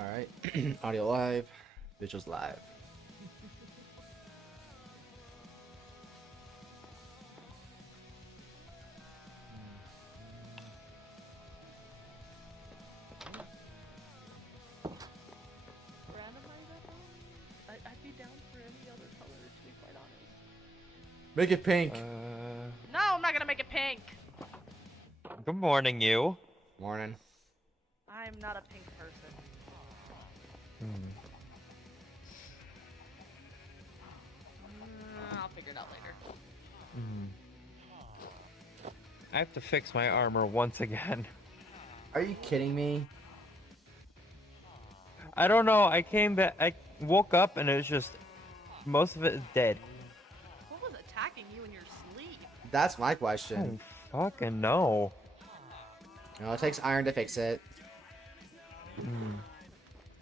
Alright. Audio live. Visuals live. I'd be down for any other color, to be quite honest. Make it pink. No, I'm not gonna make it pink! Good morning, you. Morning. I'm not a pink person. I'll figure it out later. I have to fix my armor once again. Are you kidding me? I don't know, I came back, I woke up and it was just, most of it is dead. What was attacking you in your sleep? That's my question. Oh, fucking no. You know, it takes iron to fix it.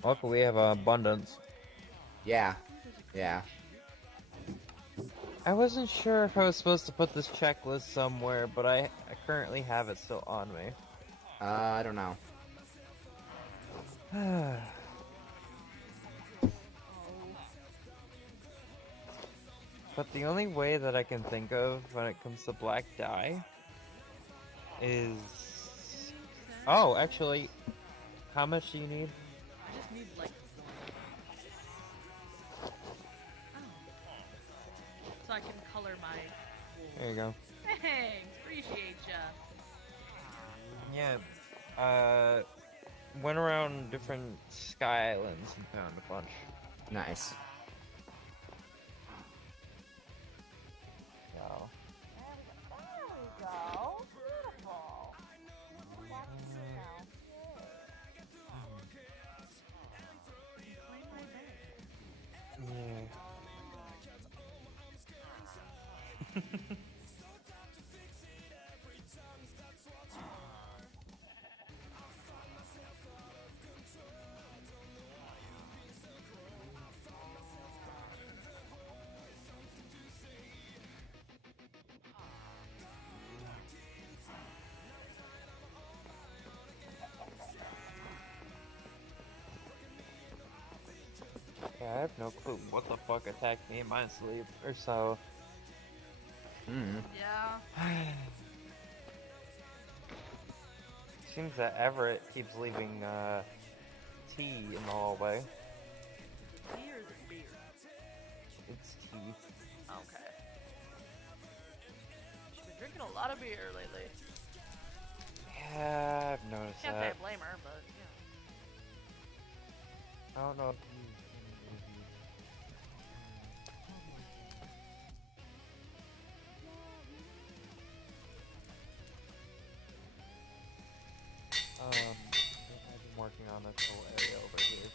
Luckily we have abundance. Yeah. Yeah. I wasn't sure if I was supposed to put this checklist somewhere, but I currently have it still on me. I don't know. But the only way that I can think of when it comes to black dye is... Oh, actually, how much do you need? I just need, like... Oh. So I can color my... There you go. Thanks! Appreciate ya! Yeah, went around different sky islands and found a bunch. Nice. So... There we go! Beautiful! Yeah. Yeah, I have no clue what the fuck attacked me in my sleep or so. Yeah. Seems that Everett keeps leaving tea in the hallway. Tea or is it beer? It's tea. Okay. She's been drinking a lot of beer lately. Yeah, I've noticed Can't say that. I blame her, but yeah. I don't know. I've been working on this whole area over here.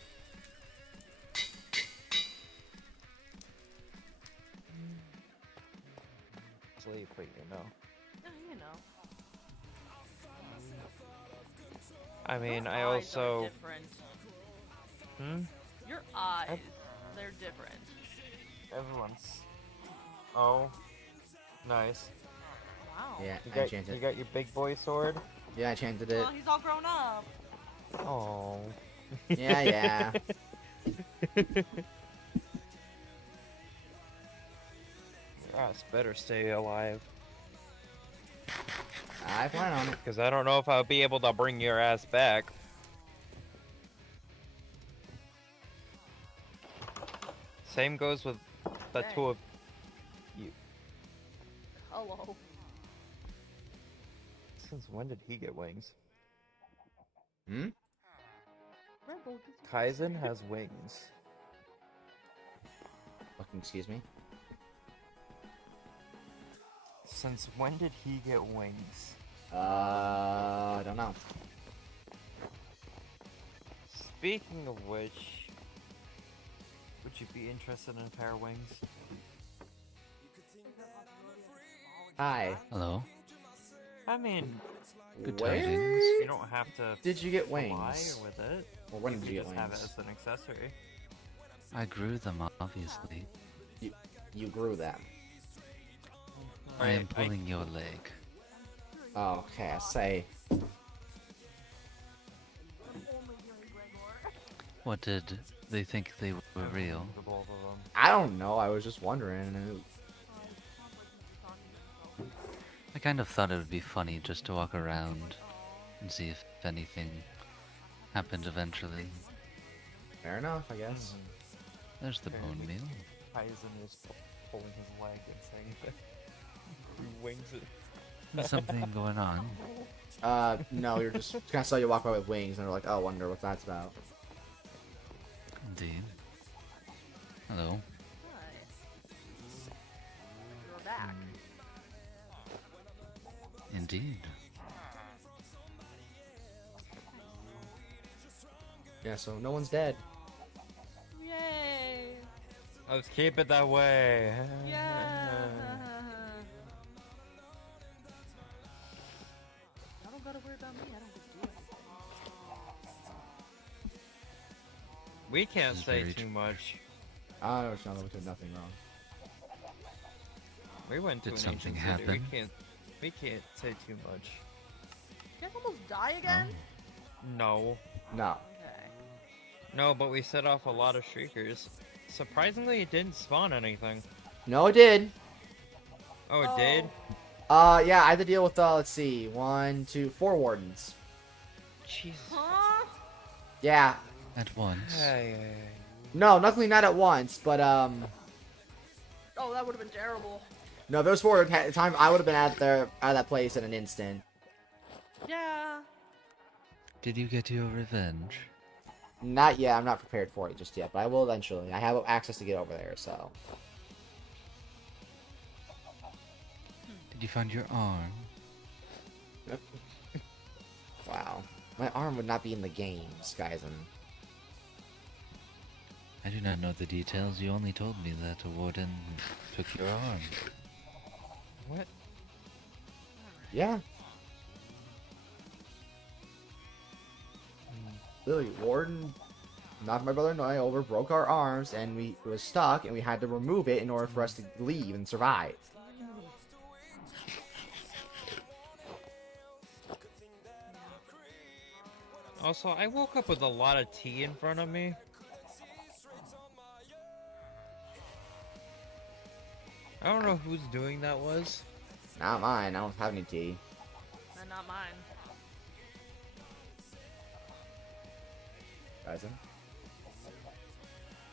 Sleep, but you know. You know. I mean, Your I eyes also. are different. Your eyes, they're different. Everyone's. Oh, nice. Wow. Yeah, You I got, changed you it. got your big boy sword? Yeah, I changed it. Well, he's all grown up. Oh. Yeah, yeah. Your ass better stay alive. I plan on it. Because I don't know if I'll be able to bring your ass back. Same goes with the Dang. two of you. Hello. Since when did he get wings? Hmm? Kaizen has wings. Fucking excuse me. Since when did he get wings? I don't know. Speaking of which, would you be interested in a pair of wings? Hi. Hello. I mean, Good Where tidings. you don't have to did you get fly wings? with it. Or when did You you get just have it wings? as an accessory. I grew them, obviously. You grew them. I am pulling your leg. Oh, okay, I say. What did they think they were real? The both of them. I don't know. I was just wondering. I kind of thought it would be funny just to walk around and see if anything happened eventually. Fair enough, I guess. There's the bone meal. Kaizen is pulling his leg and saying that he wings it. There's something going on. No, you're just kind of saw you walk by with wings, and they're like, oh, wonder what that's about. Indeed. Hello. You're back. Indeed. Yeah, so no one's dead. Yay! Let's keep it that way. Yeah. Y'all don't gotta worry about me. I don't do it. We can't This is say very too much. I don't know, we did nothing wrong. We went to Did an something ancient city. happen? We can't say too much. You guys almost die again? No. No. Okay. No, but we set off a lot of shriekers. Surprisingly, it didn't spawn anything. No, it did. Oh, it did? Yeah, I had to deal with, let's see, 1, 2, 4 wardens. Jesus. Huh? Yeah. At once. Hey. No, luckily not at once, but, Oh, that would have been terrible. no, those 4 time I would have been out of that place in an instant. Yeah. Did you get your revenge? Not yet, I'm not prepared for it just yet, but I will eventually. I have access to get over there, so. Did you find your arm? Wow. My arm would not be in the game, Skyzen. I do not know the details. You only told me that a warden took your arm. What? Yeah. Literally, Warden knocked my brother and I over, broke our arms, and we was stuck, and we had to remove it in order for us to leave and survive. Also, I woke up with a lot of tea in front of me. I don't know whose doing that was. Not mine, I don't have any tea. And not mine. Skyzen?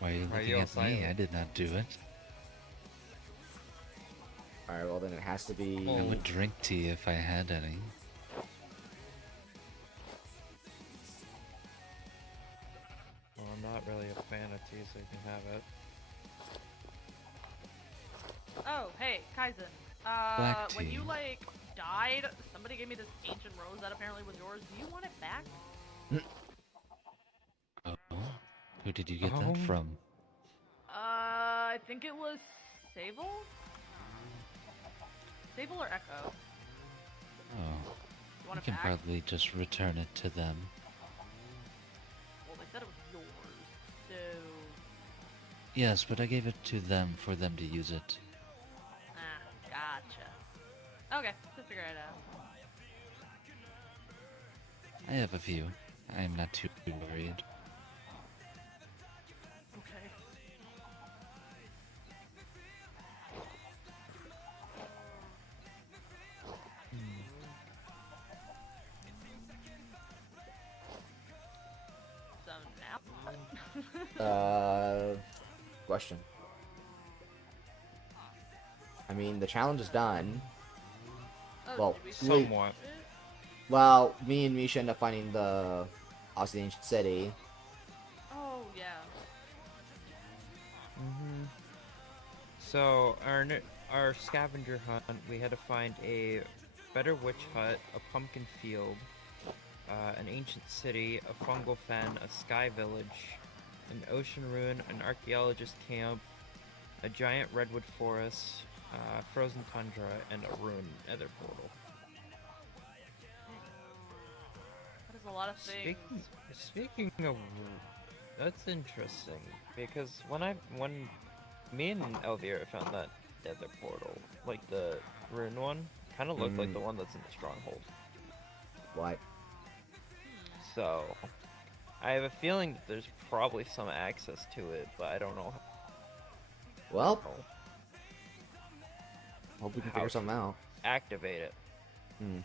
Why are you Why are looking you at all me? silent? I did not do it. Alright, well then it has to be... I would drink tea if I had any. Well, I'm not really a fan of tea, so you can have it. Oh, hey, Kaizen. Black When tea. you, like, died, somebody gave me this ancient rose that apparently was yours. Do you want it back? Oh? Who did you get Oh. that from? I think it was Sable? Sable or Echo? Oh. You want You it can back? probably just return it to them. Well, they said it was yours, so... Yes, but I gave it to them for them to use it. Ah, gotcha. Okay, just figure it out. I have a few. I am not too worried. Okay. So now what? Question. I mean, the challenge is done. Oh, Well, did we Somewhat. finish it? Well, me and Misha end up finding the... obviously the ancient city. Oh, yeah. Mm-hmm. So, our scavenger hunt, we had to find a better witch hut, a pumpkin field, an ancient city, a fungal fen, a sky village, an ocean ruin, an archaeologist camp, a giant redwood forest, frozen tundra, and a ruined nether portal. That is a lot of things. Speaking of, that's interesting because when me and Elvira found that nether portal, like the ruined one, kind of looked like the one that's in the stronghold. What? So I have a feeling that there's probably some access to it, but I don't know Well, how hope we can How figure to- something out. activate it. Hmm.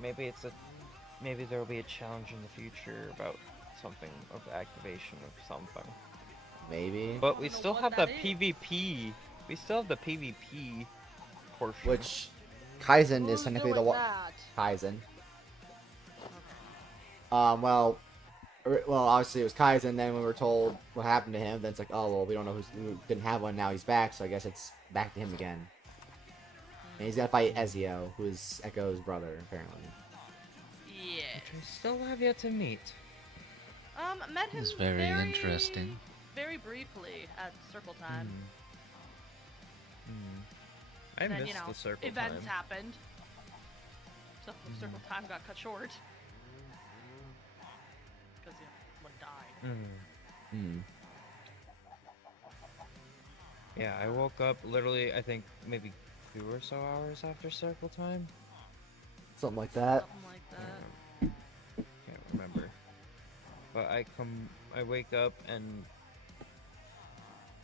Maybe there will be a challenge in the future about something of activation of something. Maybe. But we don't know still what have the that is. PvP. We still have the PvP portion. Which Kaizen is Who's technically the doing one. that? Kaizen. Okay. Well, obviously it was Kaizen. Then we were told what happened to him. Then it's like, oh well, we don't know who didn't have one. Now he's back, so I guess it's back to him again. And he's gonna fight Ezio, who is Echo's brother, apparently. Yes. Which I still have yet to meet. Met him It's very interesting. very briefly at Circle Time. I Then, missed the circle events time. happened. So the Circle Time got cut short. Because, one died. Hmm. Yeah, I woke up literally, I think, maybe 2 or so hours after circle time. Something like that. Something like that. Can't remember. But I wake up and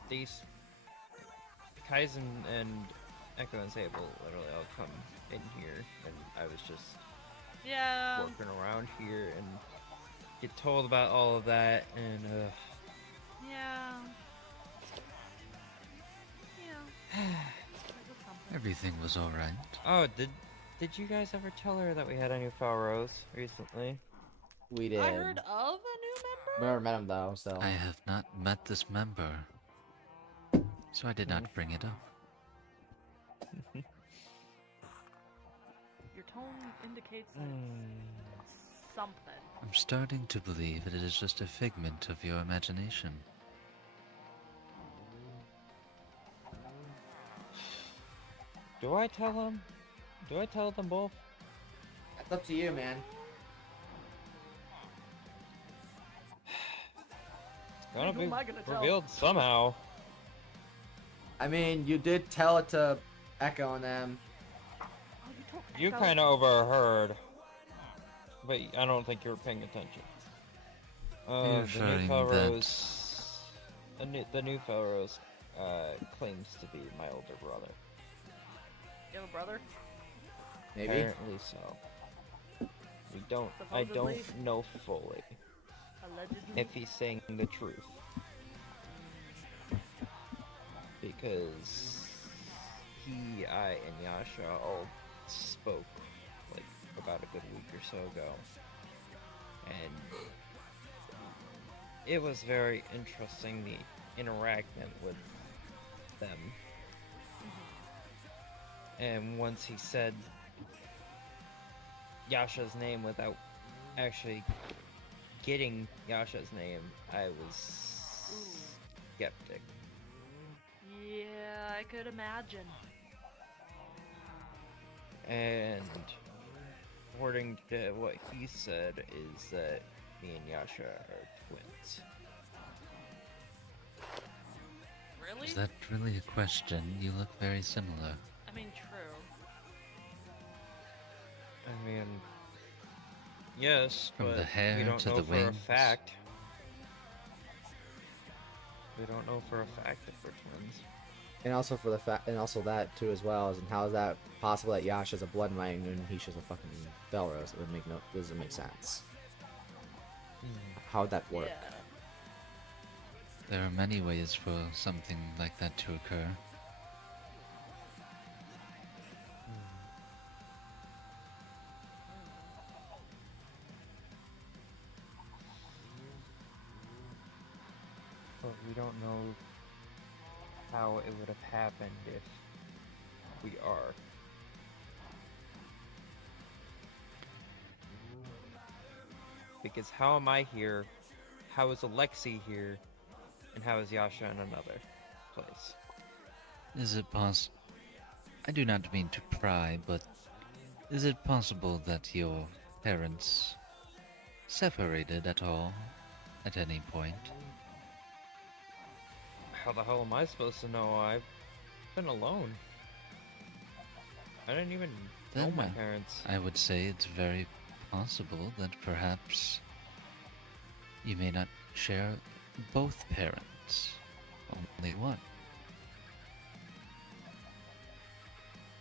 these Kaizen and Echo and Sable literally all come in here, and I was just Yeah. working around here and get told about all of that, and Yeah. Yeah. It was something. Everything was alright. oh, did you guys ever tell her that we had a new Felrose recently? We did. I heard of a new member? Never met him though, so. I have not met this member, so I did not bring it up. Your tone indicates that it's something. I'm starting to believe that it is just a figment of your imagination. Do I tell him? Do I tell them both? That's up to you, man. Gonna Who be am I gonna tell? revealed somehow. I mean, you did tell it to Echo and them. Oh, you told You Echo. kind of overheard, but I don't think you were paying attention. You're The new referring Felrose, the new Felrose, claims to be my older brother. You have a brother? Maybe. Apparently so. I Supposedly? don't know fully Allegedly? if he's saying the truth. Because I, and Yasha all spoke like about a good week or so ago. And it was very interesting, the interaction with them. And once he said Yasha's name without actually getting Yasha's name, I was skeptic. Yeah, I could imagine. And according to what he said is that me and Yasha are twins. Really? Is that really a question? You look very similar. I mean, true. I mean, yes, From but the hair we don't to know the for a wings. fact. We don't know for a fact if we're twins. And also for the fact, and also that too as well, is and how is that possible that Yasha's a blood mine and Hisha's a fucking Felrose? It would make doesn't make sense. How would that work? Yeah. There are many ways for something like that to occur. But we don't know how it would have happened if we are. Because how am I here? How is Alexei here? And how is Yasha in another place? Is it possible? I do not mean to pry, but is it possible that your parents separated at all at any point? How the hell am I supposed to know? I've been alone. I didn't even know Then my parents. I would say it's very possible that perhaps You may not share both parents, only one.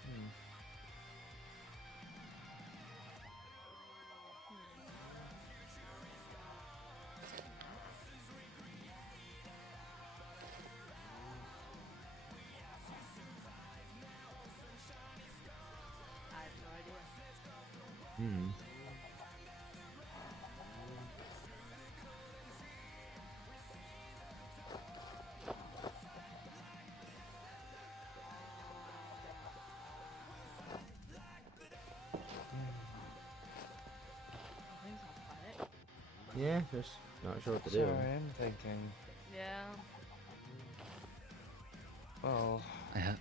Hmm. I have no idea. Hmm. Everything's all quiet. Yeah, just not sure what to do. Sorry, I'm thinking. Yeah. Well, I have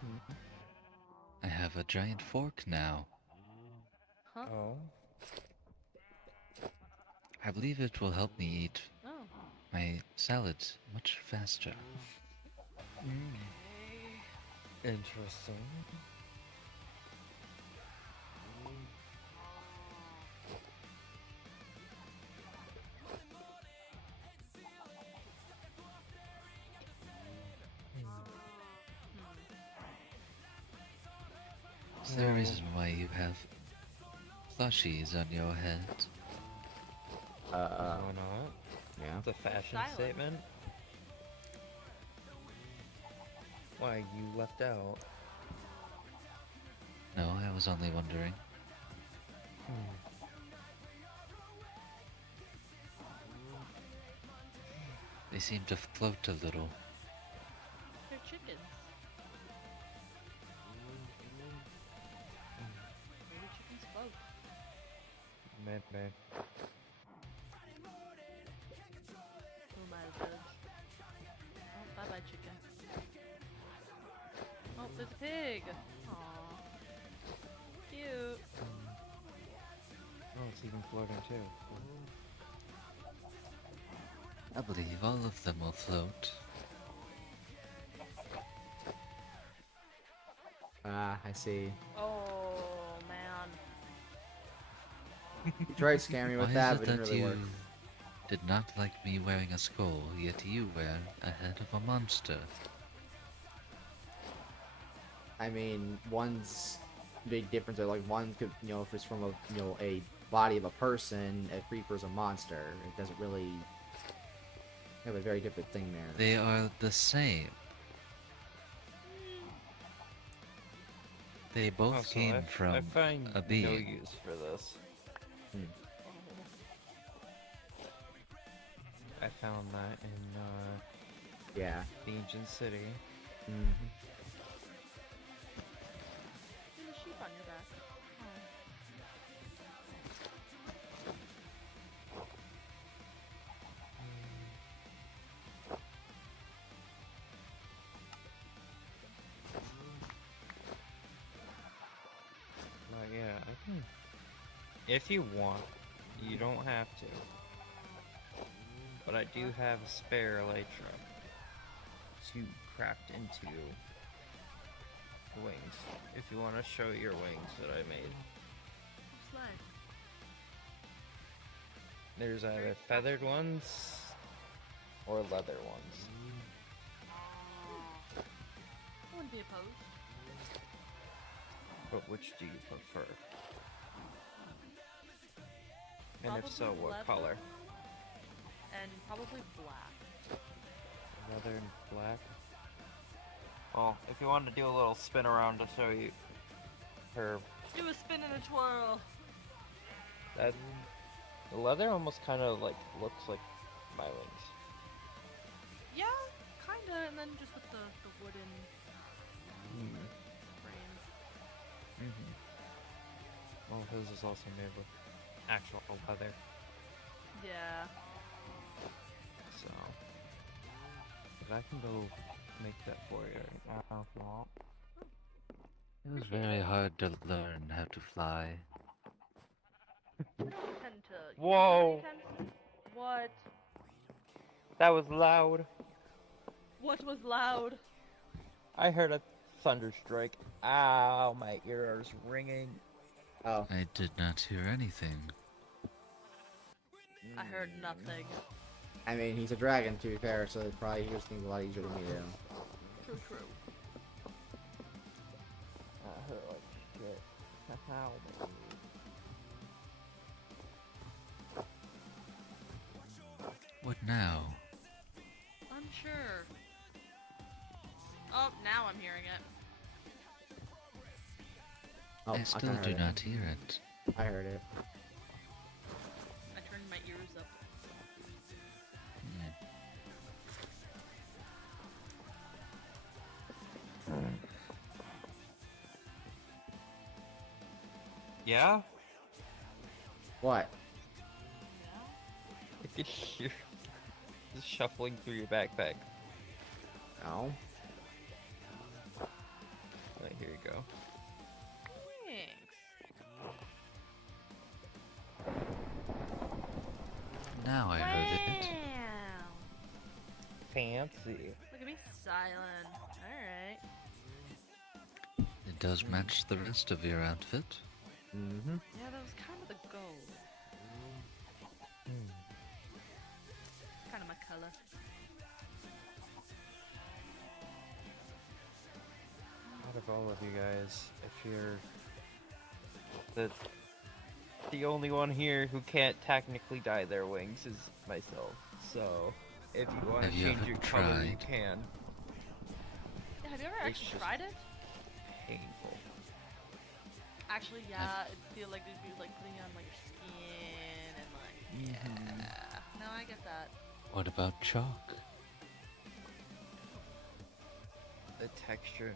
hmm. I have a giant fork now. Huh? Oh. I believe it will help me eat Oh. my salads much faster. Mm. Okay. Interesting. Is there a No. reason why you have plushies on your head? Why not? Yeah. It's a fashion Styling. statement. Why, you left out? No, I was only wondering. Hmm. They seem to float a little. They're chickens. Maybe chickens float. Maybe. Who am I to judge? Oh, bye bye, chicken. Oh, there's a pig. Aww. Cute. Oh, it's even floating too. I believe all of them will float. Ah, I see. Oh, man. You tried to scare me Why with is that, it but it didn't that really you work. did not like me wearing a skull, yet you wear a head of a monster? I mean, one's big difference. Are like one could, if it's from a body of a person, a creeper's a monster. It doesn't really have a very different thing there. They are the same. They both Also, came I from find a no being. use for this. Hmm. I found that in Yeah. the ancient city. Hmm. There's a sheep on your back. But yeah, I can. If you want, you don't have to. But I do have a spare elytra to craft into wings. If you want to show your wings that I made. Slide. There's either feathered ones or leather ones. I wouldn't be opposed. But which do you prefer? And if so, Probably what leather. color? And probably black. Leather and black. Well, if you wanted to do a little spin around to show you her, Do a spin and a twirl. that the leather almost kind of like looks like my wings. Yeah, kinda, and then just with the wooden Hmm. frames. Mm-hmm. Well, his is also made with actual leather, Yeah. so. But I can go make that for you right now if you want. It was very hard to learn how to fly. I don't intend to use it Whoa! anytime soon. What? That was loud. What was loud? I heard a thunder strike. Ow, my ears ringing. Oh. I did not hear anything. I heard nothing. I mean, he's a dragon, to be fair, so it probably hears things a lot easier than me do. True, true. I hurt like shit. How? What now? Unsure. Oh, now I'm hearing it. Oh, I still kinda do heard not hear it. it. I heard it. I turned my ears up. Yeah? What? I could hear just shuffling through your backpack. No. Right, here you go. Thanks. Now I heard it. Wow. Fancy. Look at me silent. Alright. It does match the rest of your outfit. Mm-hmm. Yeah, that was kind of the goal. Kind of my color. Out of all of you guys, if you're the only one here who can't technically dye their wings is myself. So if you want to Have you change ever your color, you tried? can. Yeah, have you ever It's actually just- tried it? Painful. Actually, yeah, it feel like it'd be like putting it on like your skin and like, yeah. No, I get that. What about chalk? The texture.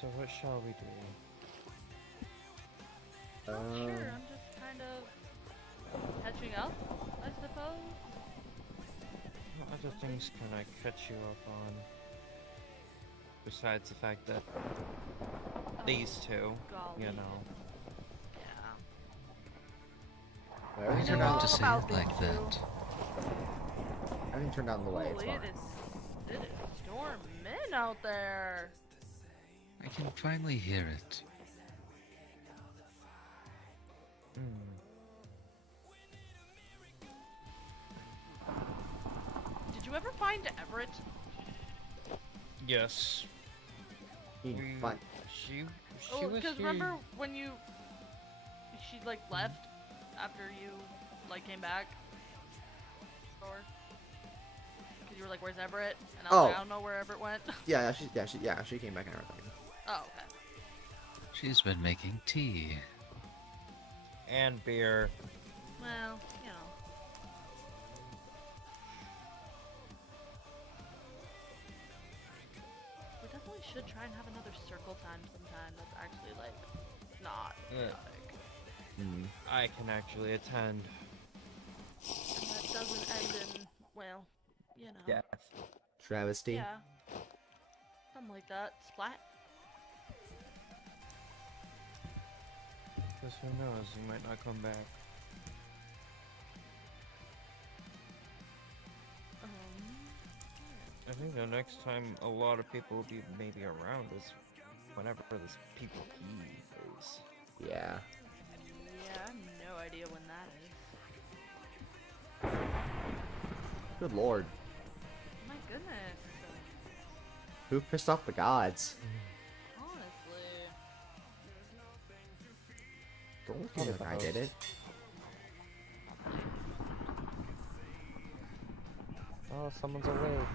So what shall we do? Not sure, I'm just kind of catching up, I suppose. What other things can I catch you up on? Besides the fact that these two, Golly. you know. Yeah. Where Why did do you you turn have down? to say about it like these two. that? I didn't turn down the lights. Holy, it is storming out there. I can finally hear it. Did you ever find Everett? Yes. Fun. She Oh, was because here. remember when she like left after you like came back? Or? Because you were like, where's Everett? And I was like, Oh. I don't know where Everett went. Yeah, she came back and everything. Oh, okay. She's been making tea. And beer. Well, you know. We definitely should try and have another circle time sometime that's actually like not Yeah. chaotic. I can actually attend. And that doesn't end in, well, you know. Yes. Travesty. Yeah. Something like that. Splat. Because who knows, you might not come back. I think the next time a lot of people will be maybe around is whenever this people is. Yeah. Yeah, I have no idea when that is. Good lord. My goodness. Who pissed off the gods? Honestly. Don't look at me like I did it. Oh, someone's awake.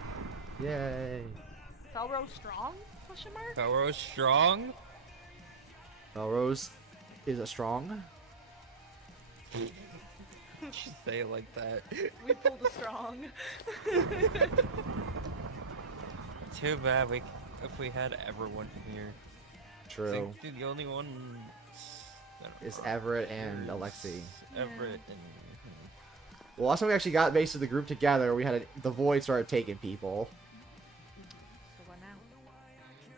Yay. Felrose strong? Question mark? Felrose strong? Felrose is a strong. Just say it like that. We pulled a strong. Too bad if we had everyone here. I True. think the only one Is Everett and Alexi. Everett and Well, last time we actually got basically the group together, we had the Void started taking people. So what now?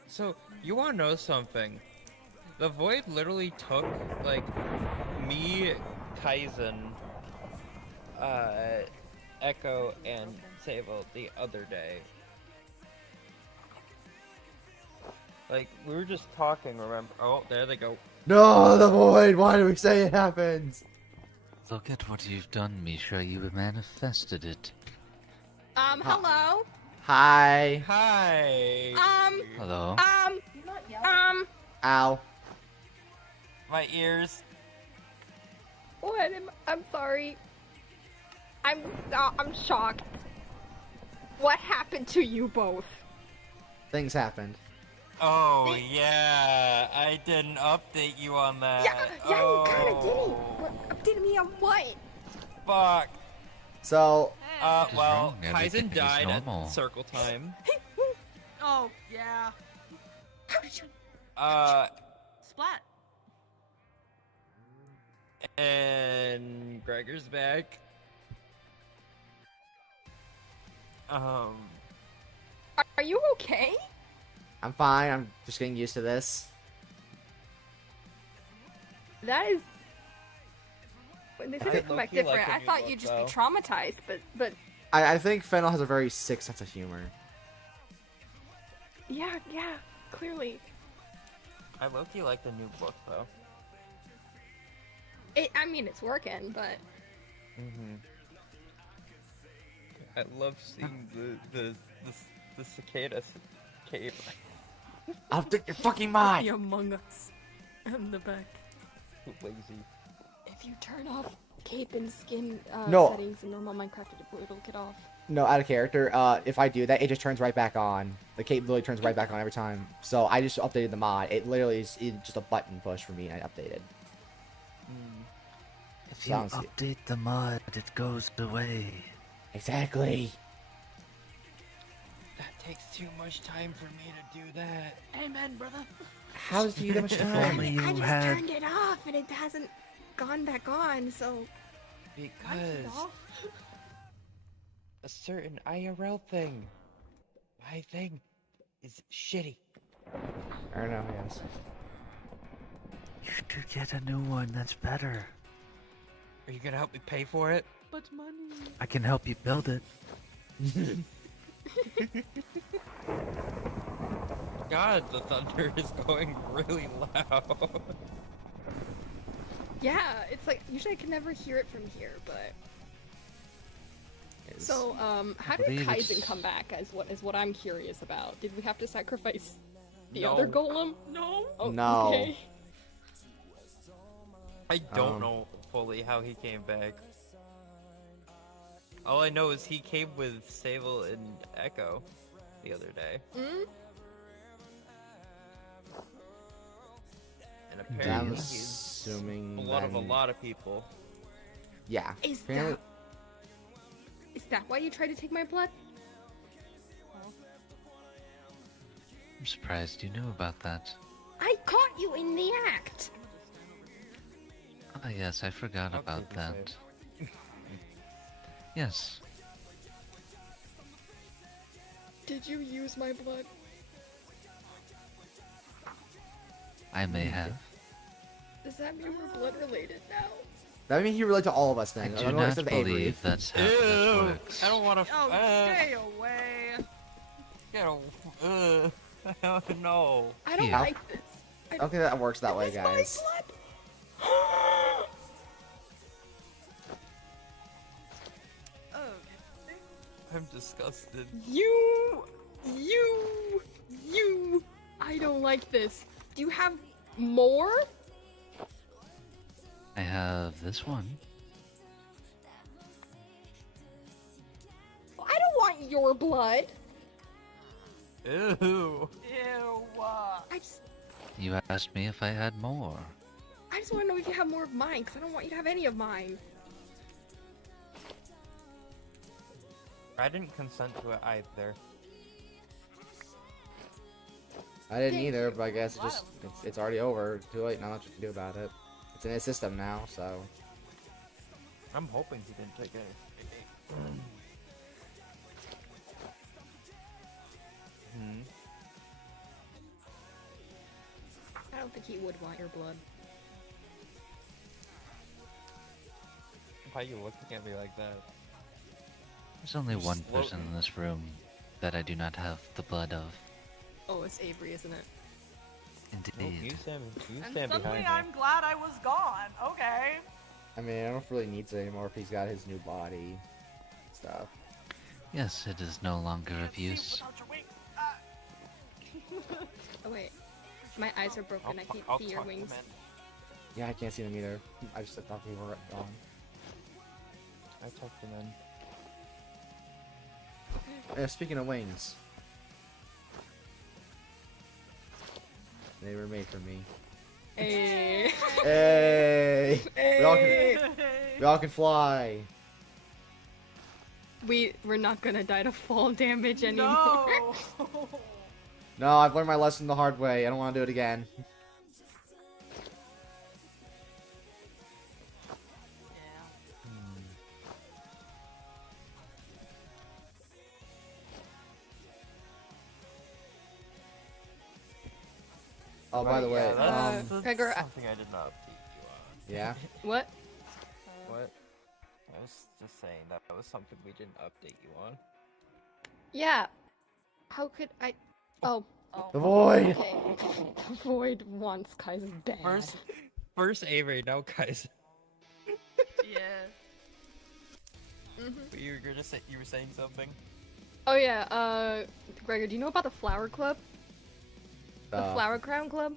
So, you wanna know something? The Void literally took, like, me, Kaizen, Echo and Sable the other day. Like, we were just talking, remember? Oh, there they go. No, the void! Why do we say it happens? Look at what you've done, Misha. You manifested it. Hello? Hi. Hi! Hello? Ow. My ears. What? I'm sorry. I'm shocked. What happened to you both? Things happened. Oh, yeah. I didn't update you on that. Yeah, you kinda didn't. What, updated me on what? Fuck. So, What is Well, wrong? Everything Kaizen is died normal. at circle time. Oh, yeah. How did you? Splat. And Gregor's back. Are you okay? I'm fine. I'm just getting used to this. That is. This I doesn't come back low-key like different. the I new thought look, you'd just though. be traumatized, but I think Fennel has a very sick sense of humor. yeah, clearly. I low-key like the new book, though. I mean, it's working, but I love seeing the cicada cave. I'll take your fucking mind! Among Us in the back. Lazy. If you turn off cape and skin No. settings in normal Minecraft, it'll get off. No, out of character. If I do that, it just turns right back on. The cape literally turns right back on every time. So I just updated the mod. It literally is just a button push for me, and I updated. If you Sounds- update the mod, it goes away. Exactly. That takes too much time for me to do that. Amen, brother. How does you that much If time? only you I just had. turned it off and it hasn't gone back on, so Because Off. a certain IRL thing, my thing, is shitty. I don't know, yes. You should get a new one that's better. Are you gonna help me pay for it? But money. I can help you build it. God, the thunder is going really loud. yeah, it's like usually I can never hear it from here, but It's- so how did believe Kaizen it's- come back as what I'm curious about? Did we have to sacrifice the No. other golem? No. Oh, No. Okay. I don't Um. know fully how he came back. All I know is he came with Sable and Echo the other day. Mm? And I'm apparently he's assuming blood of a then- lot of people. Yeah. Is Apparently- that why you tried to take my blood? I'm surprised you knew about that. I caught you in the act. Ah, yes, I forgot I'll about keep you that. Yes, Did you use my blood? I may have. Does that mean we're blood related now? That mean he relate to all of us I then. do don't not except Avery. believe that's how that works. I don't want to. Oh, stay away. No. I don't Here. like this. I don't think that works that Is way, this guys. my blood? Okay. I'm disgusted. You. I don't like this. Do you have more? I have this one. I don't want your blood. Ew. Ew. You asked me if I had more. I just want to know if you have more of mine, because I don't want you to have any of mine. I didn't consent to it either. I didn't Thank either, you. but I guess it's already over. Too late. Not much you can do about it. It's in his system now, so. I'm hoping he didn't take it. I don't think he would want your blood. Why are you looking at me like that? There's only Just one look- person in this room that I do not have the blood of. Oh, it's Avery, isn't it? Nope, Indeed. you stand And behind suddenly me. I'm glad I was gone. Okay. I mean, I don't really need to anymore if he's got his new body stuff. Yes, it is no longer Can't of see use. without your wing. Oh wait, my eyes are broken. I can't see your wings. Yeah, I can't see them either. I just thought they were gone. I talked to men. Yeah, speaking of wings, they were made for me. Hey. Hey! We all can, Hey. we all can fly. We're not gonna die to fall damage anymore. No. No, I've learned my lesson the hard way. I don't want to do it again. Yeah. Oh, by the way, that's Greagoir, something I did not update you on. yeah. What? What? I was just saying that was something we didn't update you on. Yeah. How could I? Oh, Oh. The void. okay. The void wants Kai's bad. First Avery, now guys. Yeah. You were saying something. Oh yeah. Gregor, do you know about the Flower Club? The The, Flower Crown Club?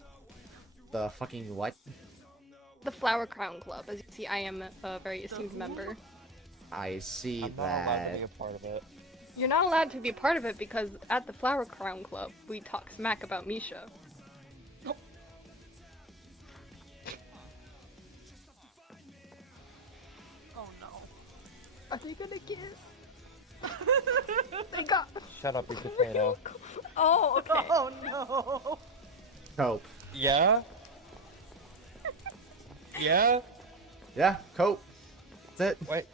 the fucking what? The Flower Crown Club. As you see, I am a very esteemed member. I see I'm not allowed to that. be a part of it. You're not allowed to be a part of it because at the Flower Crown Club, we talk smack about Misha. Oh no. Are they gonna kiss? They got. Shut up, you potato. Oh, okay. Oh no. Cope. Yeah? Yeah? Yeah, cope. That's it. Wait.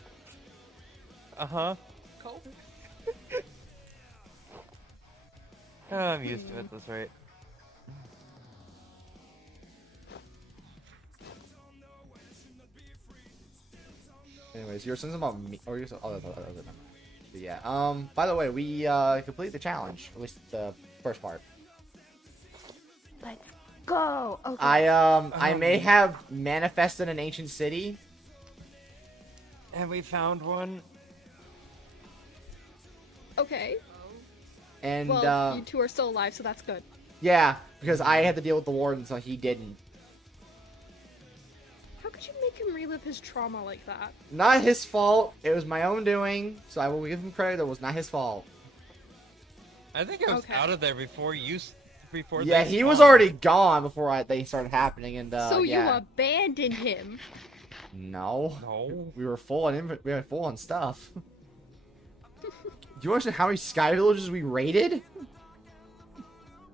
Uh-huh. Cool. I'm used to it at this rate. Anyways, you were saying something about me, or you were saying, oh, that was it. But yeah. By the way, we completed the challenge, at least the first part. Let's go. Okay. I may have manifested an ancient city. And we found one. Okay. And Well, you two are still alive, so that's good. yeah, because I had to deal with the warden, so he didn't. How could you make him relive his trauma like that? Not his fault. It was my own doing. So I will give him credit. It was not his fault. I think I was Okay. out of there before before Yeah, they he was spawned. already gone before they started happening. And So you yeah. abandoned him. No, No. we were full on we were full on stuff. Do you understand how many sky villages we raided?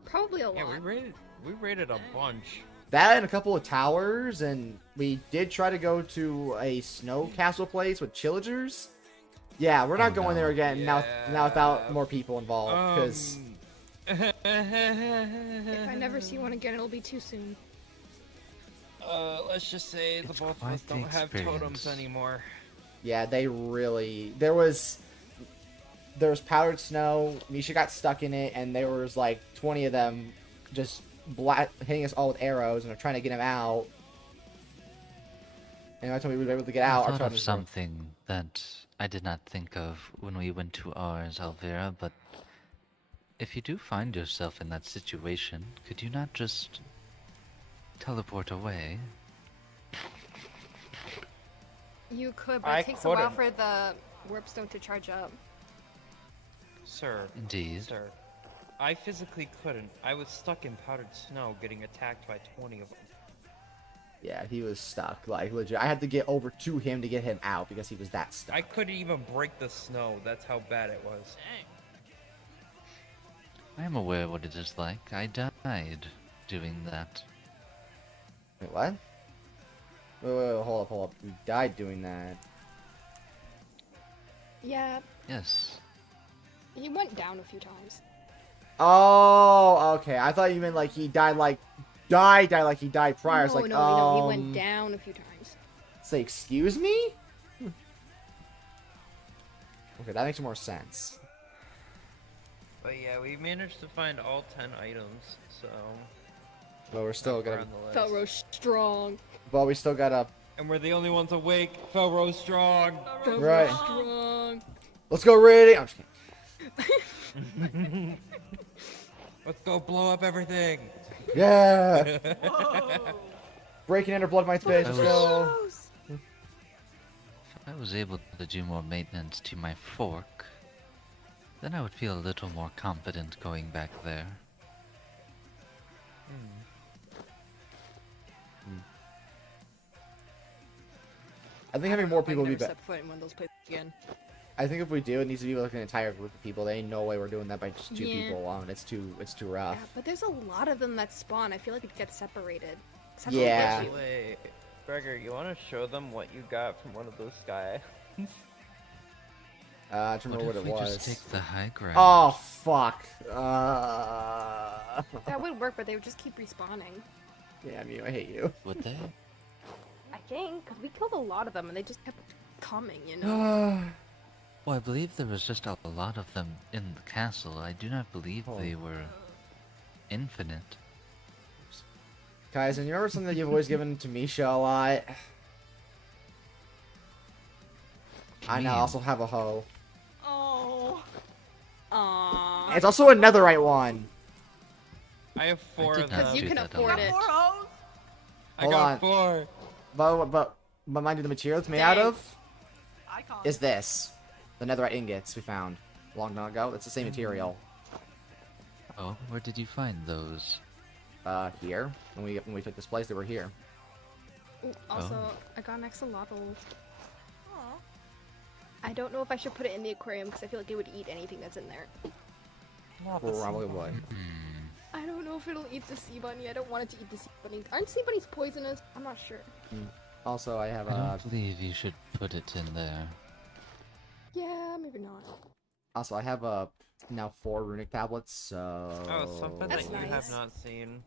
Probably a lot. Yeah, we raided a bunch. That and a couple of towers, and we did try to go to a snow castle place with chillagers. Yeah, we're not Oh, going no. there again now without Yeah. more people involved. Because If I never see one again, it'll be too soon. let's just say the It's both of quite us the don't have totems experience. anymore. yeah, they really there was powdered snow. Misha got stuck in it, and there was like 20 of them just hitting us all with arrows, and they're trying to get him out. And every time we were able to get out, I our thought totems of something that I did not think of when we went to ours, Alvera, but if you do find yourself in that situation, could you not just teleport away? You could, but I it takes a while couldn't. for the warp stone to charge up. Sir, Indeed. sir, I physically couldn't. I was stuck in powdered snow getting attacked by 20 of them. Yeah, he was stuck. Like legit, I had to get over to him to get him out because he was that stuck. I couldn't even break the snow. That's how bad it was. Dang. I am aware what it is like. I died doing that. Wait, what? Wait, hold up. We died doing that. Yeah, Yes. he went down a few times. Oh, okay. I thought you meant like he died like he died prior. It's No, like, no, he went down a few times. Say, excuse me? Okay, that makes more sense. But yeah, we managed to find all 10 items, so But we're still we're gonna. on the list. Felrose strong. But we still gotta. And we're the only ones awake. Felrose strong. Felrose Right. Strong. Let's go raiding. I'm just kidding. Let's go blow up everything. Yeah. Whoa. Breaking into Blood Might's base. Let's go. If I was able to do more maintenance to my fork, then I would feel a little more confident going back there. I think having more people would be never better. step foot in one of those places again. I think if we do, it needs to be like an entire group of people. There ain't no way we're doing that by just two Yeah. people alone. It's too rough. Yeah, but there's a lot of them that spawn. I feel like it gets separated. Yeah. Wait, Gregor, you want to show them what you got from one of those sky? I don't remember What what if it we was. just take the high ground? Oh fuck. That would work, but they would just keep respawning. Yeah, I mean, I hate you. Would they? I think, because we killed a lot of them and they just kept coming, you know? Well, I believe there was just a lot of them in the castle. I do not believe Oh. they were infinite. Kaizen, you remember something that you've always given to Misha a lot? I now Mean. also have a hoe. Oh. Aww. It's also a netherite one. I have 4 did of not them. you do can that afford Got it. 4 hoes? I Hold got on. 4. But mind you, the material it's made out Dang. of Icon. is this. The netherite ingots we found long time ago. It's the same material. Oh, where did you find those? Here. When we took this place, they were here. Ooh, also, Oh. I got an axolotl. Aw. I don't know if I should put it in the aquarium because I feel like it would eat anything that's in there. Probably would. Hmm. I don't know if it'll eat the sea bunny. I don't want it to eat the sea bunny. Aren't sea bunnies poisonous? I'm not sure. Also, I have I don't believe you should put it in there. Yeah, maybe not. also I have now 4 runic tablets. So. Oh, something That's that you have nice. not seen.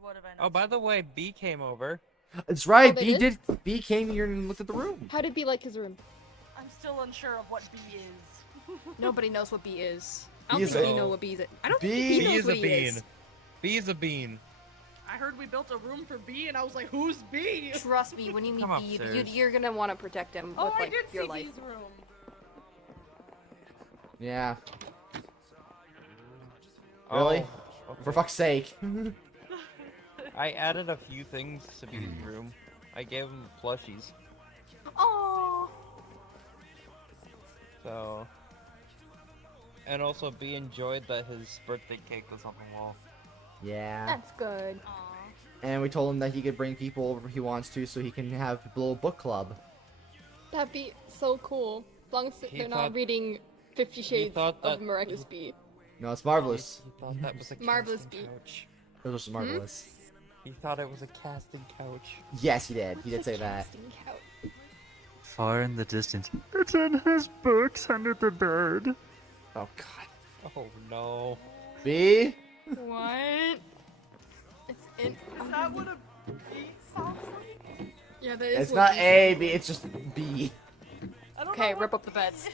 What have I not Oh, by the way, B came over. It's right. Oh, they B came here and looked at the room. How did B like his room? I'm still unsure of what B is. Nobody knows what B is. I B don't is think a- we know what B is. I don't B- think he B knows is what a he bean. is. B is a bean. I heard we built a room for B, and I was like, "Who's B?" Trust me, when you meet Come B, upstairs. you're gonna want to protect him Oh, with I like did your see life. B's room. Yeah. Really? Oh, For fuck's sake. I added a few things to B's room. I gave him plushies, Oh, so. And also, B enjoyed that his birthday cake was on the wall. Yeah. that's good. Aw. And we told him that he could bring people over if he wants to, so he can have a little book club. That'd be so cool. As long as He they're not thought- reading 50 Shades thought of that- Miraculous B. No, it's marvelous. He thought that was a Marvelous casting B. couch. It was just marvelous. He thought it was a casting couch. Yes, he did. He What's did a say that. casting couch? Far in the distance. It's in his books under the bed. Oh god. Oh no. B? What? It's in. Is that what a B sounds like? Yeah, that is. It's what not B A, said. B, it's just B. I don't Okay, know rip what up the beds.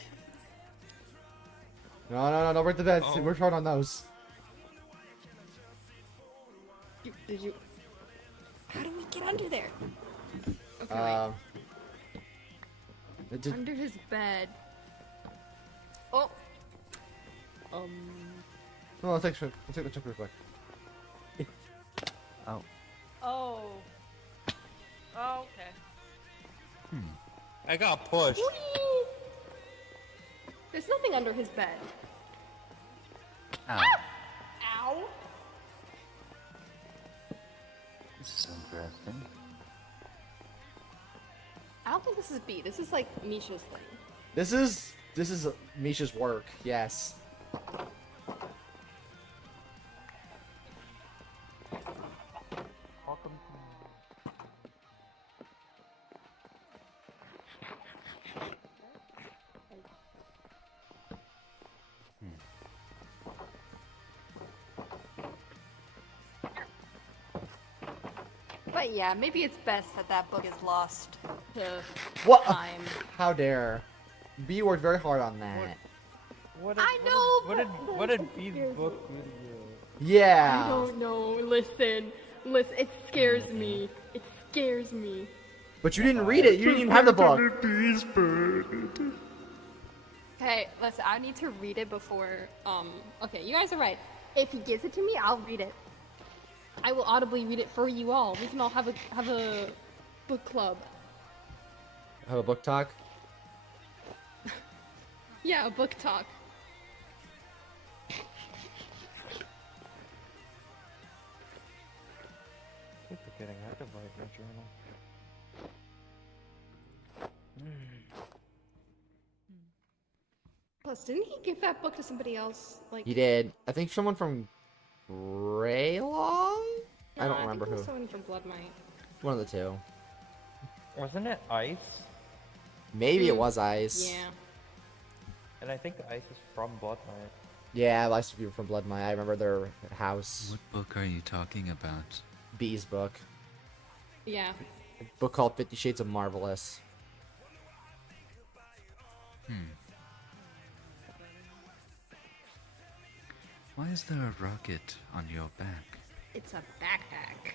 No, don't break the beds. Oh. We're short on those. Did you? How do we get under there? Okay, Um. it just- under his bed. Oh. No, let's take the check real quick. Oh. Oh. Oh, okay. I got pushed. Whee! There's nothing under his bed. Ow. Ow. This is interesting. I don't think this is B. This is like Misha's thing. This is Misha's work. Yes. But yeah, maybe it's best that that book is lost to What? time. How dare? B worked very hard on that. I know, What did B's book do to you? Yeah. I don't know. Listen, it scares me. It scares me. But you didn't read it. You didn't even have the book. Bees bird. Okay, listen, I need to read it before, okay, you guys are right. If he gives it to me, I'll read it. I will audibly read it for you all. We can all have a book club. Have a book talk. Yeah, a book talk. I keep forgetting how to write my journal. Plus, didn't he give that book to somebody else? Like, He did. I think someone from Greagoir? I don't remember think it was who. someone from Blood Might. One of the two. Wasn't it ice? Maybe it was Ice. Yeah. And I think the ice is from Blood Knight. Yeah, lots of people from Blood Mine. I remember their house. What book are you talking about? B's book. Yeah. A book called 50 Shades of Marvelous. Why is there a rocket on your back? It's a backpack.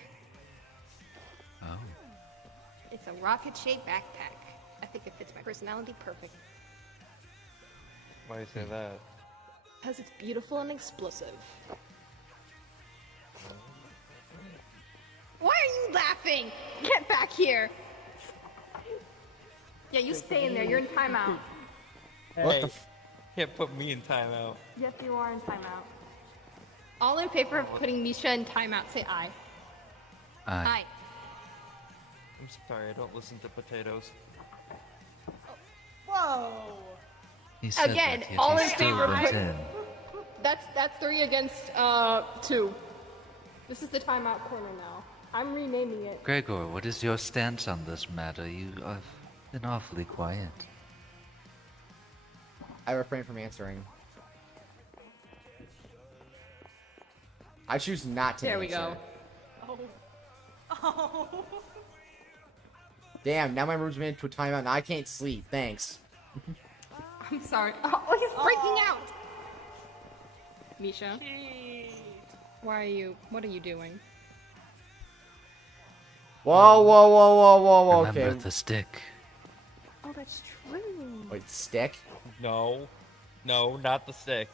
Oh, It's a rocket-shaped backpack. I think it fits my personality perfect. Why do you say that? Because it's beautiful and explosive. Why are you laughing? Get back here! Yeah, you stay in there. You're in timeout. What Hey, the can't put me in timeout. Yes, you are in timeout. All in favor of putting Misha in timeout, say aye. aye. I'm sorry, I don't listen to potatoes. Whoa! He said Again, that, yet all he in still favor of went put- in. That's 3 against 2. This is the timeout corner now. I'm renaming it. Greagoir, what is your stance on this matter? You have been awfully quiet. I refrain from answering. I choose not to There we answer. go. Oh. Damn, now my room's made into a timeout. Now I can't sleep. Thanks. I'm sorry. Oh, he's breaking out! Misha, what are you doing? Whoa, whoa, whoa, whoa, whoa, whoa. Remember Okay. the stick. Oh, that's true. Wait, stick? No. No, not the stick.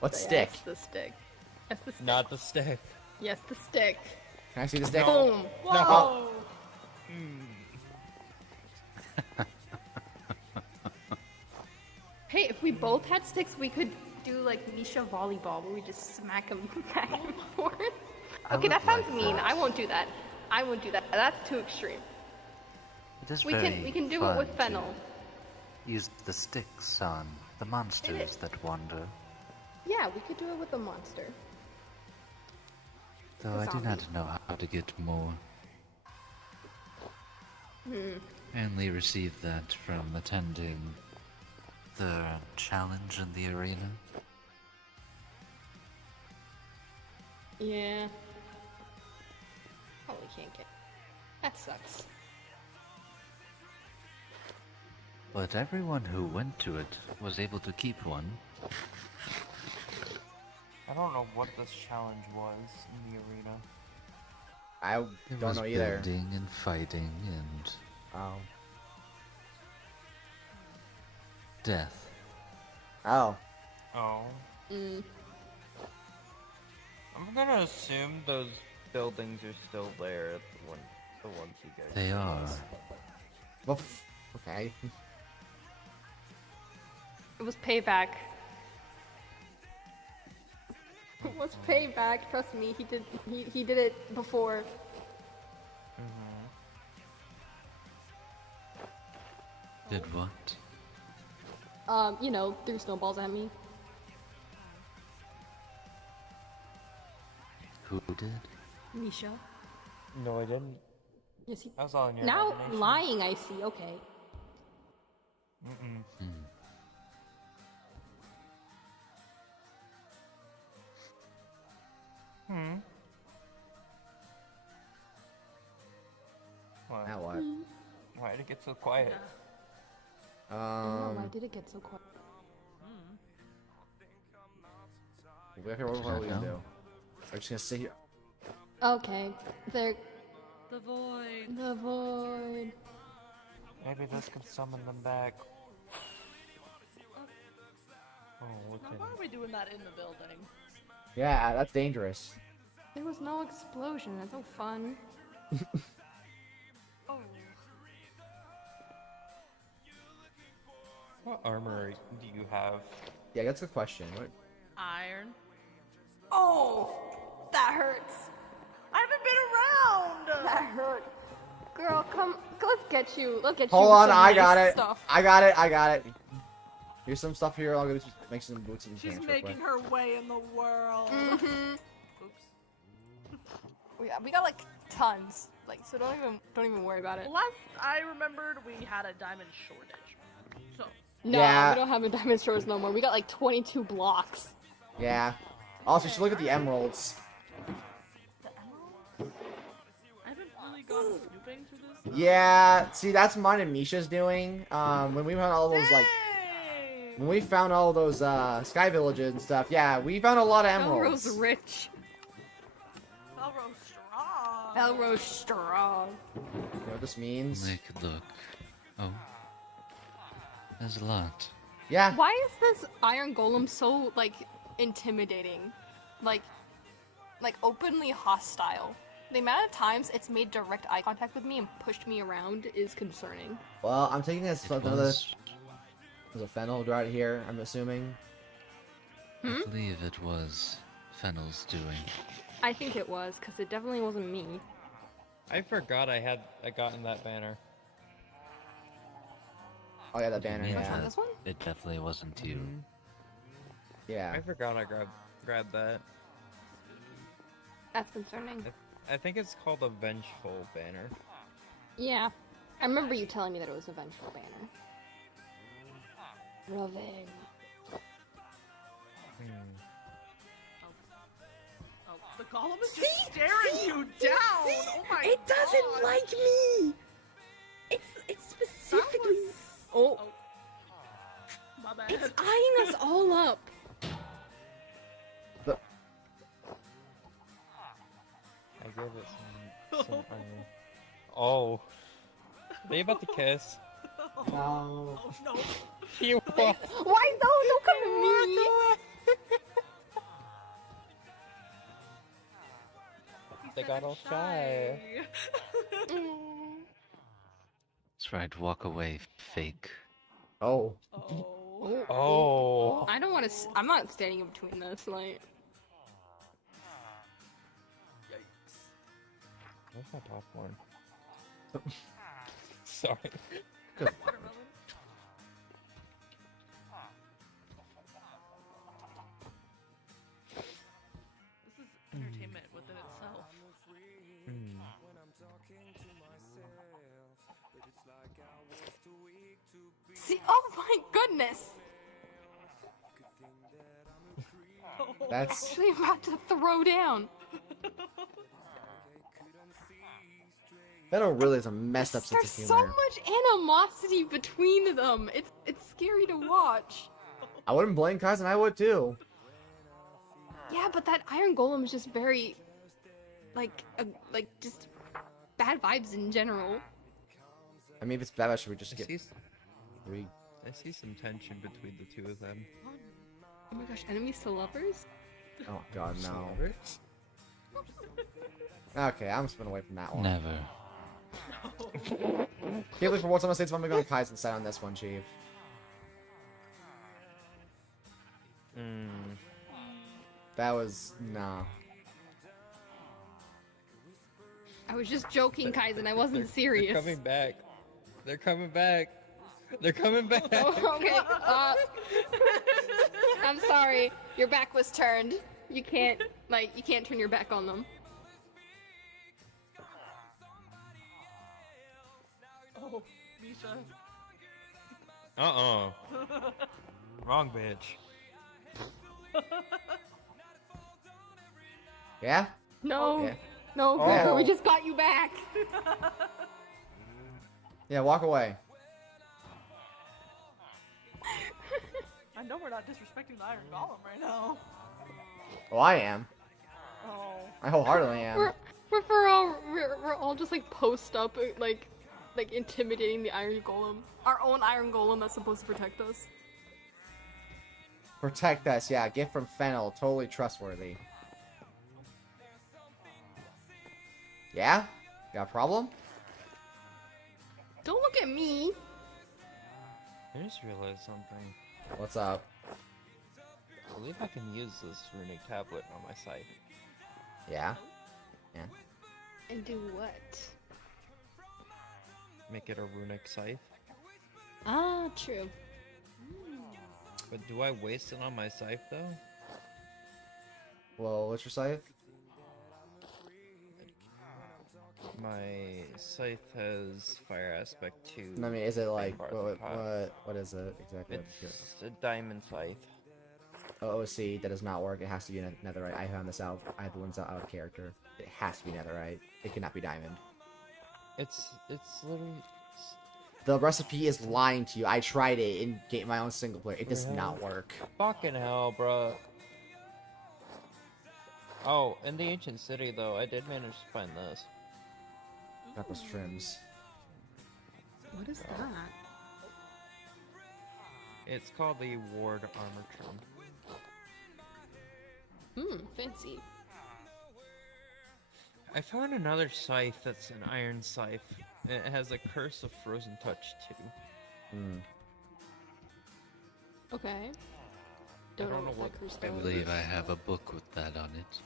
What's stick? Yes, the stick. Yes, the stick. Not the stick. Yes, the stick. Can I see the stick? Boom. No. Hey, if we both had sticks, we could do like Misha volleyball, where we just smack them back and forth. I Okay, would that sounds like mean. that. I won't do that. I won't do that. That's too extreme. It is We very can do it fun with to Fennel. Use the sticks on the monsters that wander. Yeah, we could do it with a monster. Though A I do zombie. not know how to get more. I only received that from attending the challenge in the arena. Yeah. Probably can't get. That sucks. But everyone who went to it was able to keep one. I don't know what this challenge was in the arena. I It don't was know either. building and fighting and Oh. death. Oh. Oh. Mm. I'm gonna assume those buildings are still there, the ones you guys. They are. Well, okay. It was payback. It was payback. Trust me, he did it before. Did what? You know, threw snowballs at me. Who did? Misha. No, I didn't. Yes, he. That was all in your Now imagination. lying, I see. Okay. What? Now what? Why did it get so quiet? I don't know, I did it get so quiet? What are we gonna do? We're just gonna sit here. Okay, they're The void. the void. Maybe this can summon them back. Oh, look Now, at why are we doing that in the building? Yeah, that's dangerous. There was no explosion. That's no fun. Oh. What armor do you have? Yeah, that's a good question. What? Iron. Oh, that hurts. I haven't been around! That hurt. Girl, come. Let's get you. Let's get you. Hold on, some I nice got it. Stuff. I got it. I got it. Here's some stuff here. I'll go just make some boots and She's pants real quick. making her way in the world. Mm-hmm. Oops. We got like tons. Like, so don't even worry about it. Last I remembered, we had a diamond shortage. So. No, Yeah. we don't have a diamond stores no more. We got like 22 blocks. Yeah. Also, you should look at the emeralds. The emerald? I haven't really gone snooping through this. Yeah. See, that's mine and Misha's doing. When we found all those like, Dang! when we found all those sky villages and stuff. Yeah, we found a lot of emeralds. Felrose rich. Felrose strong. Felrose strong. You know what this means? Make it look. Oh. There's a lot. Yeah. Why is this iron golem so like intimidating? Like openly hostile. The amount of times it's made direct eye contact with me and pushed me around is concerning. Well, I'm taking this It another. was, There's a fennel right here. I'm assuming. I believe it was Fennel's doing. I think it was, because it definitely wasn't me. I forgot I gotten that banner. Oh yeah, that banner. You mean Yeah. one, this one? It definitely wasn't you. Yeah. I forgot I grabbed that. That's concerning. I think it's called a vengeful banner. Yeah. I remember you telling me that it was a vengeful banner. Revenge. Oh, the golem is just staring you down. Oh my It doesn't God. like me! It's specifically... Oh, My bad. it's eyeing us all up. I give it some iron. Oh. Are you about to kiss? No. Oh no. You Why? Don't come to me! He They said got I'm all shy. That's right, walk away, fake. Oh. Oh. Oh. I don't want to... I'm not standing in between this, like... Yikes. Where's my popcorn? Sorry. Watermelon. This is entertainment within itself. Mm. See, oh my goodness! That's. Actually about to throw down. Fennel really is a messed up sense There's of so humor. much animosity between them. It's scary to watch. I wouldn't blame Kaizen. I would too. Yeah, but that iron golem is just very, like just bad vibes in general. I mean, if it's bad, should we just I get see, three? I see some tension between the two of them. Oh my gosh, enemies to lovers? Oh god, no. Okay, I'm spinning away from that one. Never. Can't believe for once I'm gonna say it's gonna go on Kaizen's side on this one, Chief. Mm. That was nah. I was just joking, Kaizen. I wasn't They're serious. coming back. They're coming back. They're coming back. Oh, okay. I'm sorry. Your back was turned. You can't turn your back on them. Oh, Misha. Wrong bitch. Yeah? No. Yeah. No, Oh. Greagoir, we just got you back. Yeah, walk away. know we're not disrespecting the Iron Golem right now. Oh, I am. Oh. I wholeheartedly am. We're all just like post up, like intimidating the Iron Golem. Our own Iron Golem that's supposed to protect us. Protect us, yeah. Gift from Fennel, totally trustworthy. Yeah? Got a problem? Don't look at me. I just realized something. What's up? I believe I can use this runic tablet on my site. Yeah? And do what? Make it a runic scythe. Ah, true. But do I waste it on my scythe though? Well, what's your scythe? My scythe has fire aspect 2. I mean, is it like, Bar at the top. what is it exactly? It's a diamond scythe. Oh, see, that does not work. It has to be netherite. I found this out. I learned this out of character. It has to be netherite. It cannot be diamond. It's literally. The recipe is lying to you. I tried it in my own single player. It does not work. Fucking hell, bro. Oh, in the ancient city though, I did manage to find this. Got those trims. What is that? It's called the ward armor trim. Fancy. I found another scythe that's an iron scythe. It has a curse of frozen touch too. Okay. Don't know what that curse I does. believe I have a book with that on it.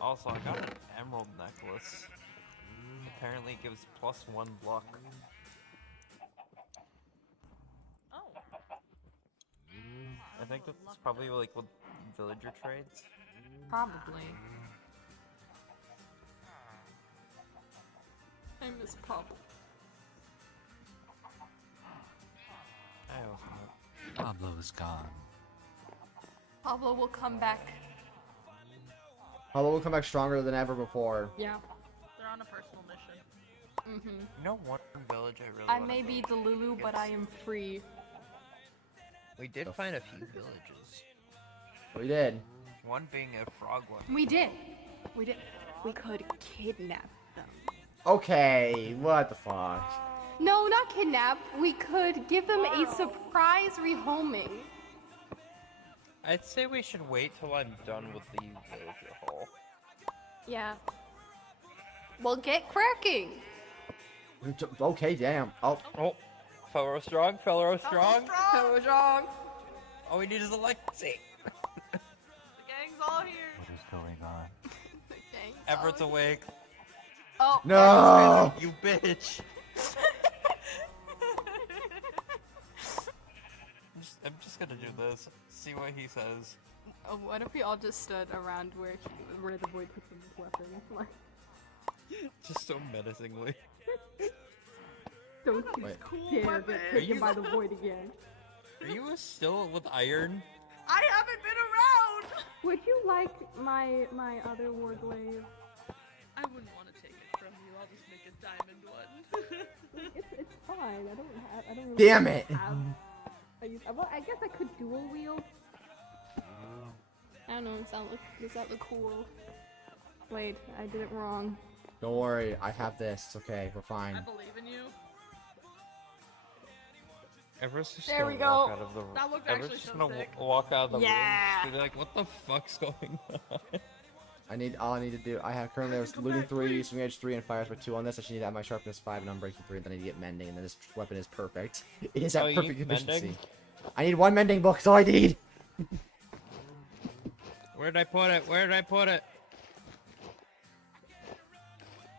Also, I got an emerald necklace. Apparently it gives +1 luck. Oh. I think that's probably like with villager trades. Probably. I miss Pop. I also know. Pablo is gone. Pablo will come back. Pablo will come back stronger than ever before. Yeah. They're on a personal mission. You know one village I really I wanna may be go Delulu, but I am free. We did find a few villages. We did. One being a frog one. We did. We did. We could kidnap them. Okay, what the fuck? No, not kidnap. We could give them a surprise rehoming. I'd say we should wait till I'm done with the villager hall. Yeah. Well, get cracking. Okay, damn. Oh, Oh, Felrose strong, Felrose strong. That was wrong. All we need is Alexi. The gang's all here. What is going on? Everett's awake. Oh. no! You bitch. I'm just gonna do this. See what he says. Oh, what if we all just stood around where the void puts his weapon? Like, Just so menacingly. don't you Wait. Cool dare weapon. get taken by the void again. Are you still with iron? I haven't been around. Would you like my other warglaive? I wouldn't want to take it from you. I'll just make a diamond one. It's fine. I don't really Damn it! well, I guess I could dual wield. I don't know. Does that look cool? Wait, I did it wrong. Don't worry, I have this. It's okay, we're I fine. believe in you. Everett's just There gonna we walk go. out of the room. That looked Everett's actually just so gonna sick. walk out of the Yeah. room. Just gonna be like, what the fuck's going on? All I need to do, I have currently I was Come looting back, 3, please. swing edge 3, and fire spec 2 on this. I should need to have my sharpness 5 and unbreaking 3, and then I need to get mending, and then this weapon is perfect. It is Oh, at you perfect need efficiency. mending? I need 1 mending book, that's all I need! Where did I put it? Where did I put it?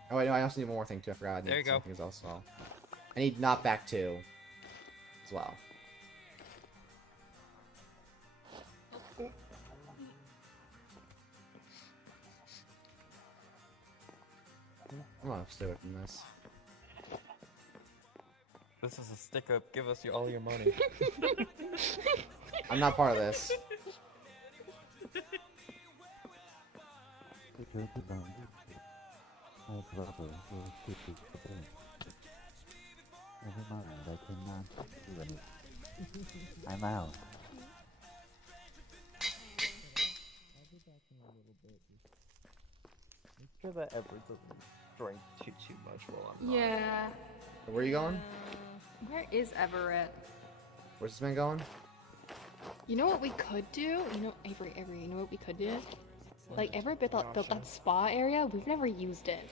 Oh wait, no, I also need one more thing too, I forgot. I need There you go. something else as well. I need knockback 2 as well. I'm gonna stay away from this. This is a stick up. Give us all your money. I'm not part of this. I'm out. Make sure that Edward doesn't drink too much while I'm not. Yeah. Where are you going? Where is Everett? Where's this man going? You know what we could do? You know, Avery, you know what we could do? Like, Everett built that spa area. We've never used it.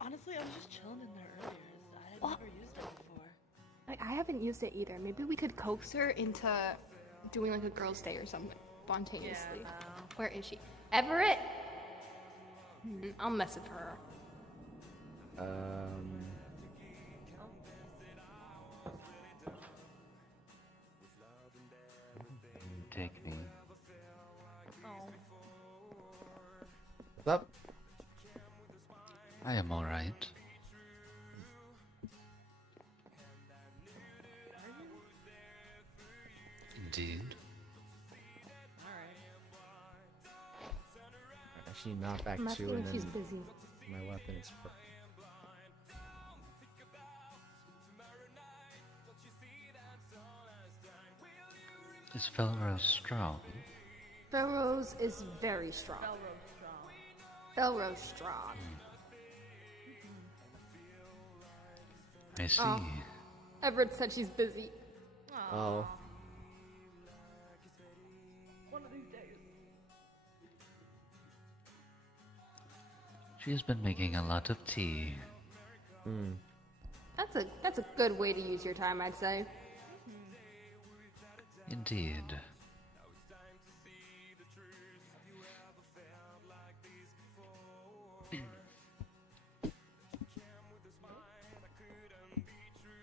Honestly, I was just chilling in there earlier. I had never used it before. Like, I haven't used it either. Maybe we could coax her into doing like a girl's day or something spontaneously. Yeah, no. Where is she? Everett! I'll message her. Take me. Oh. What's up? I am alright. Indeed. Alright. Actually, not back I'm to, asking and if she's then busy. my weapon is. Is Felrose strong? Felrose is very strong. Felrose strong. I see. Oh. Everett said she's busy. Oh. One of these days. She has been making a lot of tea. Hmm. That's a good way to use your time, I'd say. Indeed.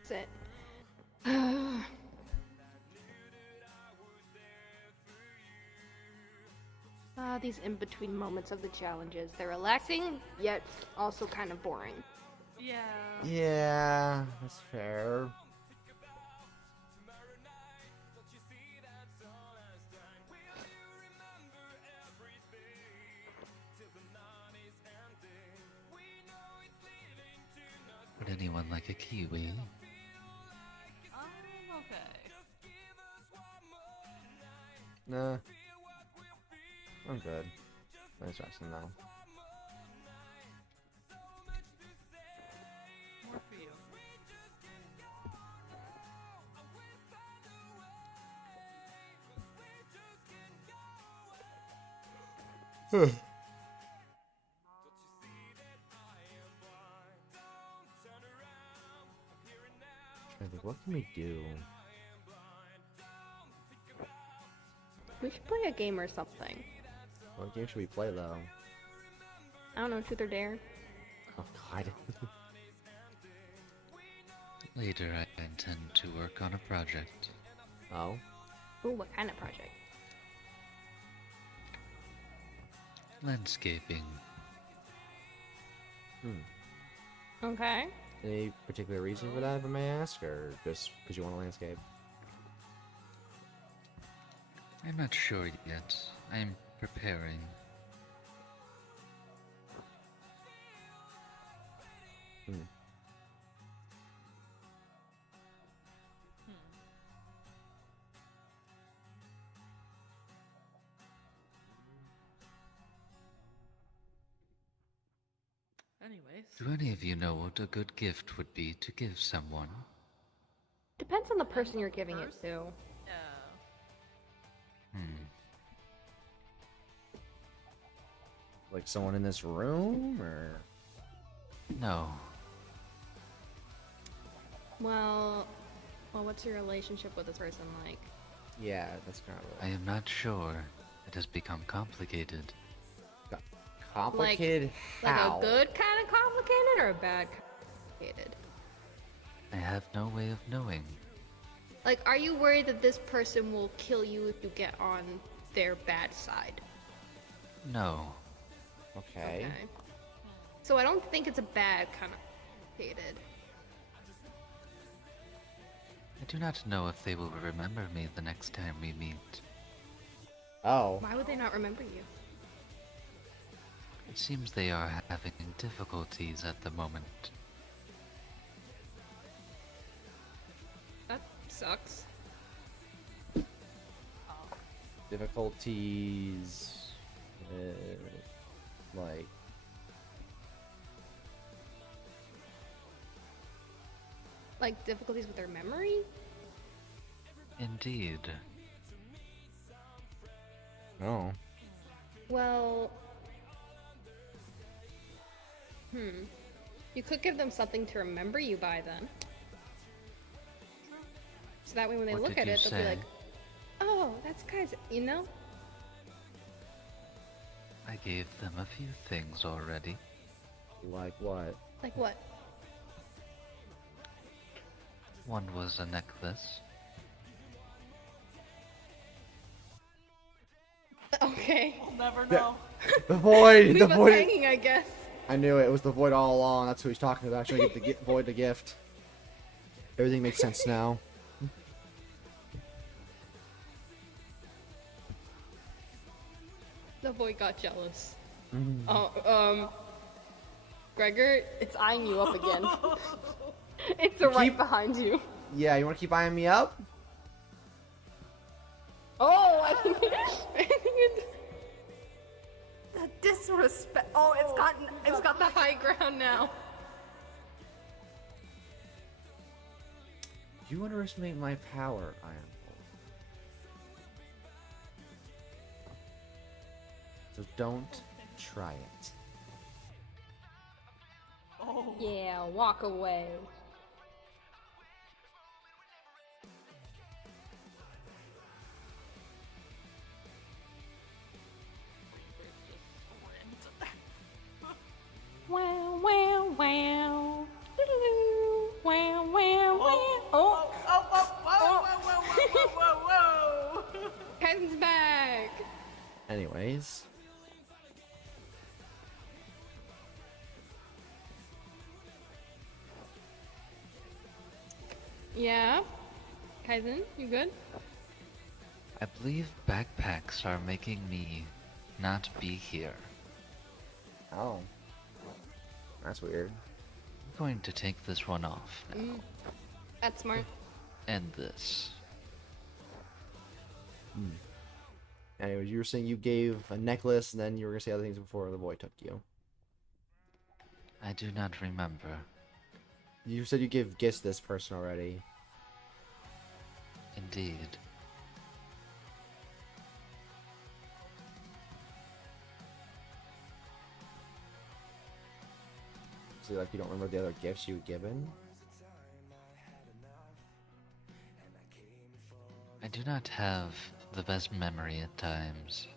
That's it. These in-between moments of the challenges. They're relaxing, yet also kind of boring. Yeah. Yeah, that's fair. Would anyone like a kiwi? Okay. Nah. I'm good. Nice resting now. More for you. I think, what can we do? We should play a game or something. What game should we play though? I don't know, truth or dare. Oh god. Later, I intend to work on a project. Oh. Ooh, what kind of project? Landscaping. Okay. Any particular reason for that, if I may ask, or just because you want a landscape? I'm not sure yet. I'm preparing. Anyways. Do any of you know what a good gift would be to give someone? Depends on the person you're giving it to. Yeah. Like someone in this room, or? No. Well, what's your relationship with this person like? Yeah, that's kind of I am not sure. It has become complicated. complicated. Like How? a good kind of complicated or a bad complicated? I have no way of knowing. Like, are you worried that this person will kill you if you get on their bad side? No. Okay. So I don't think it's a bad kind of complicated. I do not know if they will remember me the next time we meet. Oh. Why would they not remember you? It seems they are having difficulties at the moment. That sucks. Difficulties. Like. Like difficulties with their memory? Indeed. Oh. Well, you could give them something to remember you by then. So that way when they What look did at you it, they'll be say? like, oh, that's Kaiser, you know? I gave them a few things already. Like what? Like what? One was a necklace. Okay. I'll never know. The void! Leave The us void! hanging, I guess. I knew it. It was the void all along. That's who he's talking about. Should I give the void the gift? Everything makes sense now. The boy got jealous. Gregor, it's eyeing you up again. It's right Keep- behind you. Yeah, you want to keep eyeing me up? Oh, I think the disrespect. Oh, it's got the high ground now. You underestimate my power, Iron. So don't try it. Oh. Yeah, walk away. Wow, wow, wow. Doo-doo-doo. Wow, wow, wow. Oh, Whoa. Kaizen's back. Anyways. Yeah. Kaizen, you good? I believe backpacks are making me not be here. Oh. That's weird. I'm going to take this one off now. That's smart. And this. Anyways, you were saying you gave a necklace, and then you were gonna say other things before the boy took you. I do not remember. You said you gave gifts to this person already. Indeed. So like you don't remember the other gifts you were given? I do not have the best memory at times.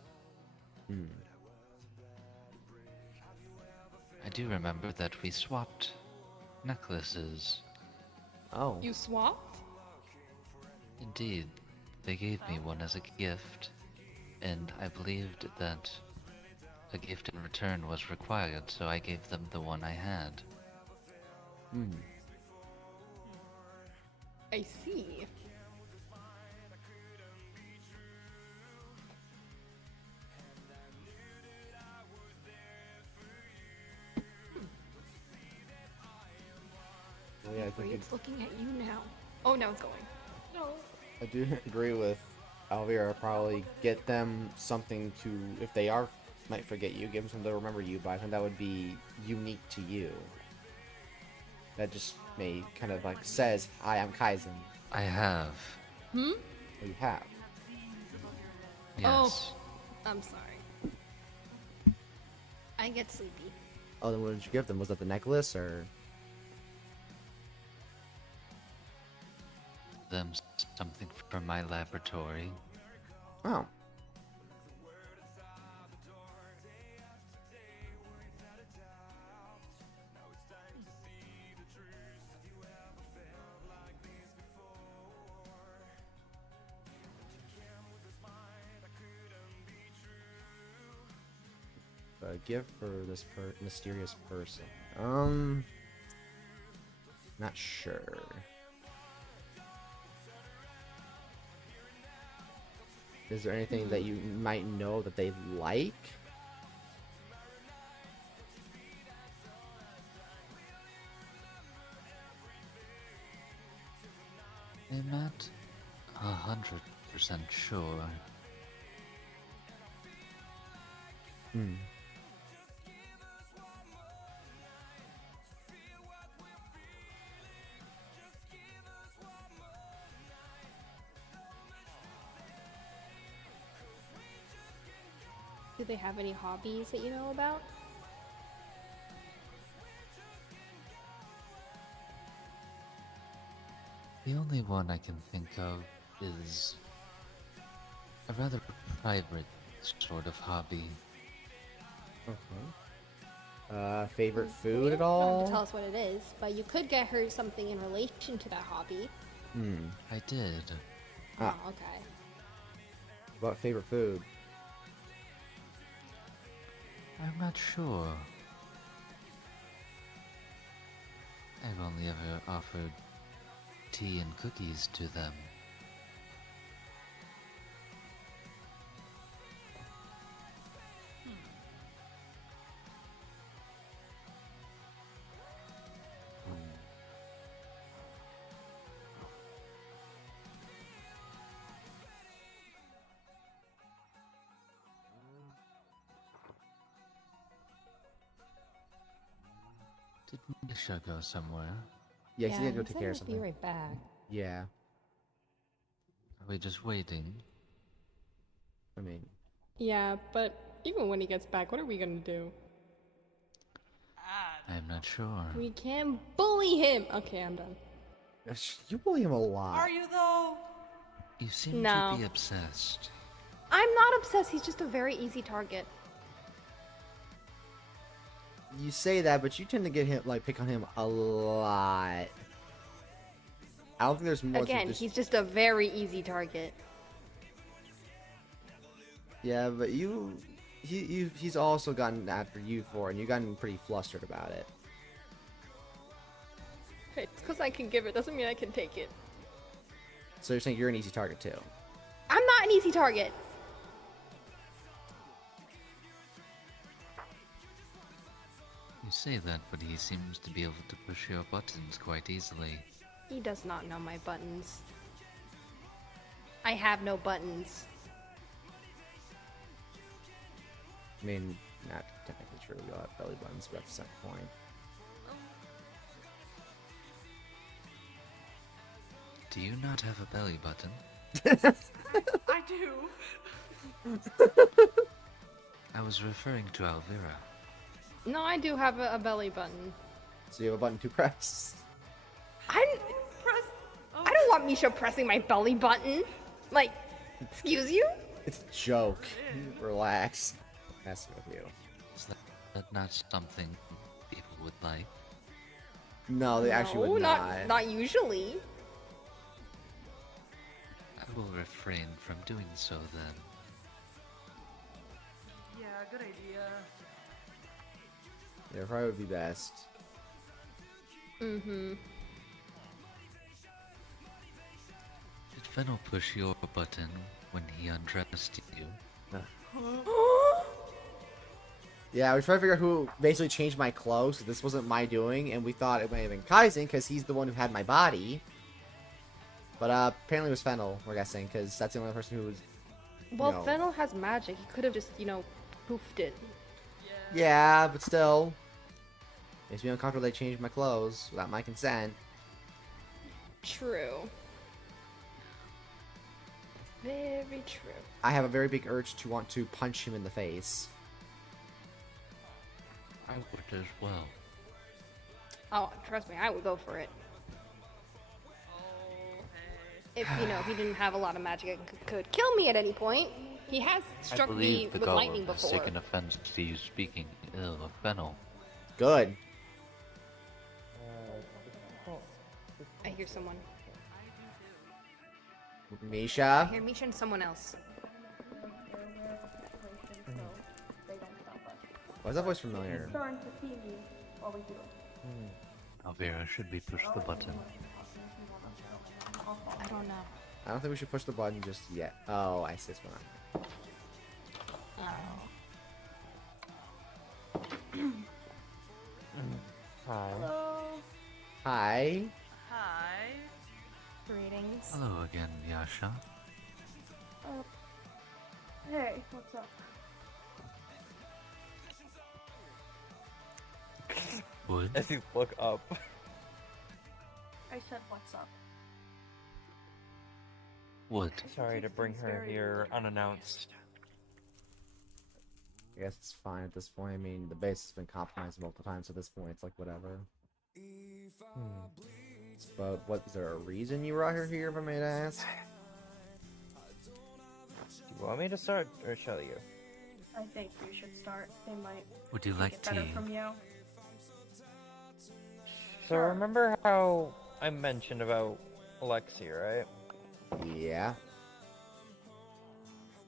I do remember that we swapped necklaces. Oh. You swapped? Indeed, they gave me one as a gift, and I believed that a gift in return was required, so I gave them the one I had. I see. Well, yeah, I think It's looking at you now. Oh, now it's going. No. I do agree with Alvira. Probably get them something to, if they might forget you, give them something to remember you by. I think that would be unique to you. That just kind of like says, "Hi, I'm Kaizen." I have. Well, you have. Yes. I'm sorry. I get sleepy. Oh, then what did you give them? Was that the necklace or? Them something from my laboratory. Oh. A gift for this mysterious person. Not sure. Is there anything that you might know that they like? I'm not 100% sure. Hmm. Do they have any hobbies that you know about? The only one I can think of is a rather private sort of hobby. Okay. Favorite food at You don't have to tell all? us what it is, but you could get her something in relation to that hobby. Hmm. I did. Ah. Oh, okay. What favorite food? I'm not sure. I've only ever offered tea and cookies to them. Did Misha go somewhere? Yes, you yeah, gotta go he take said care of he'd be something. right back. Yeah. Are we just waiting? I mean, Yeah, but even when he gets back, what are we gonna do? I'm not sure. We can't bully him! Okay, I'm done. you bully him a lot. Are you though? You seem No. to be obsessed. I'm not obsessed, he's just a very easy target. You say that, but you tend to get him pick on him a lot. I don't think there's more. Again, he's just a very easy target. Yeah, but he's also gotten after you for, and you've gotten pretty flustered about it. It's because I can give it, doesn't mean I can take it. So you're saying you're an easy target too? I'm not an easy target! You say that, but he seems to be able to push your buttons quite easily. He does not know my buttons. I have no buttons. I mean, not technically true. We all have belly buttons, but that's the second point. Do you not have a belly button? I do. I was referring to Alvira. No, I do have a belly button. So you have a button to press. Press. Oh. I don't want Misha pressing my belly button. Like, excuse you? It's a joke. Relax. Messing with you. Is that not something people would like? No, they actually would not. Not usually. I will refrain from doing so then. Yeah, good idea. Yeah, probably would be best. Mm-hmm. Did Fennel push your button when he undressed you? Yeah, I was trying to figure out who basically changed my clothes. 'Cause this wasn't my doing, and we thought it might have been Kaizen because he's the one who had my body. But apparently it was Fennel, we're guessing, because that's the only person who was. Well, No. Fennel has magic. He could have just, poofed it. Yeah, but still. Makes me uncomfortable they changed my clothes without my consent. True. Very true. I have a very big urge to want to punch him in the face. I would as well. Oh, trust me, I would go for it. Okay. If, he didn't have a lot of magic and could kill me at any point. He has struck me with lightning has before. taken offense to you speaking ill of Fennel. Good. I hear someone. I Misha? hear Misha and someone else. Why is that voice familiar? Alvira, should we push the button? I don't know. I don't think we should push the button just yet. Oh, I see what's going on. Hi. Hello. Hi. Hi. Greetings. Greetings. Hello again, Yasha. Hey, what's up? Wood? As you look up. I said what's up. Wood. Sorry to bring her here unannounced. I guess it's fine at this point. I mean, the base has been compromised multiple times at this point. It's like whatever. But what is there a reason you brought her here? If I may ask. Do you want me to start or shall you? I think you should start. They might Would you take like it better tea? from you. So remember how I mentioned about Alexi, right? Yeah.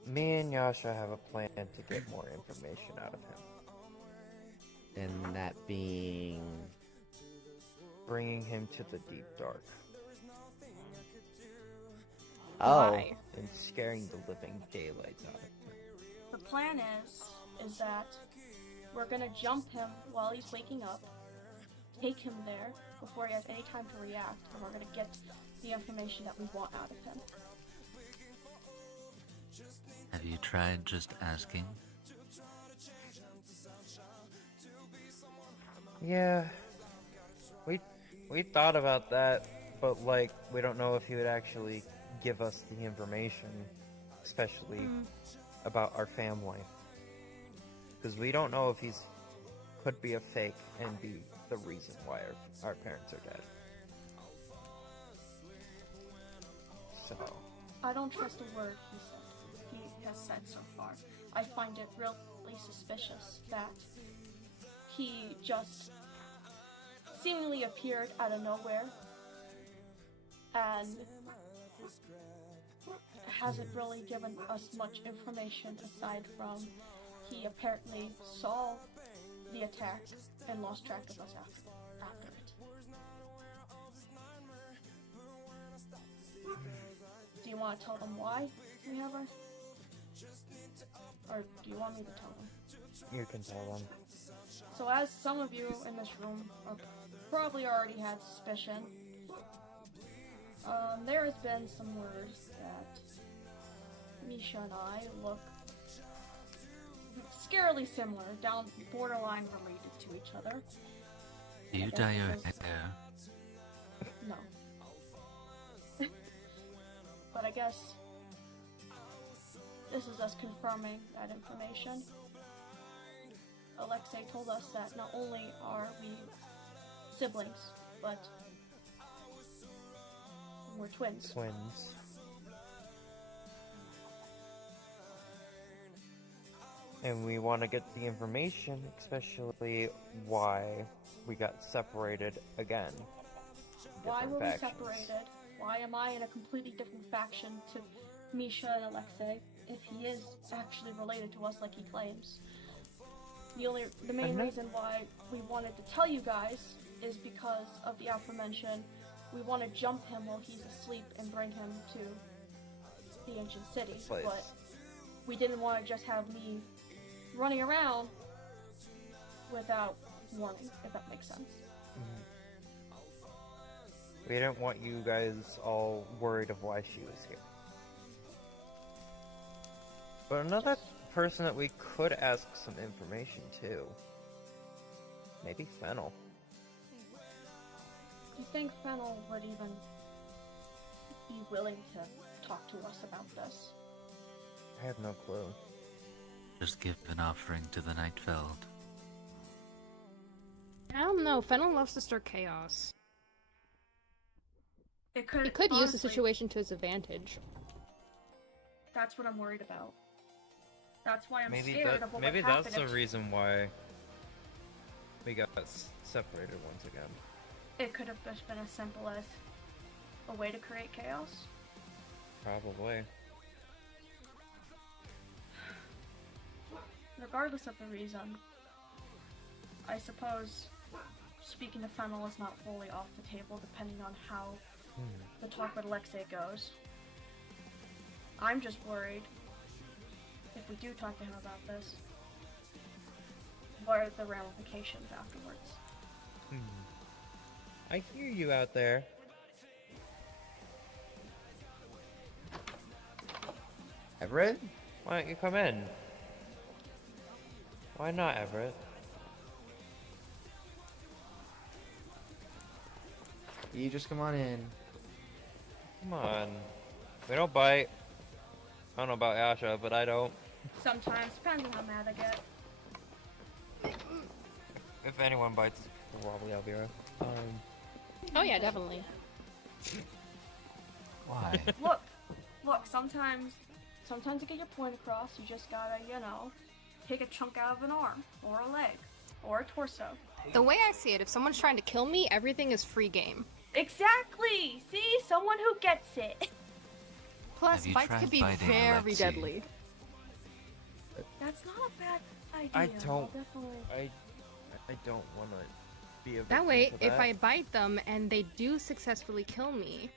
Me and Yasha have a plan to get more information out of him. And that being. Bringing him to the deep dark. Oh. Why? And scaring the living daylights out of him. The plan is that we're gonna jump him while he's waking up, take him there before he has any time to react, and we're gonna get the information that we want out of him. Have you tried just asking? Yeah. We thought about that, but like we don't know if he would actually give us the information, especially about our family. Because we don't know if he's could be a fake and be the reason why our parents are dead. So I don't trust a word he has said so far. I find it really suspicious that he just seemingly appeared out of nowhere and hasn't really given us much information aside from he apparently saw the attack and lost track of us after it. Do you want to tell them why we have her? Or do you want me to tell them? you can tell them. So as some of you in this room are probably already had suspicion, there has been some words that Misha and I look scarily similar, down borderline related to each other. Do you guess dye your this is- hair? No. But I guess this is us confirming that information. Alexei told us that not only are we siblings, but we're twins. Twins. And we want to get the information, especially why we got separated again. Why Different were we factions. separated? Why am I in a completely different faction to Misha and Alexei if he is actually related to us like he claims? The main reason why we wanted to tell you guys is because of the aforementioned. We want to jump him while he's asleep and bring him to the ancient city. Place. But we didn't want to just have me running around without warning, if that makes sense. We didn't want you guys all worried of why she was here. But another person that we could ask some information to. Maybe Fennel. Do you think Fennel would even be willing to talk to us about this? I have no clue. Just give an offering to the Nightfeld. I don't know. Fennel loves to stir chaos. It could. He could use the honestly, situation to his advantage. That's what I'm worried about. That's why I'm Maybe scared of what maybe would that's happen the if reason why we got separated once again. it could have just been as simple as a way to create chaos. Probably. Regardless of the reason, I suppose speaking to Fennel is not fully off the table depending on how the talk with Alexei goes. I'm just worried if we do talk to him about this, what are the ramifications afterwards? I hear you out there. Everett? Why don't you come in? Why not, Everett? You just come on in. Come on. We don't bite. I don't know about Yasha, but I don't. Sometimes, depends on how mad I get. If anyone bites, probably I'll be right. Oh yeah, definitely. Why? Look, sometimes to get your point across, you just gotta, take a chunk out of an arm, or a leg, or a torso. The way I see it, if someone's trying to kill me, everything is free game. Exactly! See? Someone who gets it. Plus, Have you bites tried can be biting very Alexei? deadly. That's not a bad idea. I I'll don't- definitely... I don't want to be a victim That way, to if that. I bite them and they do successfully kill me,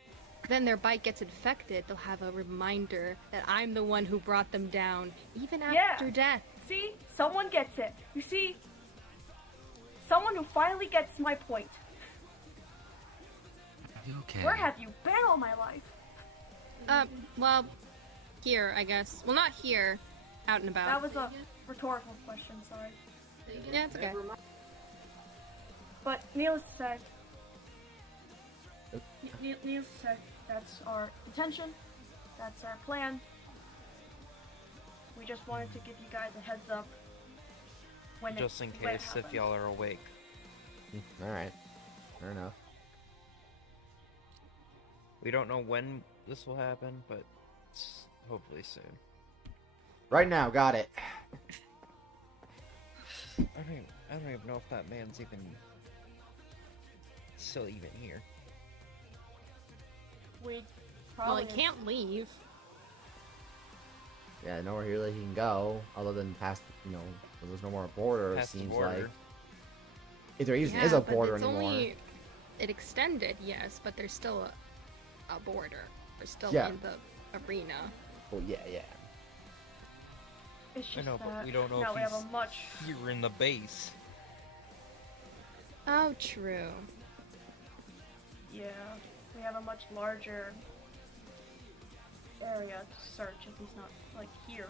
then their bite gets infected, they'll have a reminder that I'm the one who brought them down, even after death. See? Someone gets it. You see? Someone who finally gets my point. Are you okay? Where have you been all my life? Well, here, I guess. Well, not here, out and about. That was a rhetorical question, sorry. Yeah, it's okay. But needless to say, that's our intention. That's our plan. We just wanted to give you guys a heads up when Just in when it case if happens. y'all are awake. Alright. Fair enough. We don't know when this will happen, but it's hopefully soon. Right now, got it. I don't even know if that man's still even here. We Well, probably I can't leave. Yeah, nowhere here that he can go, other than past, there's no more border, it Past the seems border. like. If there even Yeah, is a but border it's anymore. only... It extended, yes, but there's still a border. We're still Yeah. in the arena. Well, yeah. It's I just know, but that we don't know now if we have a he's much here in the base. Oh, true. we have a much larger area to search if he's not like here.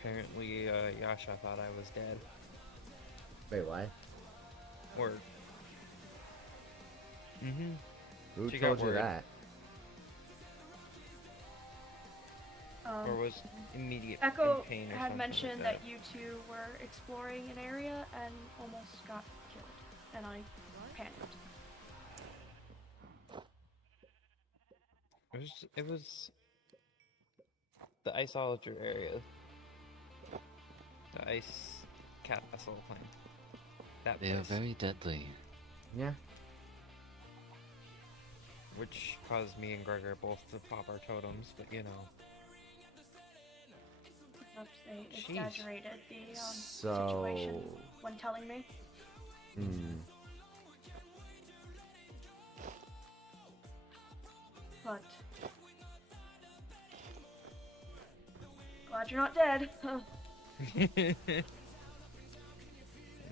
Apparently, Yasha thought I was dead. Wait, what? Word. Mm-hmm. Who She got told you worried. that? Or was immediate Echo in pain or had something mentioned like that you two were exploring an area and almost got killed, and I panicked. It was the Iceologer area. The ice castle thing. That They are place. very deadly. Yeah. Which caused me and Gregoir both to pop our totems, but Perhaps they Jeez. exaggerated the So- situation when telling me. But glad you're not dead.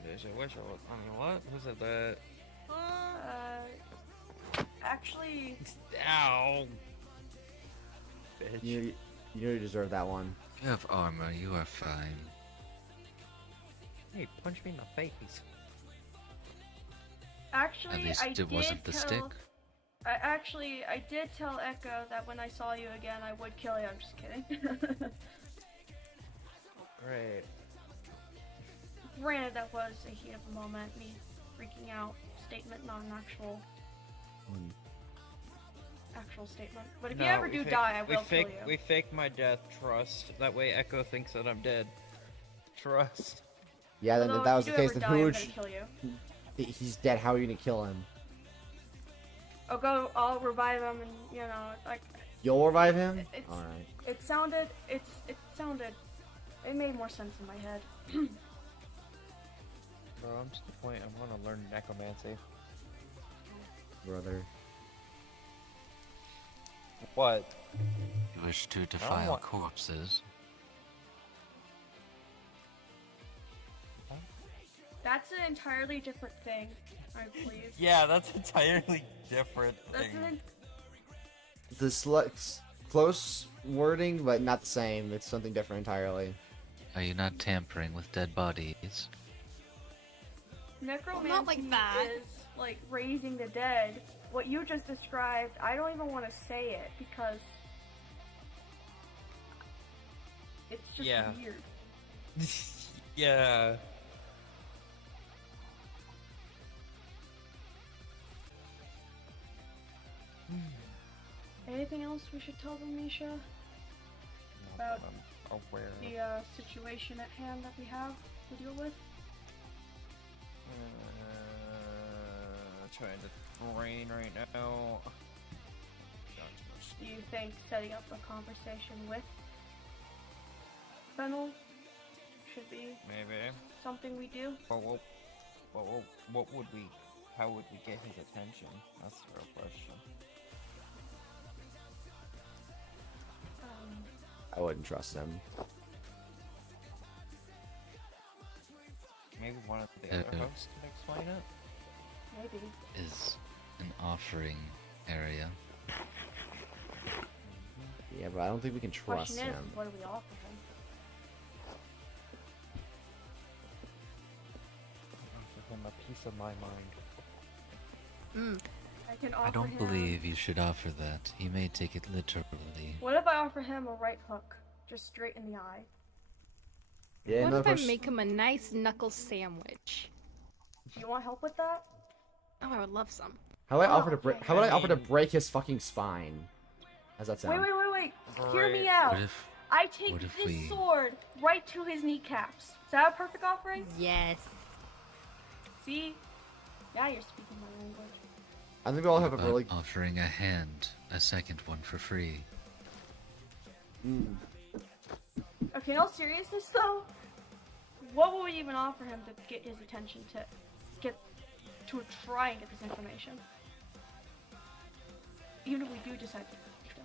There's a wish I was. I mean, what was it? The Actually, ow, bitch. You deserve that one. You have armor, you are fine. Hey, punch me in the face. actually, At least I it did wasn't the tell. stick. I did tell Echo that when I saw you again, I would kill you. I'm just kidding. Great. Granted, that was a heat of the moment, me freaking out statement, not an actual statement. But if you ever do die, I will kill you. We fake my death. Trust. That way, Echo thinks that I'm dead. Trust. Yeah, then Although if that if was you the do case, ever then die, who I'm would gonna kill you. he's dead, how are you gonna kill him? I'll revive him, and like You'll revive him? It's- Alright. it made more sense in my head. Bro, I'm to the point I want to learn necromancy. Brother. What? You wish to defile want- corpses. That's an entirely different thing, I believe. Yeah, that's entirely different That's thing. an close wording, but not the same. It's something different entirely. Are you not tampering with dead bodies? Necromancy not like that. is like raising the dead. What you just described, I don't even want to say it because it's just Yeah. weird. Yeah. Anything else we should tell them, Misha? About I'm aware. The situation at hand that we have to deal with? Trying to brain right now. Do you think setting up a conversation with Fennel should be Maybe. something we do? What would we? How would we get his attention? That's the real question. I wouldn't trust him. Maybe one of the other hosts can explain it. Maybe. Is an offering area. Yeah, but I don't think we can trust Question is, him. what do we offer him? Offer him a piece of my mind. I can offer I don't him... believe you should offer that. He may take it literally. What if I offer him a right hook? Just straight in the eye. Yeah, What another if I person. make him a nice knuckle sandwich? Do you want help with that? Oh, I would love some. How would I Oh, offer to break? okay. How would I offer to break his fucking spine? How's that sound? Wait. Hear me Right. out. What if I take what if his we- sword right to his kneecaps. Is that a perfect offering? Yes. See? Now you're speaking my language. I think we all have a about really. offering a hand, a second one for free? Okay, in all seriousness though, what would we even offer him to get his attention to try and get this information? Even if we do decide to trust him.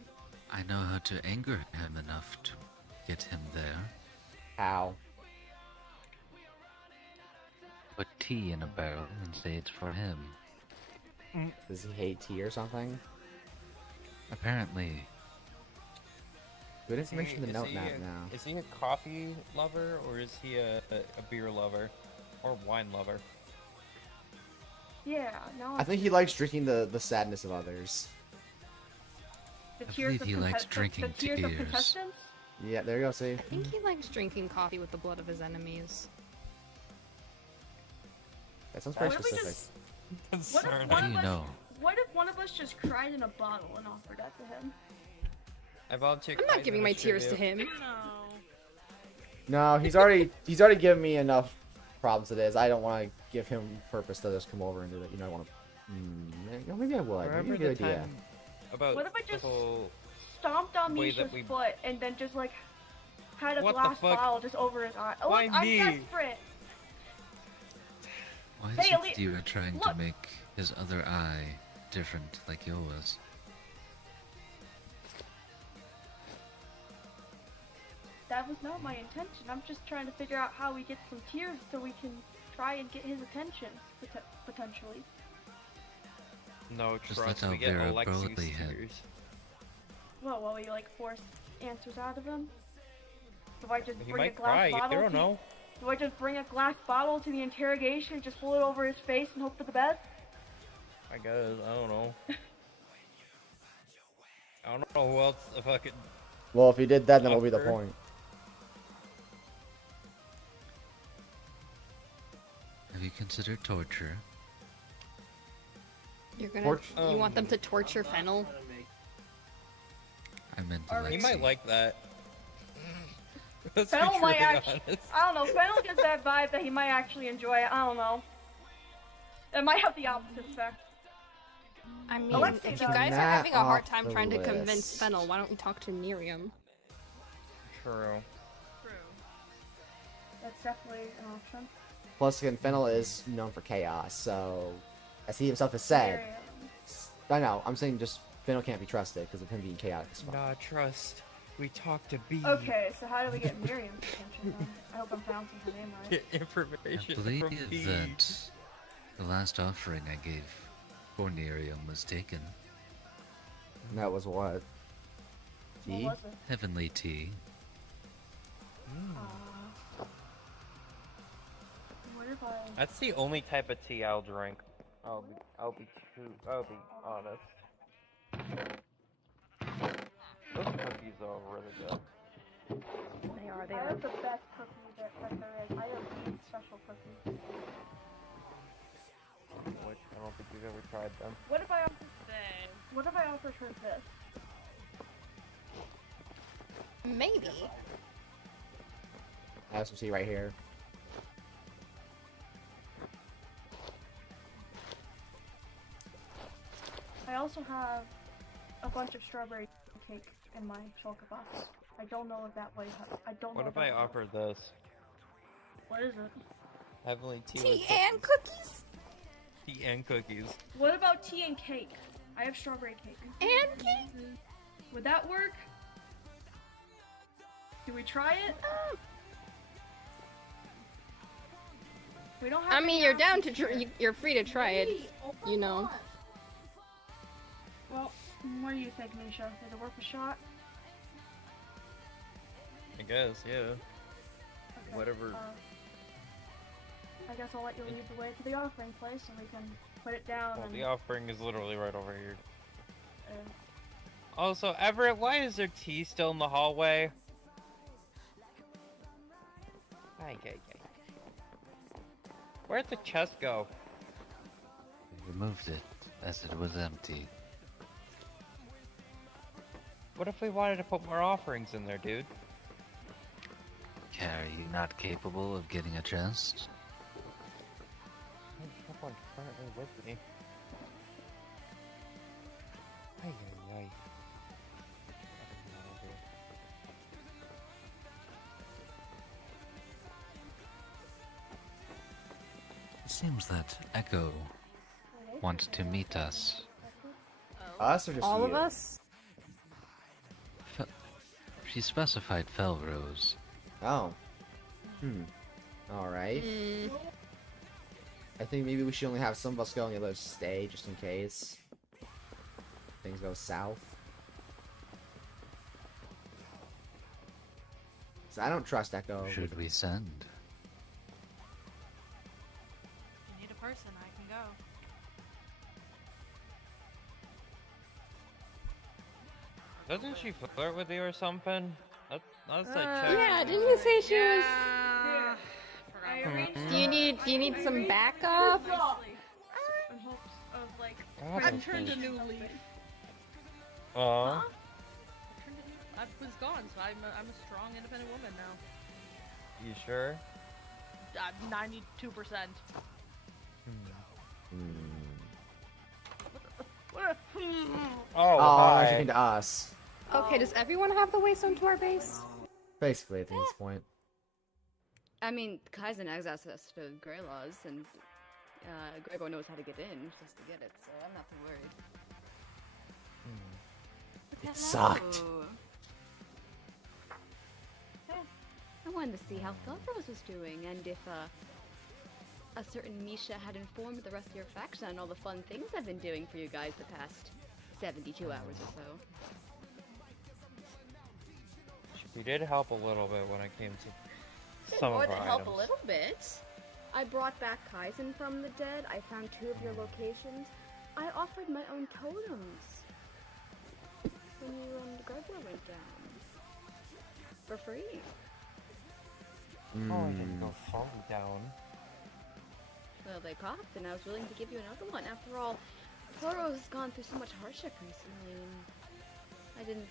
I know how to anger him enough to get him there. How? Put tea in a barrel and say it's for him. Does he hate tea or something? Apparently, Good information to note that now. Is he a coffee lover or is he a beer lover or wine lover? Yeah, no. I think he likes drinking the sadness of others. the I tears believe of he likes the drinking tears of tears. contestants. Yeah, there you go. See. I think he likes drinking coffee with the blood of his enemies. That sounds very What if we specific. just What if Concerning. one How do of you us? know? What if one of us just cried in a bottle and offered that to him? I volunteer. I'm not giving my tears to him. No. No, he's already given me enough problems as it is. I don't want to give him purpose to just come over and do that. You know, I want to. Maybe I would. Remember Maybe the a good idea. time about What if I the just- whole... Stomped on Way Misha's that we- foot and then just like had a What the glass fuck? bottle just over his eye. Oh, Why look, I'm me? desperate. Why is Hey, it Ali- that you are trying look. to make his other eye different like yours? That was not my intention. I'm just trying to figure out how we get some tears so we can try and get his attention, potentially. No Just trust, let we get Alvira Alexi's Broadly hit. tears. Well, while we like force answers out of him? Do I just He bring a might glass cry, you bottle? don't know. Do I just bring a glass bottle to the interrogation, just hold it over his face and hope for the best? I guess, I don't know. I don't know who else if I could... Well, if he did that, then what would be the Offer. point? Have you considered torture? You're gonna. Torch- You want them to torture Fennel? I meant Alright. He Alexi. might like that. Let's be Fennel might truly actually. honest. I don't know. Fennel gets that vibe that he might actually enjoy it. I don't know. It might have the opposite effect. I mean, Alexi, if you though. guys are Not having a hard off time the trying to convince list. Fennel, why don't you talk to Miriam? True. True. That's definitely an option. Plus, again, Fennel is known for chaos, so as he himself has said, Miriam. I know. I'm saying just Fennel can't be trusted because of him being chaotic as fuck. Nah, trust. We talk to B. Okay, so how do we get Miriam's attention then? I hope I'm pronouncing her name right. Get I information from believe B. that the last offering I gave for Nerium was taken. And that was what? What Tea? was it? Heavenly tea. What if I? That's the only type of tea I'll drink. I'll be honest. Those cookies are really good. They are. They I are. have the best cookie that there is. I have these special cookies. Which I don't think you've ever tried them. What if I offer? Same. What if I offered her this? Maybe. I have some tea right here. I also have a bunch of strawberry cake in my shulker box. I don't know if that way. I don't know. What if I offer this? What is it? Heavenly tea, Tea with and cookies? tea and cookies. What about tea and cake? I have strawberry cake. And cake? Would that work? Do we try it? We don't have. I mean, any you're down to options here. you're free to try it, you know. Well, what do you think, Misha? Is it worth a shot? I guess, yeah. Okay, Whatever. I guess I'll let you lead the way to the offering place, and we can put it down. Well, and, the offering is literally right over here. uh, Also, Everett, why is there tea still in the hallway? Ay. Where'd the chest go? We removed it as it was empty. What if we wanted to put more offerings in there, dude? Are you not capable of getting a chest? I have one currently with me. Ay. It seems that Echo wants to meet us. Us or just All you? of us? She specified Felrose. Oh. Alright. I think maybe we should only have some of us go and the others stay, just in case things go south. So I don't trust Echo. Should we send? You need a person. I can go. Doesn't she flirt with you or something? Let's check. Yeah, didn't you say she was? Yeah. I Forgot. arranged Do you need some backup? in hopes of like. I turned a new leaf. Aw. I was gone, so I'm a strong, independent woman now. You sure? 92%. Oh, Oh, hi. she's talking to us. Okay, does everyone have the waystone to our base? Basically, at this point. I mean, Kaizen has access to Grey Laws, and Greagoir knows how to get in just to get it, so I'm not too worried. It sucked. I wanted to see how Felrose was doing, and if a certain Misha had informed the rest of your faction on all the fun things I've been doing for you guys the past 72 hours or so. She did help a little bit when it came to some More of than our help items. a little bit. I brought back Kaizen from the dead. I found 2 of your locations. I offered my own totems when you and Greagoir went down for free. Oh, I didn't go fully down. Well, they popped, and I was willing to give you another one. After all, Felrose has gone through so much hardship recently, and I didn't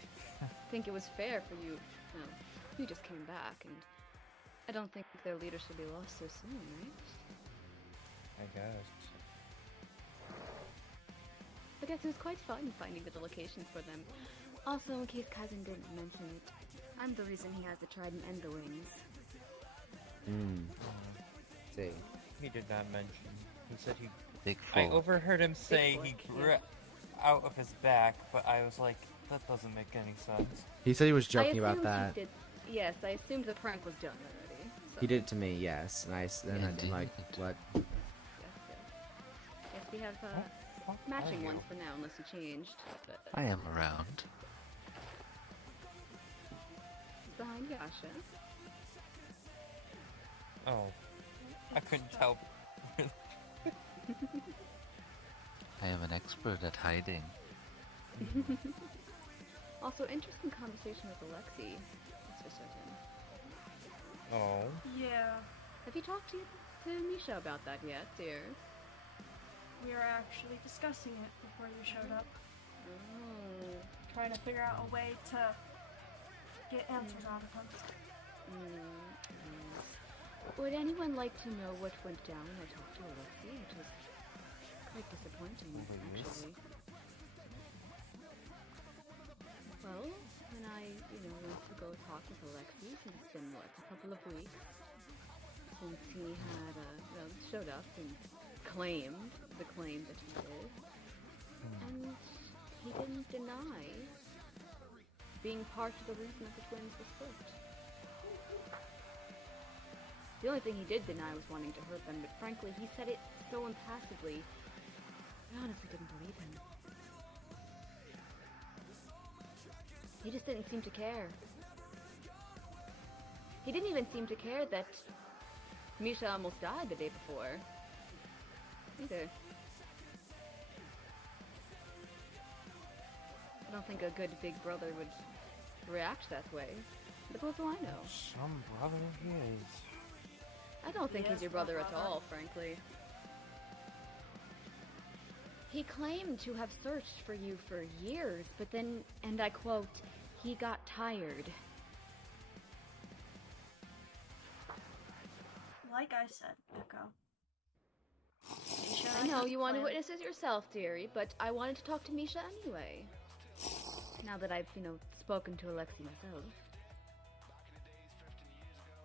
think it was fair for you. Well, you just came back, and I don't think their leader should be lost so soon, right? I guess. I guess it was quite fun finding the locations for them. Also, in case Kaizen didn't mention it, I'm the reason he has the trident and the wings. See. He did not mention. He said he. Big I folk. overheard him say he folk, grew yes. out of his back, but I was like, that doesn't make any sense. He said he was I joking about assumed he that. did- yes, I assumed the prank was done already. So. He did it to me, yes. And I'm like, Indeed. what? Yes, yes. Yes, we have fuck matching are you? ones for now, unless you changed. But I am around. behind Yasha. Oh, I couldn't tell. I am an expert at hiding. Also, interesting conversation with Alexi. That's for certain. Oh. Yeah, Have you talked to Misha about that yet, dear? we were actually discussing it before you showed up. Oh. Trying to figure out a way to get answers out of him. Would anyone like to know what went down when I talked to Alexi? It was quite disappointing, Please. actually. Well, when I, went to go talk with Alexi, it's been, what, a couple of weeks since he had, showed up and claimed the claim that he did. And he didn't deny being part of the reason that the twins were split. The only thing he did deny was wanting to hurt them, but frankly, he said it so impassively, I honestly didn't believe him. He just didn't seem to care. He didn't even seem to care that Misha almost died the day before. Either. I don't think a good big brother would react that way. But what do I know? Some brother he is. I don't think he's Yes, your my brother at brother. all, frankly. He claimed to have searched for you for years, but then, and I quote, he got tired. Like I said, Echo. Misha I and know have you a want to plan. witness it yourself, dearie, but I wanted to talk to Misha anyway. Now that I've, spoken to Alexi myself.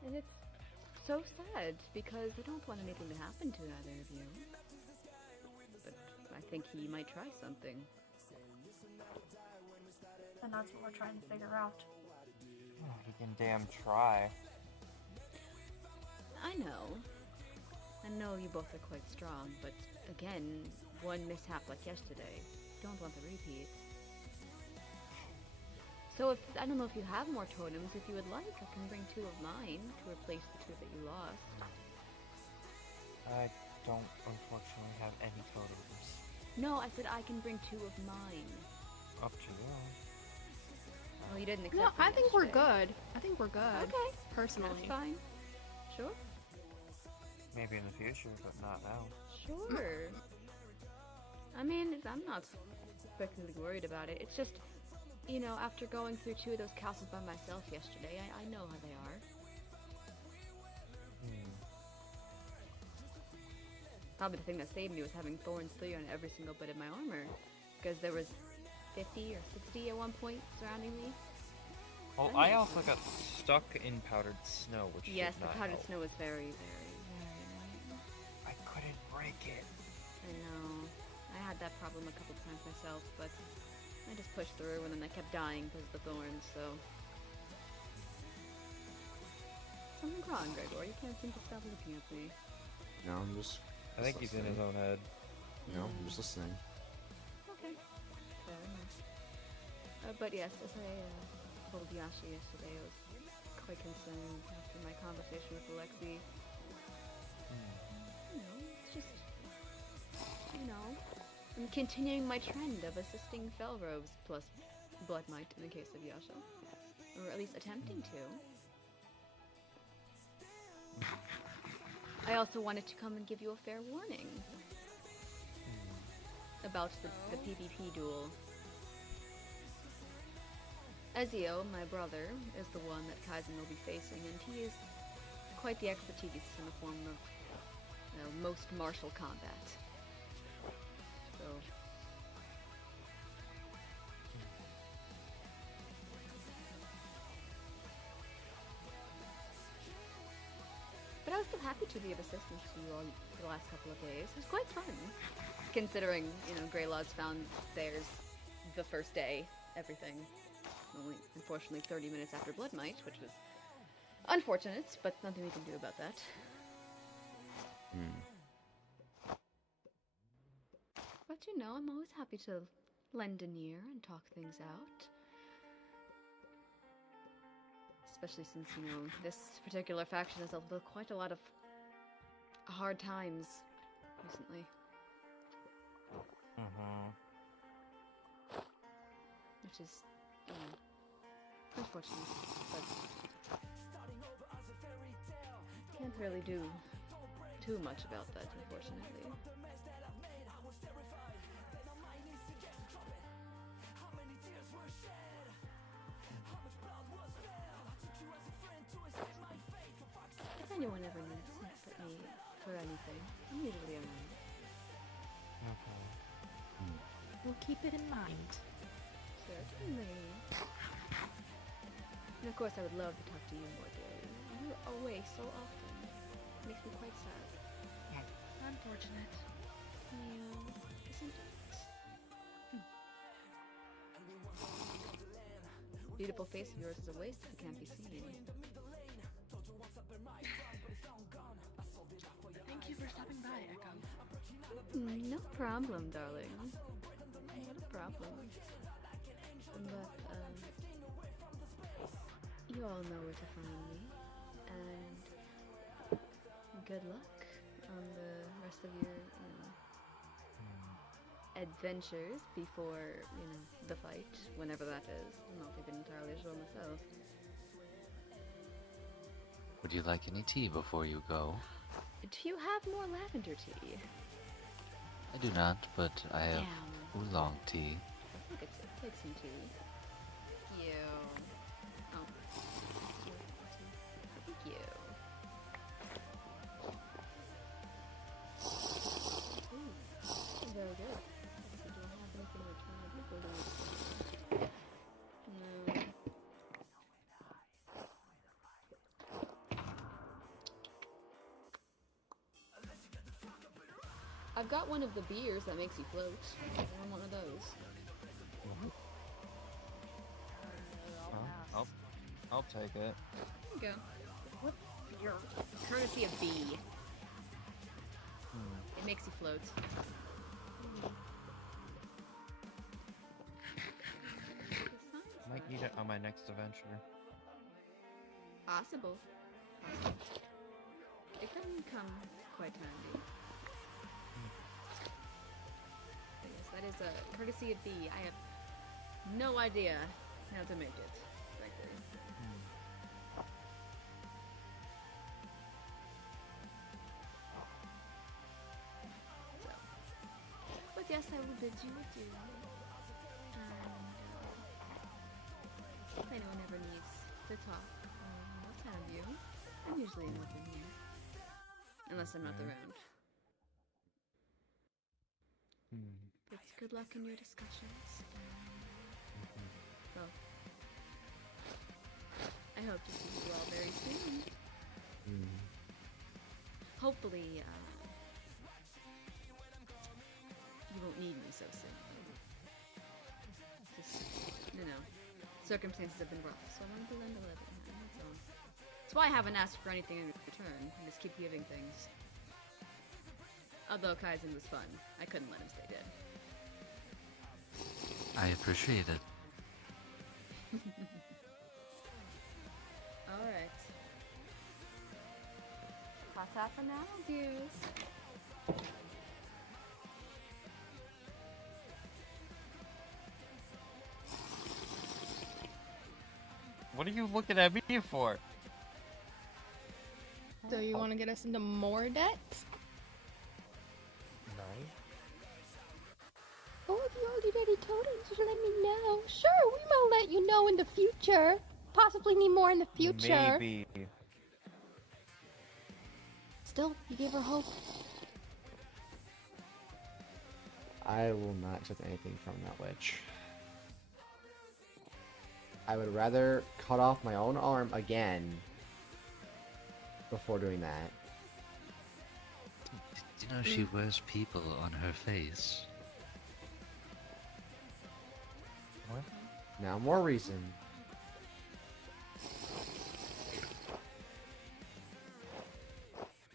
And it's so sad, because I don't want anything to happen to either of you. But I think he might try something. And that's what we're trying to figure out. Oh, he can damn try. I know. I know you both are quite strong, but again, one mishap like yesterday. Don't want the repeat. So I don't know if you have more totems. If you would like, I can bring 2 of mine to replace the 2 that you lost. I don't unfortunately have any totems. No, I said I can bring 2 of mine. Up to you. Oh, you didn't accept No, them I think we're yesterday. good. I think we're good. Okay, Personally. that's fine. Sure? Maybe in the future, but not now. Sure. I mean, I'm not particularly worried about it. It's just, after going through 2 of those castles by myself yesterday, I know how they are. Probably the thing that saved me was having Thorns 3 on every single bit of my armor. Because there was 50 or 60 at one point surrounding me. Well, That I makes also sense. got stuck in powdered snow, which Yes, did the not powdered help. snow is very, very, very annoying. I couldn't break it. I know. I had that problem a couple times myself, but I just pushed through and then I kept dying because of the thorns, so... Something's wrong, Greagoir. You can't seem to stop looking at me. No, I'm just. I think he's in his own head. I'm just listening. Okay. Fair enough. But yes, as I told Yasha yesterday, I was quite concerned after my conversation with Alexi. It's just, I'm continuing my trend of assisting Felrose plus Blood Might in the case of Yasha. Or at least attempting to. I also wanted to come and give you a fair warning about the PvP duel. Ezio, my brother, is the one that Kaizen will be facing, and he is quite the expertise in the form of most martial combat. So... But I was still happy to be of assistance to you all for the last couple of days. It was quite fun. Considering, Greylaw's found theirs the first day, everything. Only, unfortunately, 30 minutes after Blood Might, which was unfortunate, but nothing we can do about that. But But you know, I'm always happy to lend an ear and talk things out. Especially since, you know, this particular faction has dealt with quite a lot of hard times recently. Which is, you know, unfortunate, but can't really do too much about that, unfortunately. If anyone ever needs me for anything, I'm usually around. We'll keep it in mind. Certainly. And of course, I would love to talk to you more, dearie. You're away so often. Makes me quite sad. Unfortunate. Yeah, isn't it? Beautiful face of yours is a waste if it can't be seen. Thank you for stopping by, Echo. No problem, darling. Not a problem. But, you all know where to find me. And good luck on the rest of your, you know, adventures before, you know, the fight, whenever that is. I'm not even entirely sure myself. Would you like any tea before you go? Do you have more lavender tea? I do not, but I have Damn. oolong tea. I think it's take some tea. Thank you. Oh. Thank you. Ooh, very good. So do I have anything to return? I think we'll do it. No. I've got one of the beers that makes you float. I want one of those. I'll take it. There you go. What? Your courtesy of B. It makes you float. Might need it on my next adventure. Possible. It can come quite handy. Yes, that is a courtesy of B. I have no idea how to make it, frankly. So, but yes, I will bid you adieu. And if anyone ever needs to talk, what have you, I'm usually an open here. Unless I'm not around. But good luck in your discussions. Well, I hope to see you all very soon. Hopefully, you won't need me so soon. Just, you know, circumstances have been rough, so I wanted to lend a little hand, that's all. That's why I haven't asked for anything in return. I just keep giving things. Although Kaizen was fun, I couldn't let him stay dead. I appreciate it. Alright. Ta-ta for now, dears. What are you looking at me for? So you want to get us into more debt? Oh, if you already told us, just let me know. Sure, we might let you know in the future. Possibly need more in the future. Maybe. Still, you gave her hope. I will not accept anything from that witch. I would rather cut off my own arm again before doing that. You know she wears people on her face. What? Now more reason.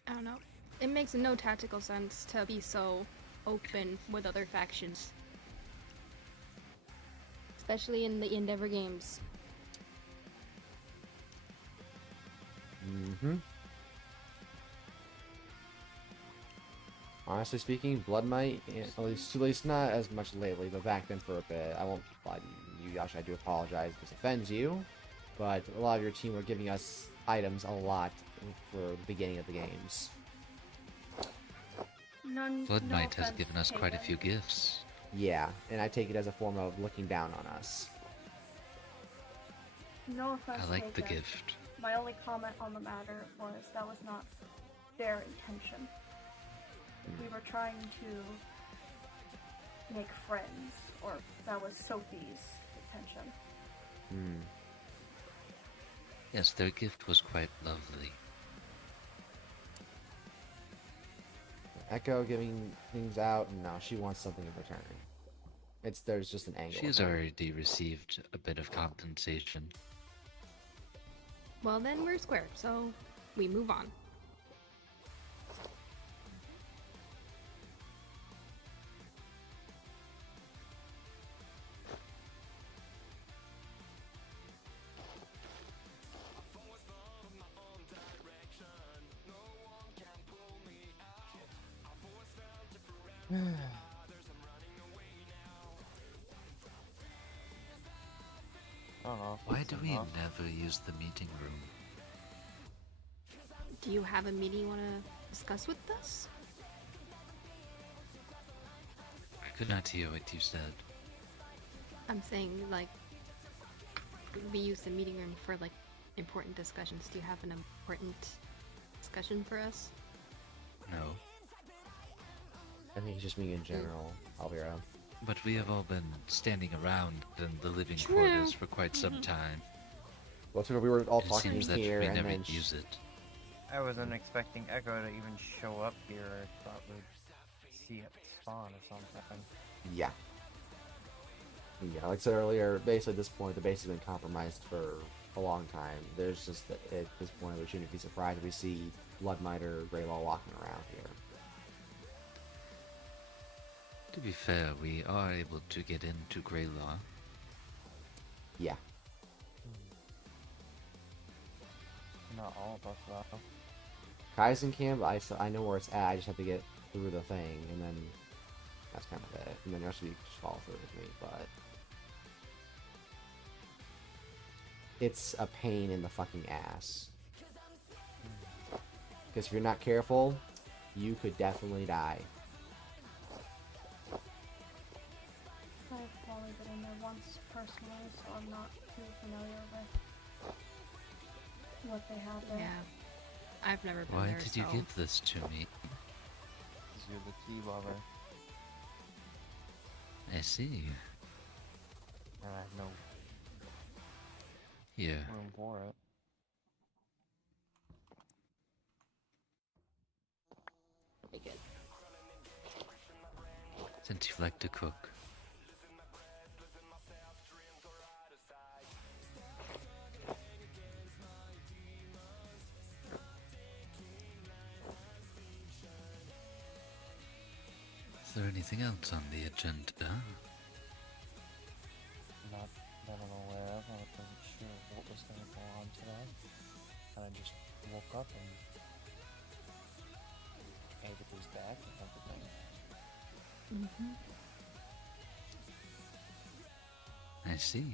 I don't know. It makes no tactical sense to be so open with other factions. Especially in the Endeavor games. Mm-hmm. Honestly speaking, Blood Might, at least not as much lately, but back then for a bit. I won't lie to you, Yasha, I do apologize if this offends you, but a lot of your team were giving us items a lot for the beginning of the games. Blood No Knight has offense, given us quite a few Haven. gifts. Yeah, and I take it as a form of looking down on us. No offense, I like the Haven. gift. My only comment on the matter was that was not their intention. We were trying to make friends, or that was Sophie's intention. Hmm. Yes, their gift was quite lovely. Echo giving things out, and now she wants something in return. There's just an angle. She has with it. already received a bit of compensation. Well, then we're square, so we move on. I don't know. if Why it's do we enough. never use the meeting room? Do you have a meeting you want to discuss with us? I could not hear what you said. I'm saying, like, we use the meeting room for, like, important discussions. Do you have an important discussion for us? No. I think it's just me in general. I'll be around. But we have all been standing around in the living True. quarters for quite some time. Well, so we were all It talking seems that here, we and never then use it. I wasn't expecting Echo to even show up here. I thought we'd see it spawn or something. yeah. Yeah, like I said earlier, basically at this point, the base has been compromised for a long time. There's just, at this point, we shouldn't be surprised if we see Blood Might or Greagoir walking around here. To be fair, we are able to get into Greagoir. Yeah. Not all of us, though. Kaizen camp, I know where it's at, I just have to get through the thing, and then that's kind of it. And then the rest of you just follow through with me, but it's a pain in the fucking ass. Because if you're not careful, you could definitely die. I've only been in there once personally, so I'm not too familiar with what they have there. Yeah. I've never been Why there, did you so... give this to me? Because you're the tea lover. I see. And I have no Here, room for it. Very good. since you like to cook. Is there anything else on the agenda? Not that I'm aware of. I wasn't sure what was going to go on today. And I just woke up and everybody's back and everything. I see.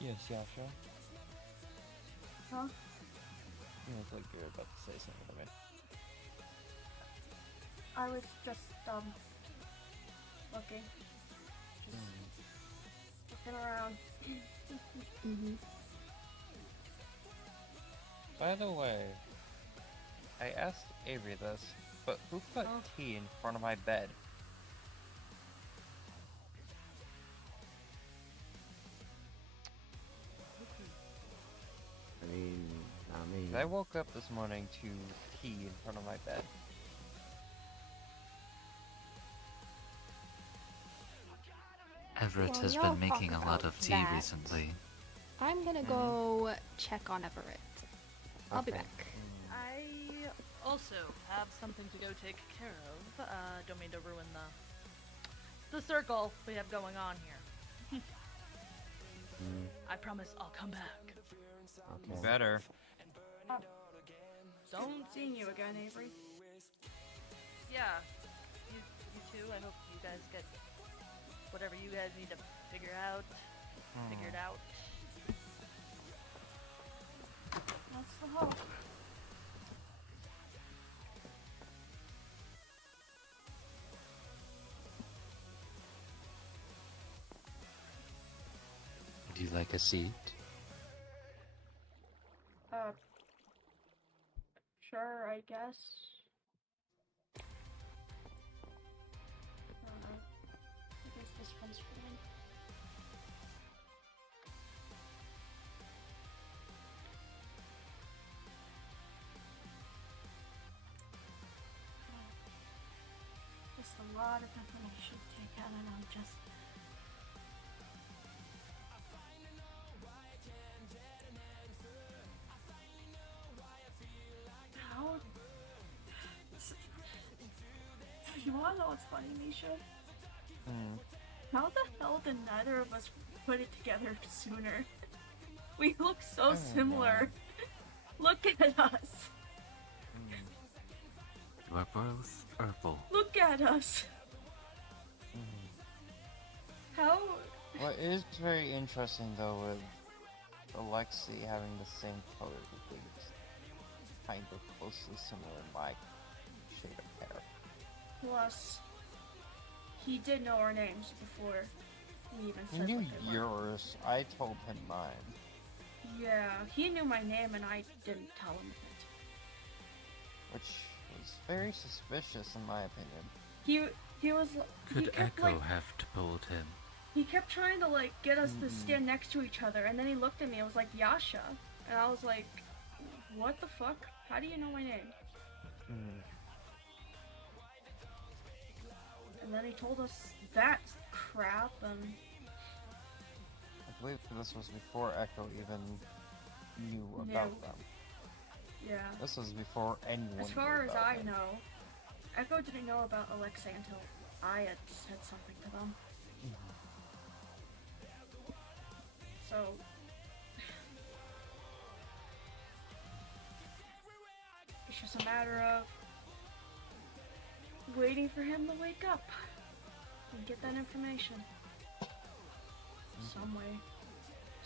Yes, Yasha. Huh? You look like you're about to say something to me. I was just, looking. Just looking around. Mm-hmm. By the way, I asked Avery this, but who put Oh. tea in front of my bed? I mean, not me. I woke up this morning to tea in front of my bed. Everett Well, has y'all been making talk a lot about of tea that. recently. I'm gonna go check on Everett. I'll be Okay. back. I also have something to go take care of. Don't mean to ruin the circle we have going on here. I promise I'll come back. Okay. Better. Don't. Seeing you again, Avery. Yeah. You too. I hope you guys get whatever you guys need to figure out. Figured out. That's the hope. Would you like a seat? Sure, I guess. I guess this one's fine. Just a lot of information to take in, and I'm just. How? You wanna know what's funny, Misha? How the hell did neither of us put it together sooner? We look so similar. Look at us. You are both purple. Look at us. How? Well, it is very interesting though with Alexei having the same color leaves. Kind of closely similar in my shade of hair. Plus, he did know our names before we even He said knew what they were. yours. I told him mine. Yeah, he knew my name and I didn't tell him it. Which was very suspicious in my opinion. He was. He Could kept, Echo like, have told him? he kept trying to like get us to stand next to each other, and then he looked at me and was like, Yasha, and I was like, what the fuck? How do you know my name? And then he told us that crap, and I believe this was before Echo even knew about them. yeah. This was before anyone As far knew as about I them. know, Echo didn't know about Alexei until I had said something to them. So, it's just a matter of waiting for him to wake up and get that information. Some way.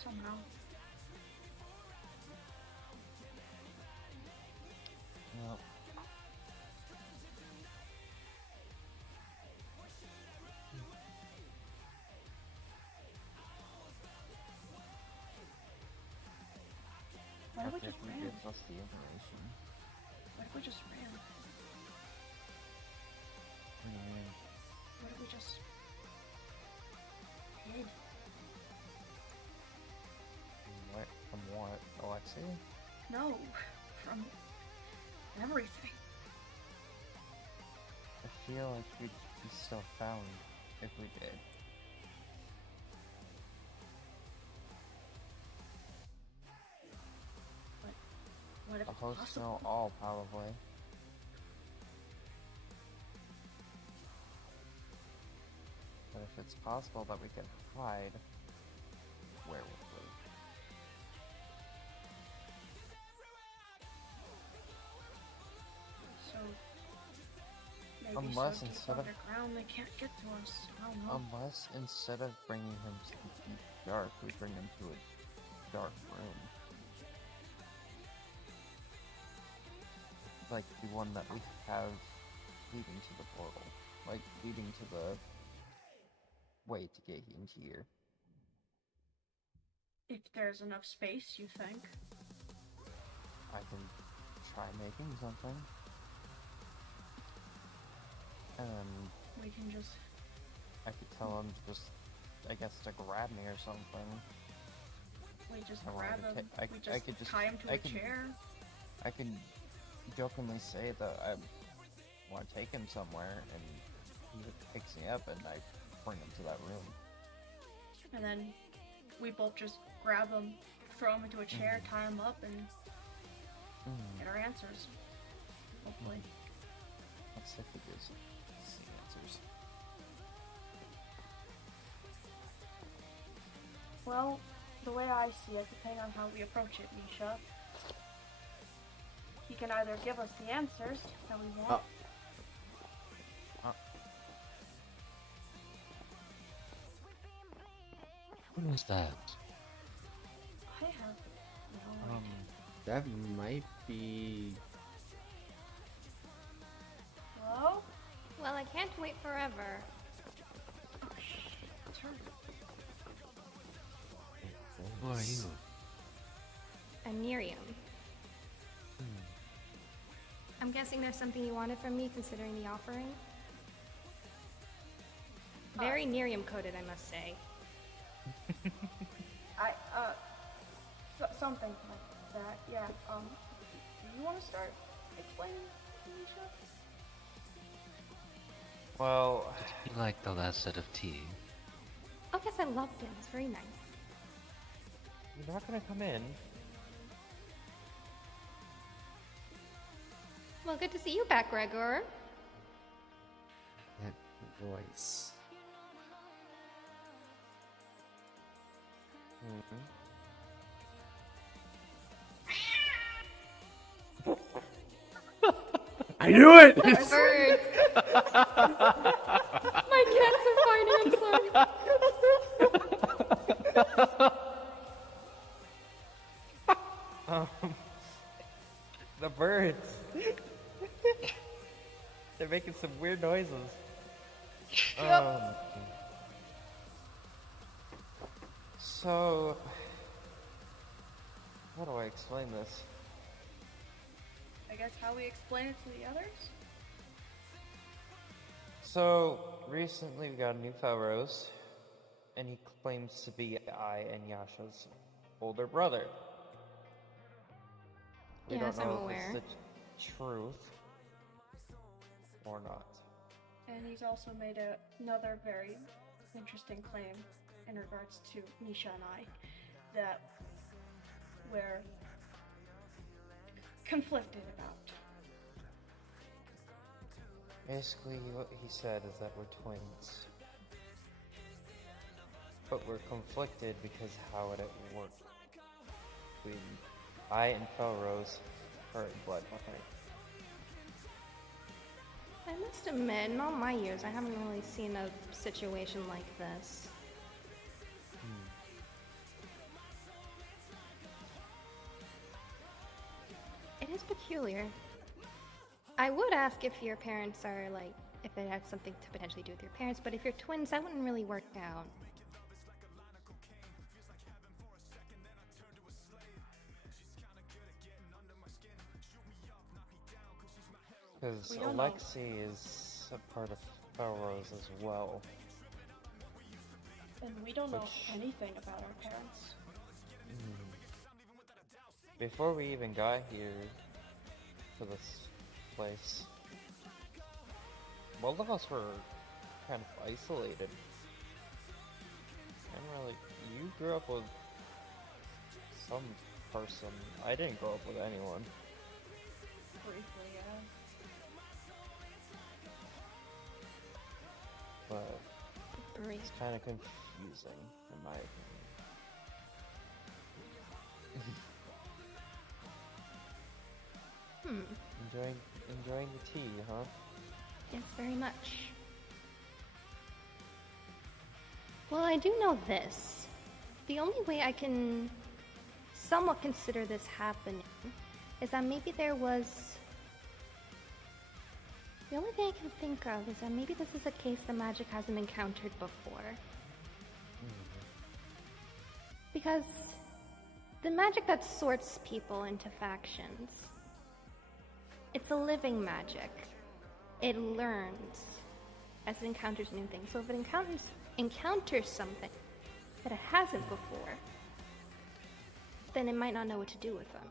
Somehow. Yep. Why did we After just he ran? gives us the information. Why did we just ran? What do you mean? What did we just hid? From what? Alexei? No, from everything. I feel like we'd be still found if we did. What if The it's hosts possible? know all, probably. But if it's possible that we could hide, where would we? So maybe Unless so deep instead of- underground they can't get to us. I don't know. Unless instead of bringing him to the deep dark, we bring him to a dark room. Like the one that we have leading to the portal. Like leading to the way to get into here. If there's enough space, you think? I can try making something. And We can just. I could tell him to just, I guess, to grab me or something. We just I wanted grab to him. ta- I- We I just could just- tie him to I a could- chair. I can jokingly say that I want to take him somewhere, and he picks me up, and I bring him to that room. And then we both just grab him, throw him into a chair, tie him up, and get our answers. Hopefully. Let's see figures. Let's see answers. Well, the way I see it, depending on how we approach it, Misha, he can either give us the answers that we want. What was that? I have no idea. That might be. Hello? Well, I can't wait forever. Oh, shit. It's her. Who are you? I'm Miriam. I'm guessing there's something you wanted from me, considering the offering. Very Miriam coded, I must say. Something like that, yeah. Do you want to start explaining, Misha? Well, You like the last set of tea? Oh yes, I loved it. It was very nice. you're not gonna come in. Well, good to see you back, Greagoir. That voice. I knew it! Birds. My cats are fighting. I'm sorry. The birds. They're making some weird noises. So, how do I explain this? I guess how we explain it to the others? So, recently we got a new Felrose, and he claims to be I and Yasha's older brother. We Yes, don't know I'm if aware. it's the truth or not. And he's also made another very interesting claim in regards to Misha and I that we're conflicted about. Basically, what he said is that we're twins. But we're conflicted because how would it work? I and Felrose are in blood. I must admit, in all my years, I haven't really seen a situation like this. It is peculiar. I would ask if your parents are like, if it had something to potentially do with your parents, but if you're twins, that wouldn't really work out. Because We don't know. Alexi is a part of Felrose as well. And we don't know Which- anything about our parents. Before we even got here to this place, both of us were kind of isolated. And really, you grew up with some person. I didn't grow up with anyone. Briefly, yeah. But Brief. it's kind of confusing, in my opinion. Enjoying the tea, huh? Yes, very much. Well, I do know this. The only way I can somewhat consider this happening is that maybe there was... The only thing I can think of is that maybe this is a case that magic hasn't encountered before. Because the magic that sorts people into factions, it's a living magic. It learns as it encounters new things. So if it encounters something that it hasn't before, then it might not know what to do with them.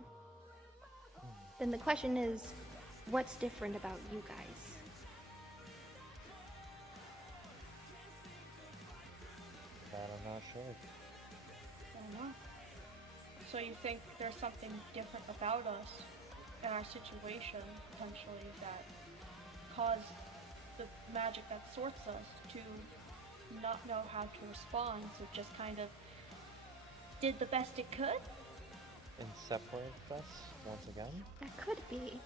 Then the question is, what's different about you guys? That I'm not sure. I don't know. So you think there's something different about us in our situation, potentially, that caused the magic that sorts us to not know how to respond, so it just kind of did the best it could? And separate us once again? That could be.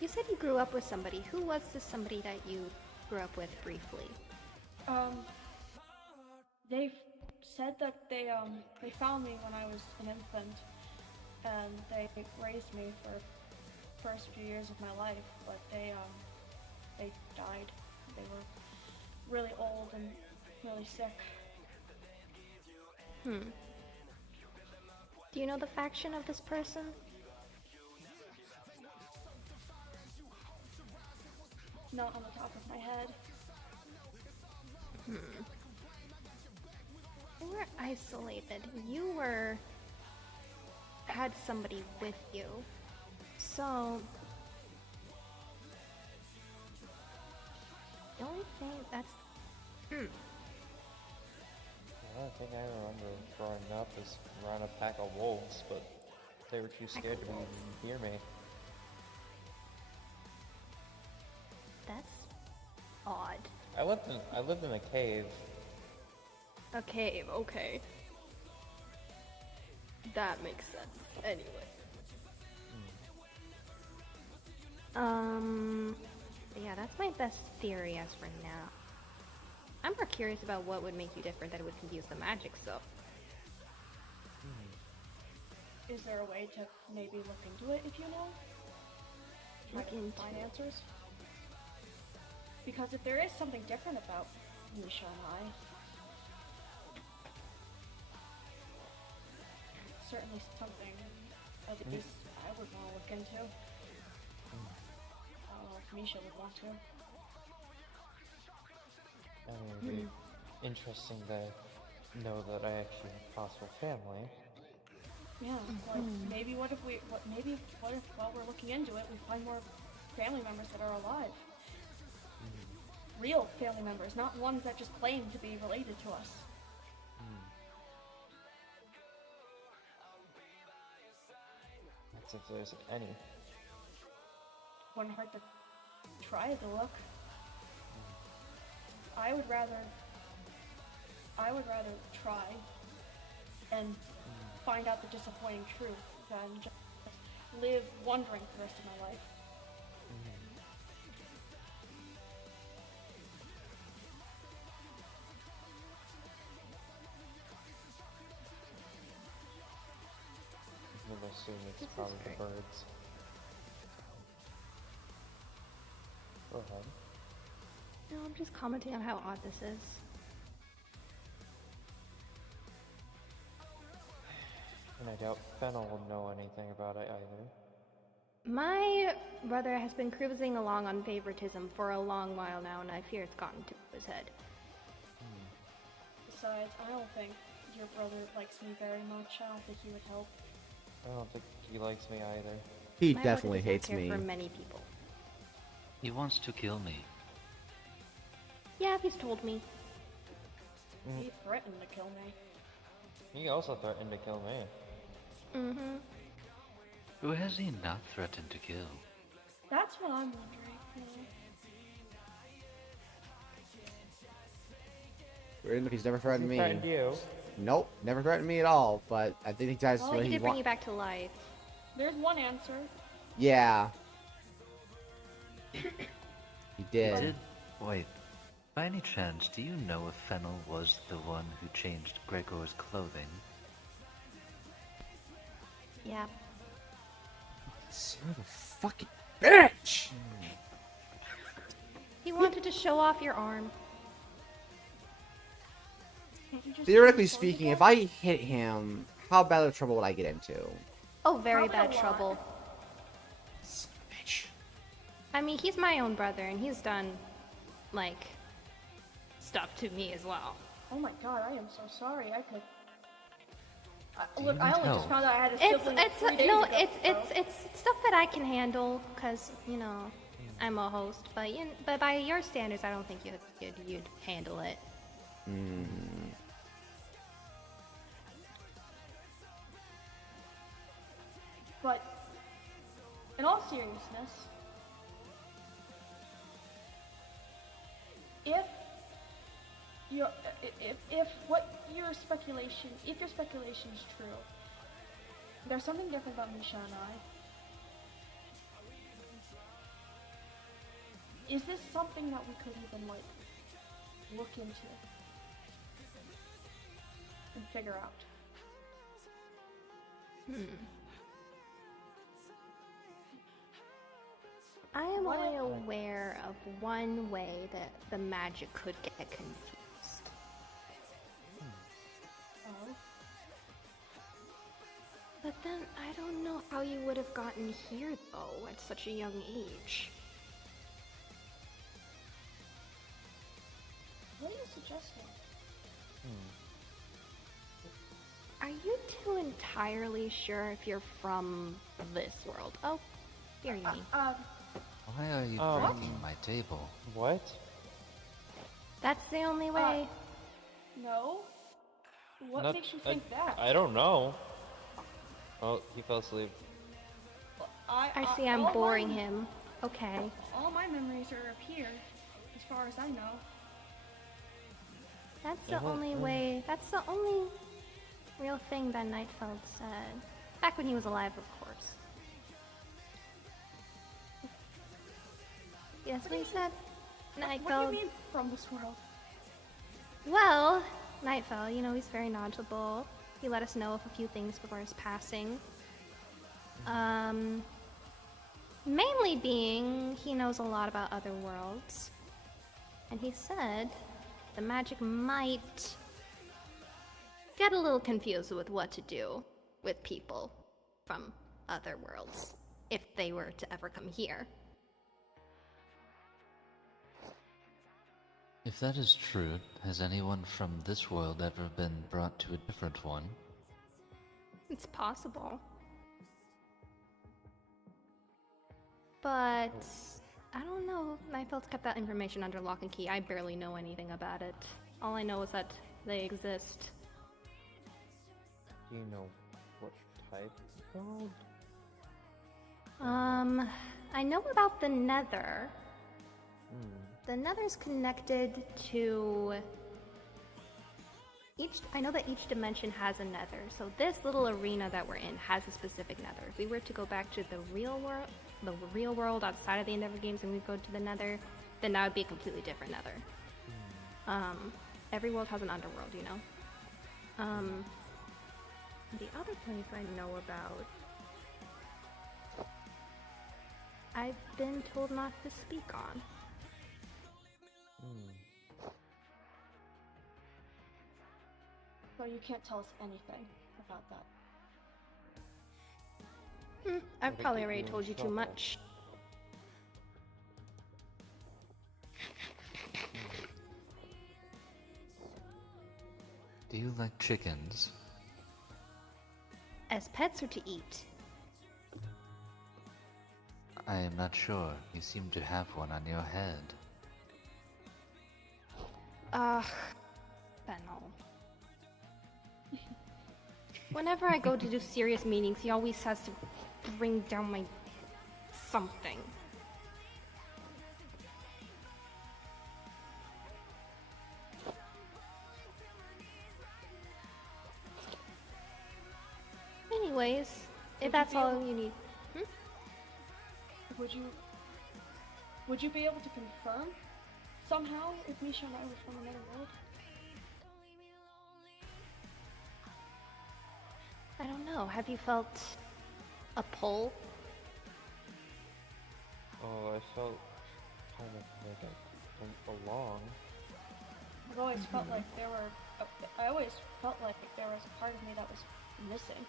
You said you grew up with somebody. Who was this somebody that you grew up with briefly? They've said that they found me when I was an infant, and they raised me for the first few years of my life, but they died. They were really old and really sick. Do you know the faction of this person? Not on the top of my head. You were isolated. You had somebody with you. So the only thing that's The only thing I remember growing up is around a pack of wolves, but they were too scared to even hear me. that's odd. I lived in a cave. A cave, okay. That makes sense. Anyway. Yeah, that's my best theory as for now. I'm more curious about what would make you different that would confuse the magic, so. Is there a way to maybe look into it if you know? Try Look to into find it. answers? Because if there is something different about Misha and I, certainly something at least I would want to look into. I don't know if Misha would want to. I mean, it'd be interesting to know that I actually have possible family. Yeah, like maybe what if while we're looking into it, we find more family members that are alive. Real family members, not ones that just claim to be related to us. That's if there's any. Wouldn't hurt to try to look. I would rather try and find out the disappointing truth than just live wondering for the rest of my life. I'm gonna assume it's probably the birds. Go ahead. No, I'm just commenting on how odd this is. And I doubt Fennel will know anything about it either. My brother has been cruising along on favoritism for a long while now, and I fear it's gotten to his head. Besides, I don't think your brother likes me very much. I don't think he would help. I don't think he likes me either. He My brother definitely does not hates care me. for many people. He wants to kill me. Yeah, he's told me. He threatened to kill me. He also threatened to kill me. Mm-hmm. Who has he not threatened to kill? That's what I'm wondering. Weird enough, he's never threatened He me. threatened you. Nope, never threatened me at all. But I think he does Well, what he he did bring wants. you back to life. There's one answer. Yeah, he did. Wait. By any chance, do you know if Fennel was the one who changed Gregoir's clothing? Yeah. Son of a fucking bitch! He wanted to show off your arm. Can't you just Theoretically close it speaking, up? if I hit him, how bad of trouble would I get into? Oh, very Probably a bad lot. trouble. Son of a bitch. I mean, he's my own brother, and he's done, like, stuff to me as well. Oh my god, I am so sorry. I could. Do Look, you I need only just help? found out I had a It's sibling. it's 3 days no, ago, it's stuff that I can handle, cause you know, I'm a host. But by your standards, I don't think you'd handle it. Hmm. But in all seriousness, if your if what your speculation if your speculation is true, there's something different about Misha and I. Is this something that we could even like look into and figure out? I am What only if- aware of one way that the magic could get confused. Oh. But then I don't know how you would have gotten here though at such a young age. What are you suggesting? Are you two entirely sure if you're from this world? Oh, here you mean. Why are you What? breaking my table? What? That's the only way. No. What Not- makes you think that? I don't know. Oh, he fell asleep. I see I'm all boring my- him. Okay. All my memories are up here, as far as I know. That's the only way. That's the only real thing that Nightfeld said. Back when he was alive, of course. Yes, what he said? What do Nightfeld. you mean from this world? Well, Nightfell, you know, he's very knowledgeable. He let us know of a few things before his passing. Mainly being, he knows a lot about other worlds. And he said the magic might get a little confused with what to do with people from other worlds if they were to ever come here. If that is true, has anyone from this world ever been brought to a different one? It's possible. But I don't know. Nightfeld's kept that information under lock and key. I barely know anything about it. All I know is that they exist. Do you know what type it's called? I know about the Nether. The Nether's connected to each. I know that each dimension has a Nether. So this little arena that we're in has a specific Nether. If we were to go back to the real world outside of the Endeavor games, and we go to the Nether, then that would be a completely different Nether. Every world has an underworld, you know. The other place I know about, I've been told not to speak on. So you can't tell us anything about that. I've think probably you already can told you too solve that. much. Do you like chickens? As pets or to eat? I am not sure. You seem to have one on your head. Benno. Whenever I go to do serious meetings, he always has to bring down my something. Anyways, if that's all you need. Would you be able to confirm somehow if Misha and I were from another world? I don't know. Have you felt a pull? Oh, I felt kind of like I don't belong. I've always felt like there were. I always felt like there was a part of me that was missing.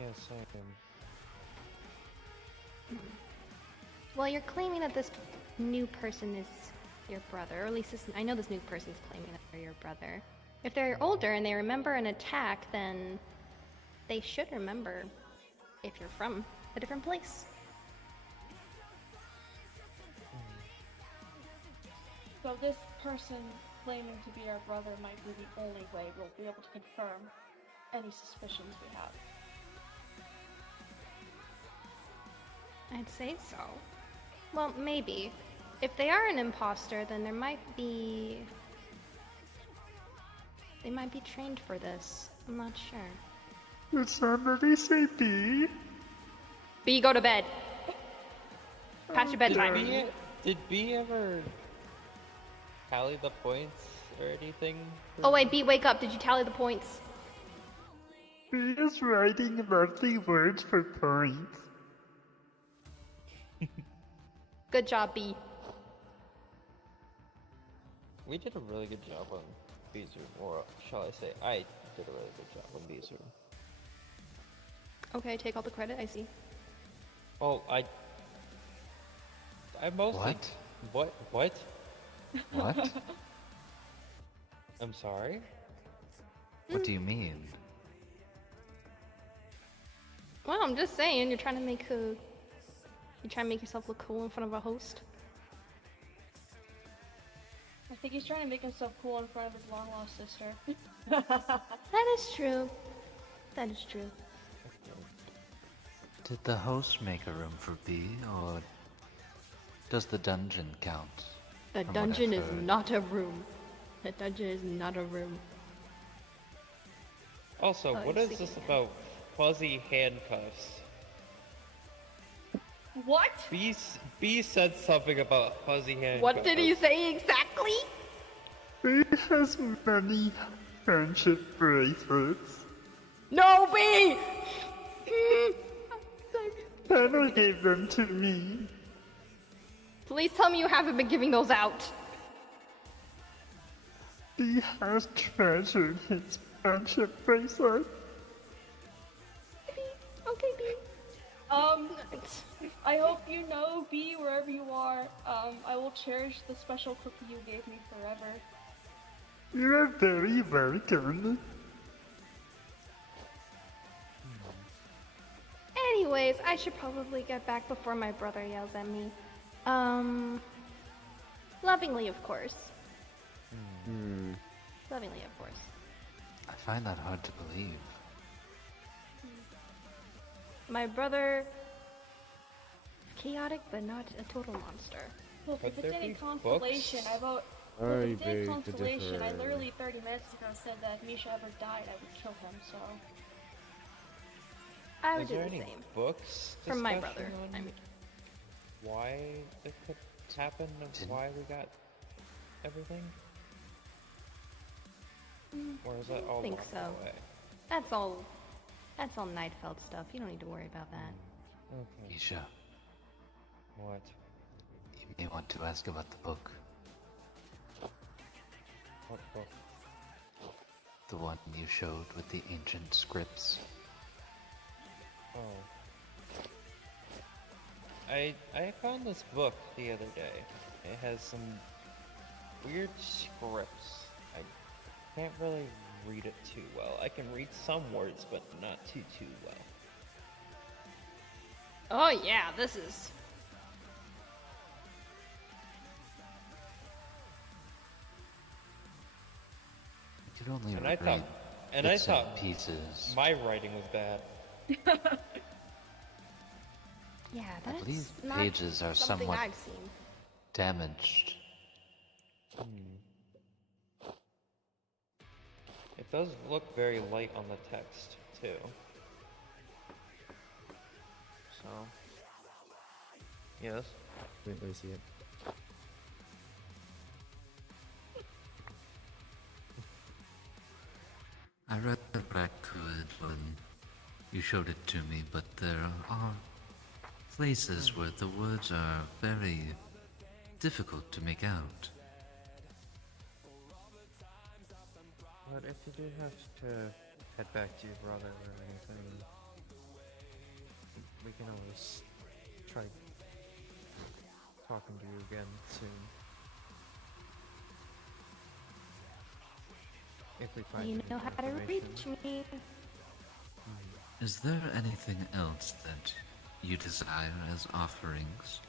Yeah, same. Well, you're claiming that this new person is your brother, or at least I know this new person's claiming that they're your brother. If they're older and they remember an attack, then they should remember if you're from a different place. So this person claiming to be our brother might be the only way we'll be able to confirm any suspicions we have. I'd say so. Well, maybe. If they are an imposter, then there might be... They might be trained for this. I'm not sure. Did somebody say B? B, go to bed. Past your bedtime. Did B ever tally the points or anything? Oh wait, B, wake up. Did you tally the points? B is writing lovely words for points. Good job, B. We did a really good job on B's room, or shall I say, I did a really good job on B's room. Okay, take all the credit, I see. Well, I mostly... What? What? What? I'm sorry? What do you mean? Well, I'm just saying, you're trying to make yourself look cool in front of a host. I think he's trying to make himself cool in front of his long-lost sister. That is true. That is true. Did the host make a room for B, or does the dungeon count? The From what dungeon I've is heard. not a room. The dungeon is not a room. Also, Oh, what you're is this speaking about fuzzy handcuffs? What? B said something about fuzzy handcuffs. What did he say exactly? B has many friendship bracelets. No, B! Pamela gave them to me. Please tell me you haven't been giving those out. B has treasured his friendship bracelet. Okay, B. I hope you know, B, wherever you are, I will cherish the special cookie you gave me forever. You are very welcome. Anyways, I should probably get back before my brother yells at me. Lovingly, of course. Lovingly, of course. I find that hard to believe. My brother is chaotic, but not a total monster. Look, if Could it's there any be consolation, books? I vote. Very Look, if it's any big to consolation, I differ. literally 30 minutes ago said that if Misha ever died, I would kill him, so. I would Is do there the any same. books From my discussion brother, on I mean. why it could happen and why we got everything? Or is that all think along so. the way? That's all Nightfeld stuff. You don't need to worry about that. Okay. Misha, What? you may want to ask about the book. What book? The one you showed with the ancient scripts. Oh. I found this book the other day. It has some weird scripts. I can't really read it too well. I can read some words, but not too well. Oh yeah, this is. You could only And I read thought, and I bits and thought pieces. my writing was bad. Yeah, I that's believe not pages are something somewhat I've seen. damaged. It does look very light on the text too. So, yes. Didn't really see it. I read what I could when you showed it to me, but there are places where the words are very difficult to make out. But if you do have to head back to your brother or anything, we can always try talking to you again soon. If we find You any know more how to reach information. me. Is there anything else that you desire as offerings?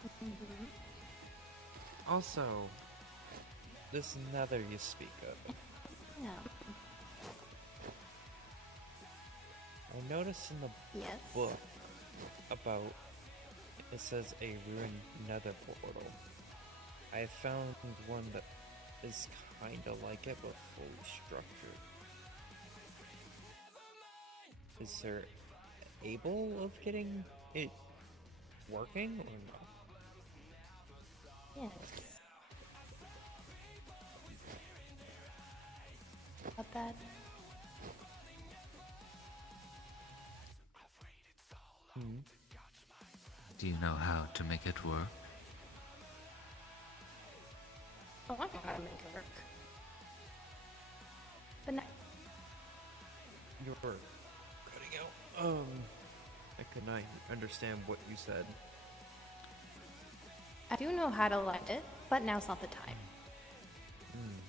Also, this nether you speak of. Yeah. I noticed in the Yes. book about it says a ruined nether portal. I found one that is kinda like it but fully structured. Is there able of getting it working or no? Yes. About that. Hmm. Do you know how to make it work? Oh, I know how to make it work. But no. You were cutting out. I could not understand what you said. I do know how to light it, but now's not the time. Hmm.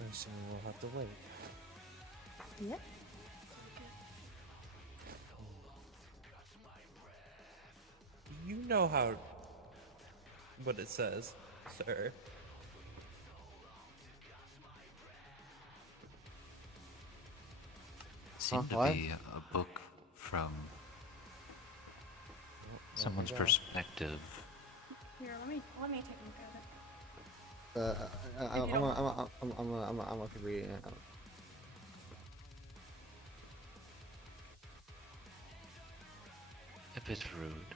I assume we'll have to wait. Yep. You know how what it says, sir. Seemed to what? be a book from someone's we go. perspective. Here, let me take a look at it. I'm gonna keep reading it. A bit rude.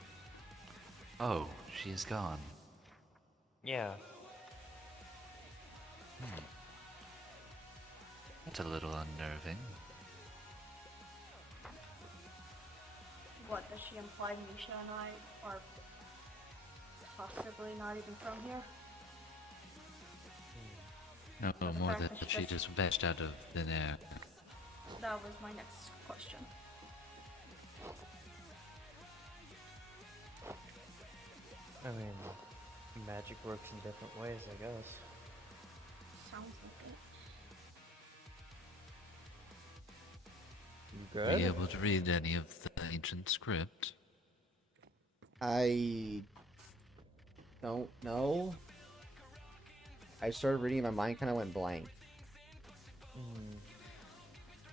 Oh, she is gone. Yeah. That's a little unnerving. What, does she imply Misha and I are possibly not even from here? No, The more fact that she just vanished out of thin air. That was my next question. I mean, magic works in different ways, I guess. Sounds like it. You Were good? you able to read any of the ancient script? I don't know. I started reading, my mind kind of went blank. Hmm.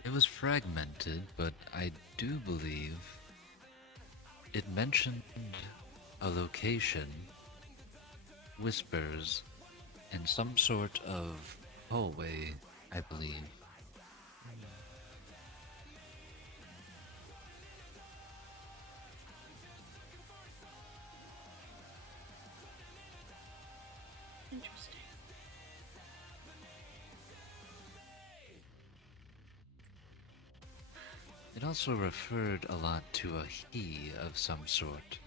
It was fragmented, but I do believe it mentioned a location, whispers, and some sort of hallway, I believe. Interesting. It also referred a lot to a he of some sort.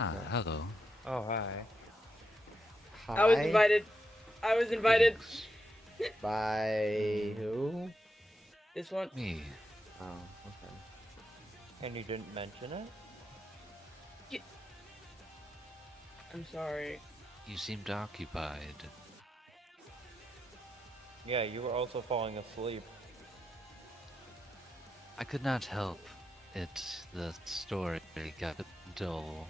Ah, hello. Oh, hi. Hi? I was invited. I was invited. By who? This one. Me. Oh, okay. And you didn't mention it? I'm sorry. You seemed occupied. Yeah, you were also falling asleep. I could not help it. The story got dull.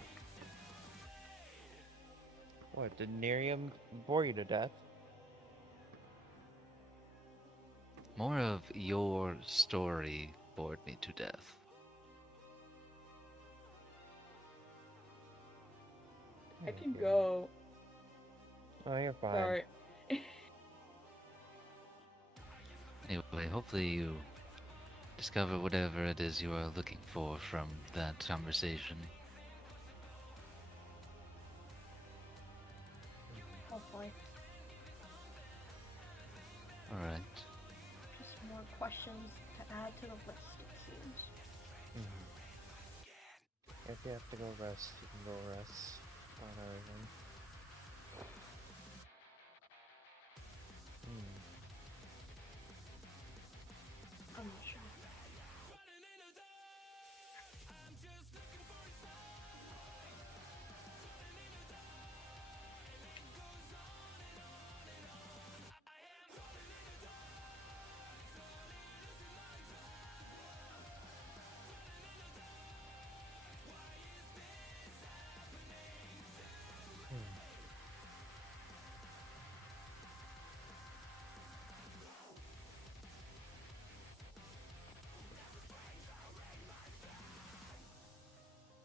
What, did Nerium bore you to death? More of your story bored me to death. I can go. Oh, you're fine. Sorry. Anyway, hopefully you discover whatever it is you are looking for from that conversation. Hopefully. Alright. Just more questions to add to the list, it seems. If you have to go rest, you can go rest on everything. I'm not sure.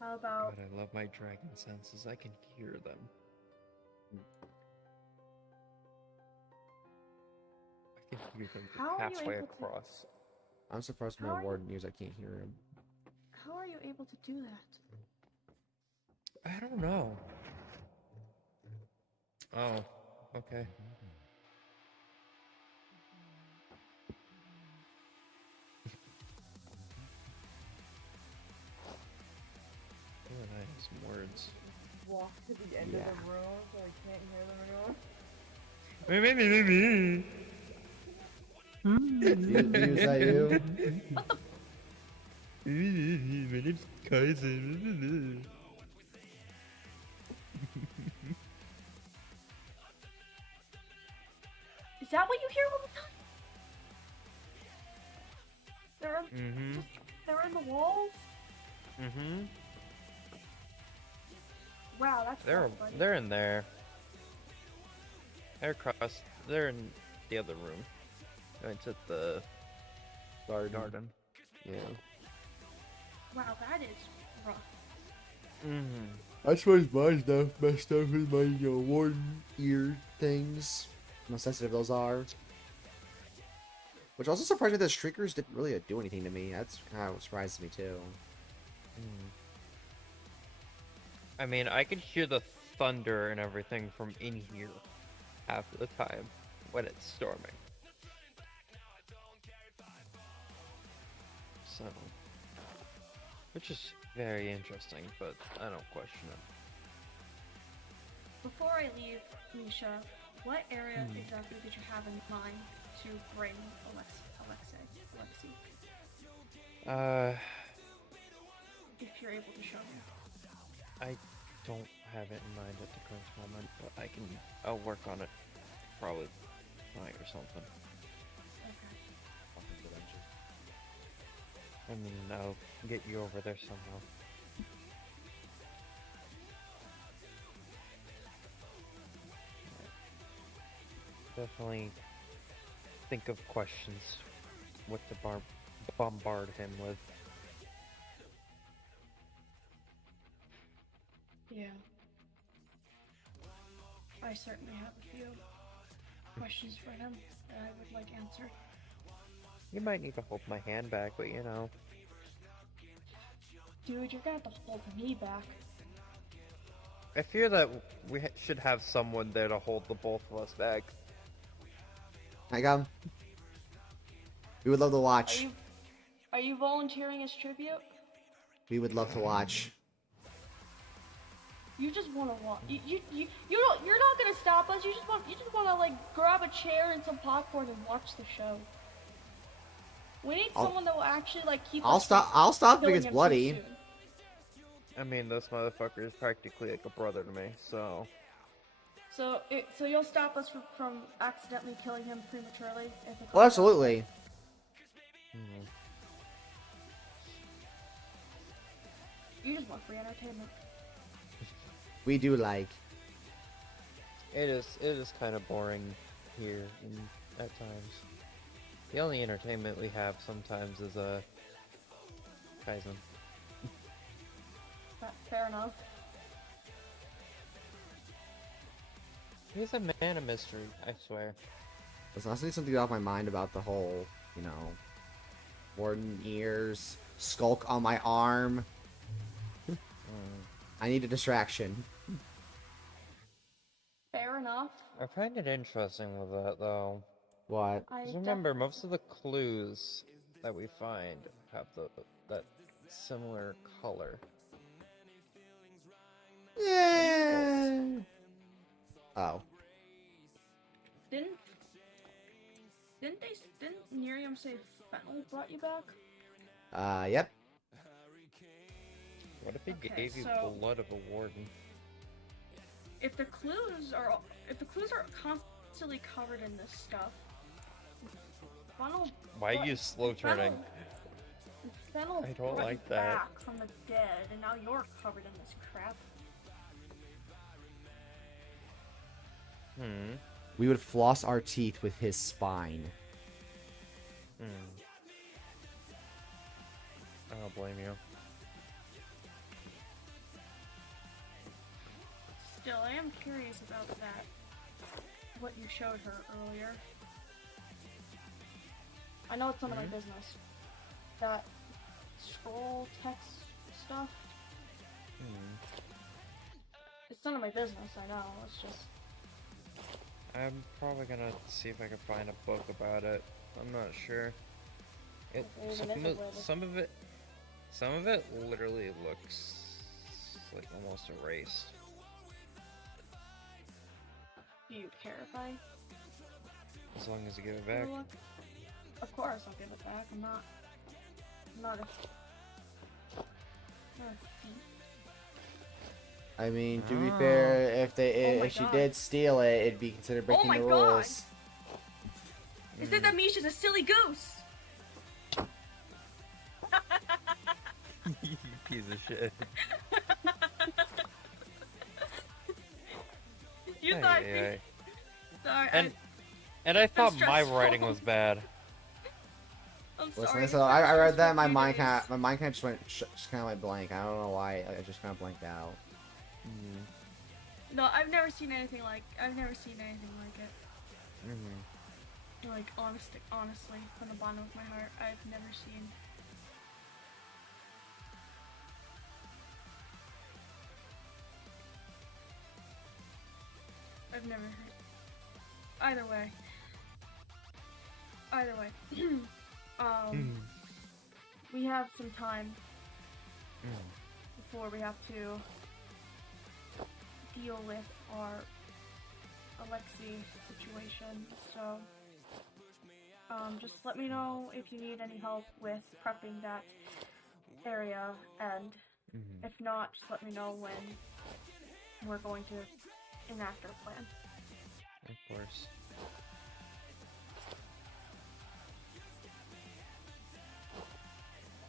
How about God, I love my dragon senses. I can hear them. I can hear them from How are you halfway able to- across. I'm surprised How my are you- warden ears. I can't hear him. how are you able to do that? I don't know. Oh, okay. You and I have some words. Walk to the end Yeah. of the room so I can't hear them anymore. Is that you? My name's Kaizen. Is that what you hear all the time? Mm-hmm. They're in the walls? Mm-hmm. Wow, that's They're tough, buddy. they're in there. They're across. They're in the other room. Going to the garden. Yeah. Wow, that is rough. Mm-hmm. I suppose mine's now messed up with my warden ear things. How sensitive those are. Which also surprised me that shriekers didn't really do anything to me. That's kind of surprised me too. I mean, I can hear the thunder and everything from in here half of the time when it's storming. So, which is very interesting, but I don't question it. Before I leave, Misha, what area exactly did you have in mind to bring Alexei? If you're able to show me. I don't have it in mind at the current moment, but I'll work on it probably tonight or something. Okay. I mean, I'll get you over there somehow. Definitely think of questions what to bombard him with. Yeah. I certainly have a few questions for him that I would like answered. You might need to hold my hand back, but you know. Dude, you're gonna have to hold me back. I fear that we should have someone there to hold the both of us back. I got. We would love to watch. Are you volunteering as tribute? We would love to watch. You just want to watch. You're not gonna stop us. You just want to like grab a chair and some popcorn and watch the show. We need someone that will actually like keep. I'll stop if it killing gets him too bloody. soon. I mean, this motherfucker is practically like a brother to me, so. So you'll stop us from accidentally killing him prematurely if it Oh, absolutely. You just want free entertainment. We do like. It is kind of boring here at times. The only entertainment we have sometimes is Kaizen. Fair enough. He's a man of mystery, I swear. There's honestly something off my mind about the whole, warden ears, skulk on my arm. I need a distraction. Fair enough. I find it interesting with that, though. What? 'Cause remember, most of the clues that we find have that similar color. Yeah. Oh. Didn't Miriam say fentanyl brought you back? Yep. What if he Okay, gave you so- blood of a warden? If the clues are constantly covered in this stuff, funnel. Why are you slow turning? Fennel I don't brought like you that. back from the dead, and now you're covered in this crap. We would floss our teeth with his spine. I don't blame you. Still, I am curious about that. What you showed her earlier. I know it's none of my business. That scroll text stuff. It's none of my business, I know. It's just. I'm probably gonna see if I can find a book about it. I'm not sure. Some of it literally looks like almost erased. Do you care if I? As long as you give it back. Look? Of course I'll give it back. I'm not a thief. I mean, to be fair, if she did steal it, it'd be considered breaking the rules. It says that Misha's a silly goose! You piece of shit. You thought me. Sorry, and I thought my stressful. writing was bad. I'm Listen, sorry. so I read that, my mind kind of just went, just kind of went blank. I don't know why, I just kind of blanked out. No, I've never seen anything like it. Like, honestly, from the bottom of my heart, I've never seen. I've never heard. Either way. We have some time before we have to deal with our Alexei situation, so just let me know if you need any help with prepping that area, and if not, just let me know when we're going to enact our plan. Of course.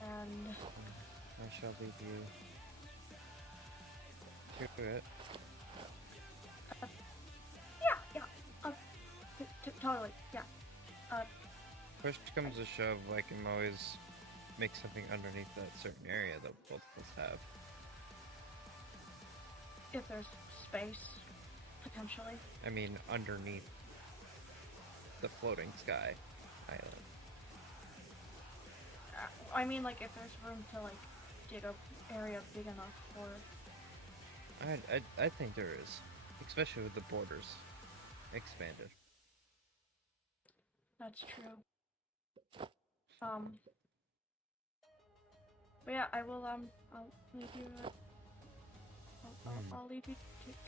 And I shall leave you to it. Totally, yeah. Push comes to shove, I can always make something underneath that certain area that both of us have. If there's space, potentially. I mean, underneath the floating sky island. I mean, like, if there's room to, like, dig a area big enough for... I think there is. Especially with the borders expanded. That's true. But yeah, I will, I'll leave you, I'll leave you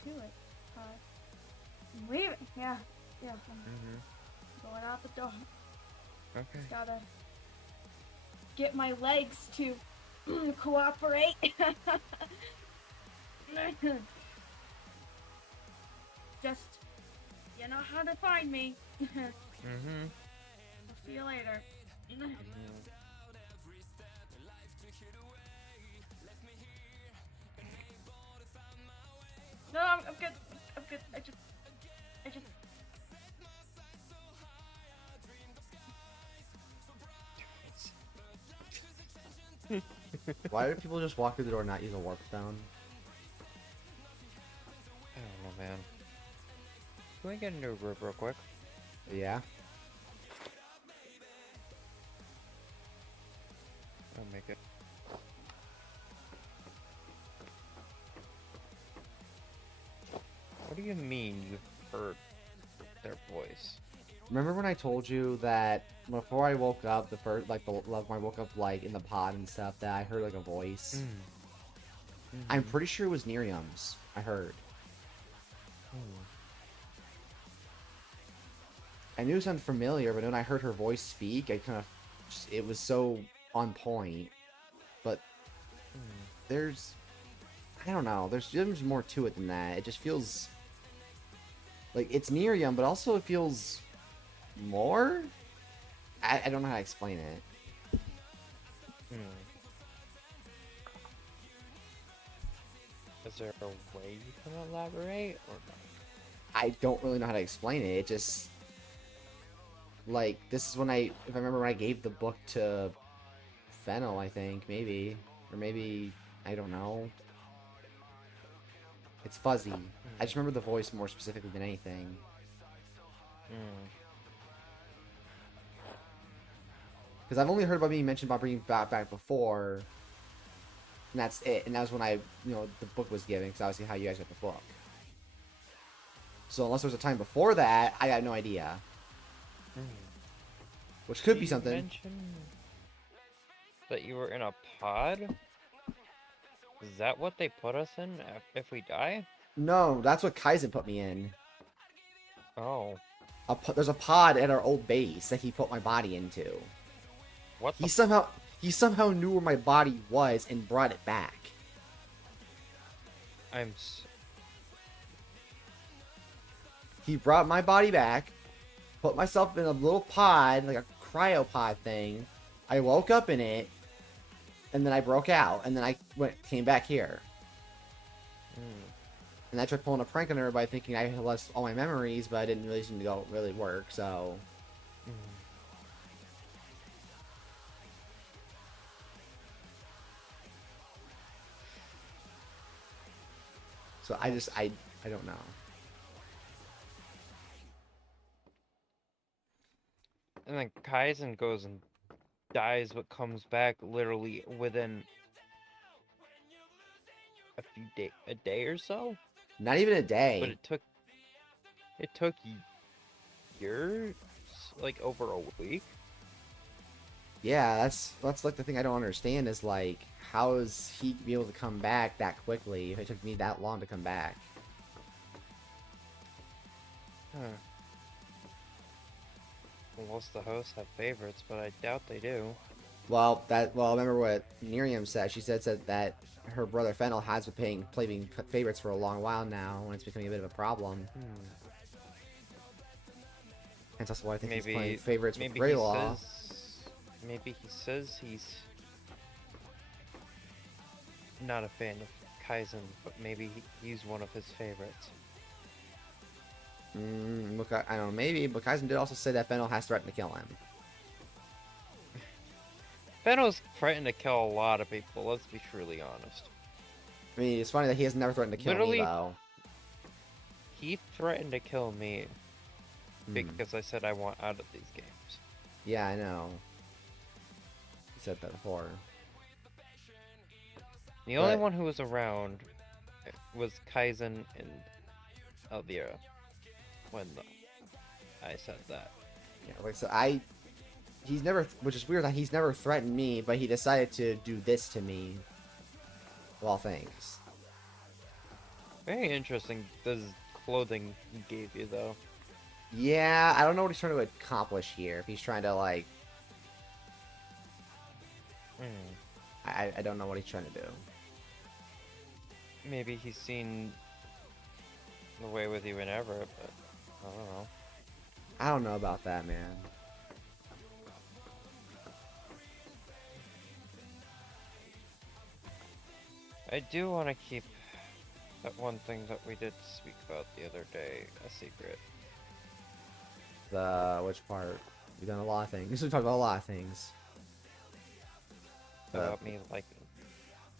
to it. I'm leaving, yeah, I'm going out the door. Okay. Just gotta get my legs to cooperate. Just, you know how to find me. Mm-hmm. I'll see you later. No, I'm good. I'm good. I just. Why do people just walk through the door and not use a warp stone? I don't know, man. Can we get into a group real quick? Yeah. I'll make it. What do you mean you heard their voice? Remember when I told you that before I woke up, when I woke up like in the pod and stuff, that I heard like a voice? I'm pretty sure it was Miriam's. I heard. I knew it sounded familiar, but when I heard her voice speak, I kind of, it was so on point. But there's, I don't know, there's more to it than that. It just feels like it's Miriam, but also it feels more? I don't know how to explain it. Is there a way you can elaborate, or not? I don't really know how to explain it. It just, like, this is when if I remember when I gave the book to Fennel, I think, maybe. Or maybe, I don't know. It's fuzzy. I just remember the voice more specifically than anything. Because I've only heard about being mentioned about bringing back before, and that's it. And that was when the book was given, because obviously how you guys got the book. So unless there was a time before that, I got no idea. Which could be something. You mentioned that you were in a pod? Is that what they put us in if we die? No, that's what Kaizen put me in. Oh. There's a pod at our old base that he put my body into. What the He somehow knew where my body was and brought it back. He brought my body back, put myself in a little pod, like a cryopod thing. I woke up in it, and then I broke out, and then I came back here. And I tried pulling a prank on everybody thinking I had lost all my memories, but I didn't really seem to really work, so... So I don't know. And then Kaizen goes and dies, but comes back literally within a day or so. Not even a day. But it took years, like over a week. Yeah, that's like the thing I don't understand is like, how is he be able to come back that quickly if it took me that long to come back? Most of the hosts have favorites, but I doubt they do. Well, remember what Miriam said. She said that her brother Fennel has been playing favorites for a long while now, and it's becoming a bit of a problem. Hence that's why I think he's playing favorites with Greagoir. Maybe he says he's not a fan of Kaizen, but maybe he's one of his favorites. Look, I don't know, maybe, but Kaizen did also say that Fennel has threatened to kill him. Fennel's threatened to kill a lot of people, let's be truly honest. I mean, it's funny that he has never threatened to kill me, though. He threatened to kill me because I said I want out of these games. Yeah, I know. He said that before. The only one who was around was Kaizen and Elvira when I said that. Yeah, like, so he's never, which is weird that he's never threatened me, but he decided to do this to me. Of all things. Very interesting, this clothing he gave you, though. Yeah, I don't know what he's trying to accomplish here. If he's trying to, like... I don't know what he's trying to do. Maybe he's seen the way with you whenever, but I don't know. I don't know about that, man. I do want to keep that one thing that we did speak about the other day a secret. Which part? We've done a lot of things. We talked about a lot of things. About me liking.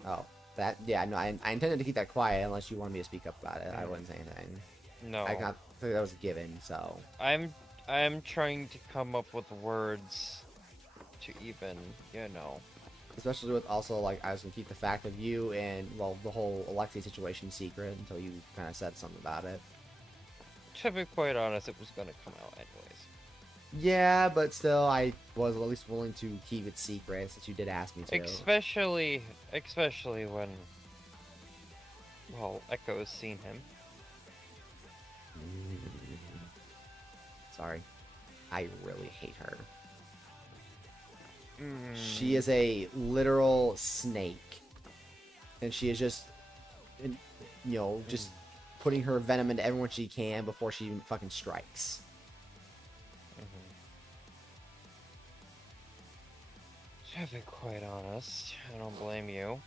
Oh, that, yeah, no, I intended to keep that quiet unless you wanted me to speak up about it. I wouldn't say anything. No. I think that was a given, so. I'm trying to come up with words to even, you know. Especially with also, like, I was going to keep the fact of you and, well, the whole Alexei situation secret until you kind of said something about it. To be quite honest, it was going to come out anyways. Yeah, but still, I was at least willing to keep it secret since you did ask me to. Especially when, well, Echo's seen him. Sorry. I really hate her. She is a literal snake. And she is just, just putting her venom into everyone she can before she even fucking strikes. To be quite honest, I don't blame you.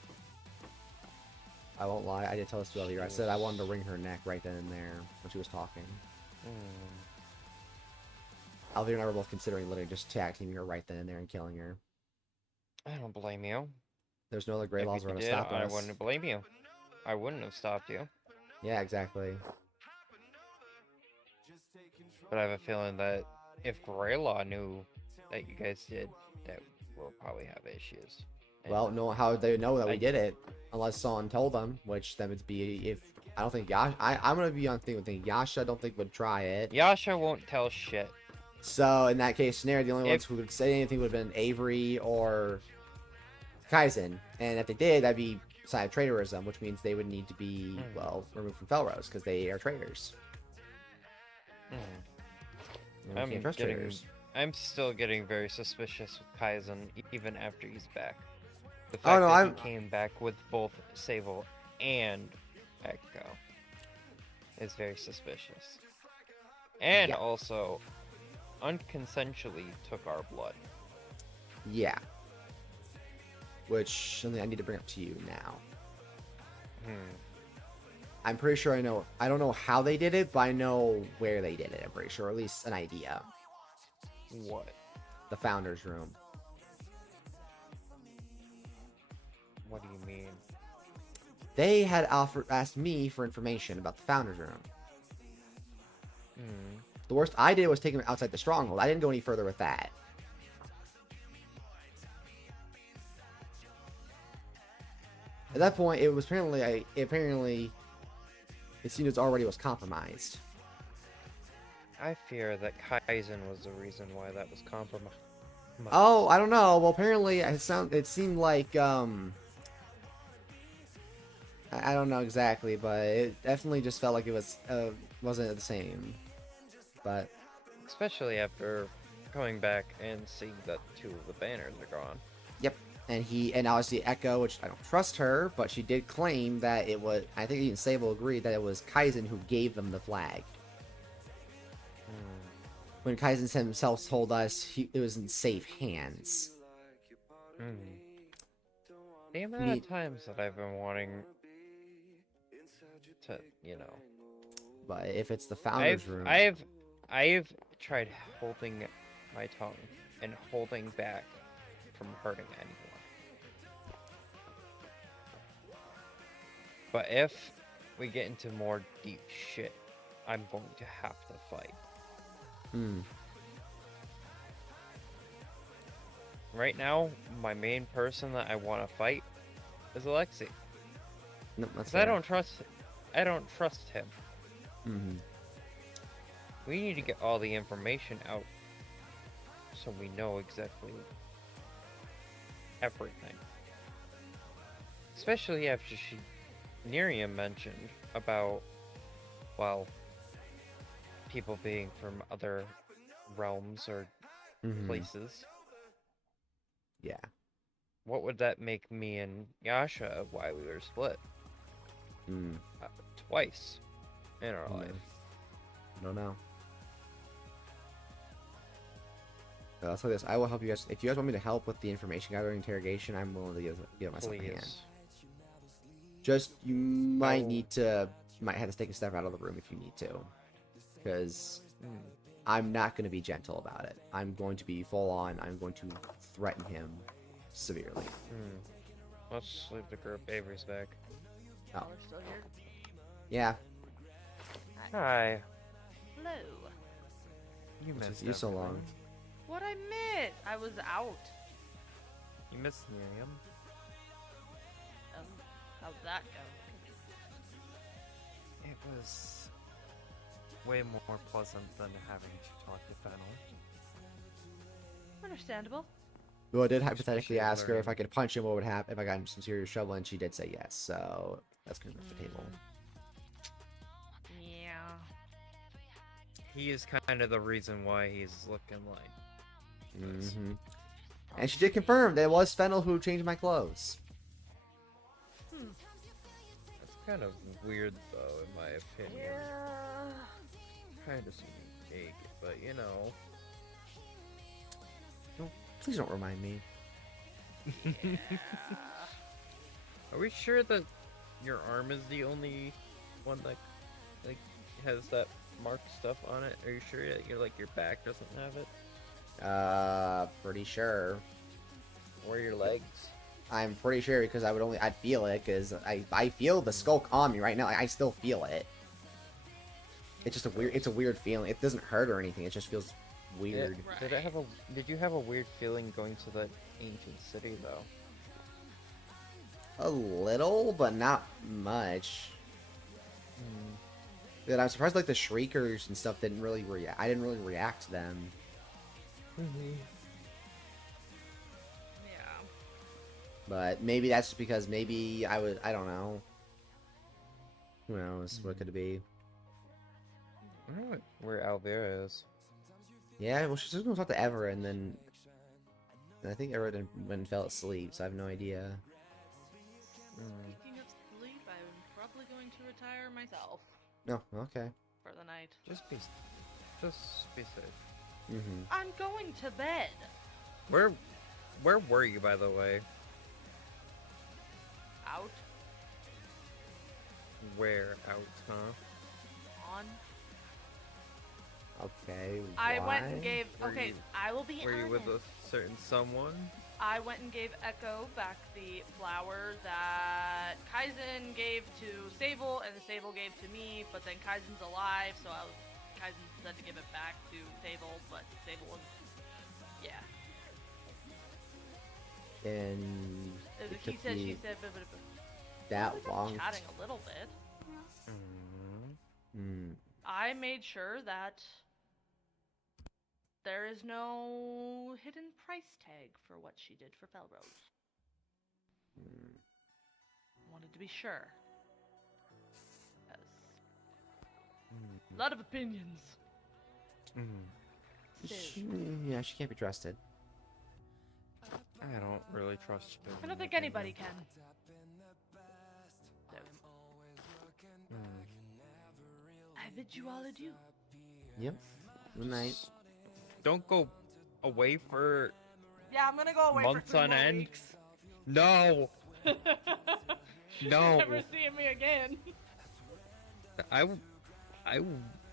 I won't lie, I did tell this to Elvira. I said I wanted to wring her neck right then and there when she was talking. Elvira and I were both considering literally just tag teaming her right then and there and killing her. I don't blame you. There's no other great laws around to stop us. I wouldn't blame you. I wouldn't have stopped you. Yeah, exactly. But I have a feeling that if Greagoir knew that you guys did, that we'll probably have issues. And Well, no, how would they know that we I- did it? Unless someone told them, which then would be if I don't think Yasha. I'm gonna be on thing with thinking Yasha. I don't think would try it. Yasha won't tell shit. So in that case scenario, the only ones If- who would say anything would have been Avery or Kaizen, and if they did, that'd be sign of traitorism, which means they would need to be well removed from Felrose because they are traitors. And we can't trust traitors. I'm still getting very suspicious with Kaizen even after he's back. The fact Oh, no, that he came back with both Sable and Echo is very suspicious. And Yeah. also, unconsensually took our blood. Yeah. Which something I need to bring up to you now. I'm pretty sure I know. I don't know how they did it, but I know where they did it. I'm pretty sure, or at least an idea. What? The founder's room. What do you mean? They had asked me for information about the founder's room. The worst I did was take him outside the stronghold. I didn't go any further with that. At that point, it was apparently it seemed as already was compromised. I fear that Kaizen was the reason why that was compromised. Oh, I don't know. Well, apparently it seemed like I don't know exactly, but it definitely just felt like it was wasn't the same. But especially after coming back and seeing that 2 of the banners are gone. Yep. And obviously Echo, which I don't trust her, but she did claim that it was, I think even Sable agreed that it was Kaizen who gave them the flag. When Kaizen himself told us it was in safe hands. The amount of times that I've been wanting to, you know. But if it's the founder's room. I've tried holding my tongue and holding back from hurting anyone. But if we get into more deep shit, I'm going to have to fight. Right now, my main person that I want to fight is Alexei. No, that's Because I don't trust him. We need to get all the information out so we know exactly everything. Especially after Nerium mentioned about, well, people being from other realms or places. Yeah. What would that make me and Yasha why we were split? Twice in our life. I don't know. Let's like this. I will help you guys. If you guys want me to help with the information gathering interrogation, I'm willing to give myself a hand. Just, you might have to take a step out of the room if you need to. Because I'm not going to be gentle about it. I'm going to be full on. I'm going to threaten him severely. Let's leave the group. Avery's back. Oh. We're still here. Yeah. Hi. Hello. You What's missed with you so long? everything. What I miss? I was out. You missed Miriam. How'd that go? It was way more pleasant than having to talk to Fennel. Understandable. Well, I did hypothetically Especially ask her if I learning. could punch him, what would happen if I got into some serious trouble, and she did say yes. So that's kind of off the table. Yeah. He is kind of the reason why he's looking like this. And she did confirm that it was Fennel who changed my clothes. That's kind of weird, though, in my opinion. Kind of seems fake, but you know. Please don't remind me. Are we sure that your arm is the only one that like has that mark stuff on it? Are you sure that your back doesn't have it? Pretty sure. Or your legs? I'm pretty sure because I'd feel it because I feel the skulk on me right now. Like, I still feel it. It's just a weird. It's a weird feeling. It doesn't hurt or anything. It just feels weird. Did you have a weird feeling going to that ancient city though? A little, but not much. That I'm surprised like the shriekers and stuff didn't really react. I didn't really react to them. Yeah. But maybe that's just because maybe I was. I don't know. Who knows? What could it be? I don't know where Alvera is. Yeah, well, she's just gonna talk to Everett, and then I think Everett went and fell asleep, so I have no idea. Speaking of sleep, I'm probably going to retire myself No, okay. for the night. Just be safe. Mm-hmm. I'm going to bed. Where were you, by the way? Out. Where out, huh? On. Okay. I went and why? gave. Were Okay, you- I will be Were you honest. with a certain someone? I went and gave Echo back the flower that Kaizen gave to Sable, and the Sable gave to me, but then Kaizen's alive, so Kaizen said to give it back to Sable, but Sable was... Yeah. And it He took said, me she said, but that we got long. chatting a little bit. Hmm. I made sure that there is no hidden price tag for what she did for Felrose. Wanted to be sure. 'Cause a lot of opinions. So, Yeah, she can't be trusted. I don't really trust you. I don't think anybody can. So, I bid you all adieu. Yep. Good night. Don't go away for Yeah, I'm gonna go away months for 3 on more end. weeks. No. No. Never seeing me again. I will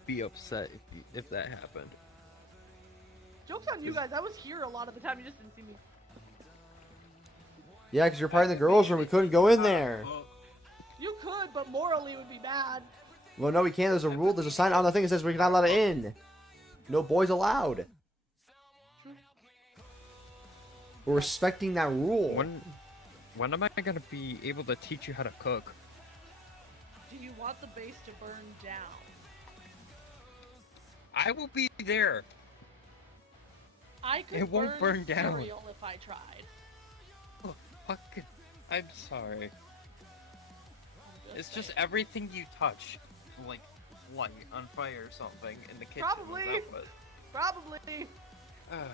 be upset if that happened. Joke's on you guys. I was here a lot of the time. You just didn't see me. Yeah, because you're part of the girls' room. We couldn't go in there. You could, but morally it would be bad. Well, no, we can't. There's a rule. There's a sign on the thing that says we're not allowed in. No boys allowed. We're respecting that rule. When am I gonna be able to teach you how to cook? Do you want the base to burn down? I will be there. I could It won't burn down. cereal if I tried. Oh, fucking, I'm sorry. It's just everything you touch, like light on fire or something in the kitchen. Probably. Is that what- Probably.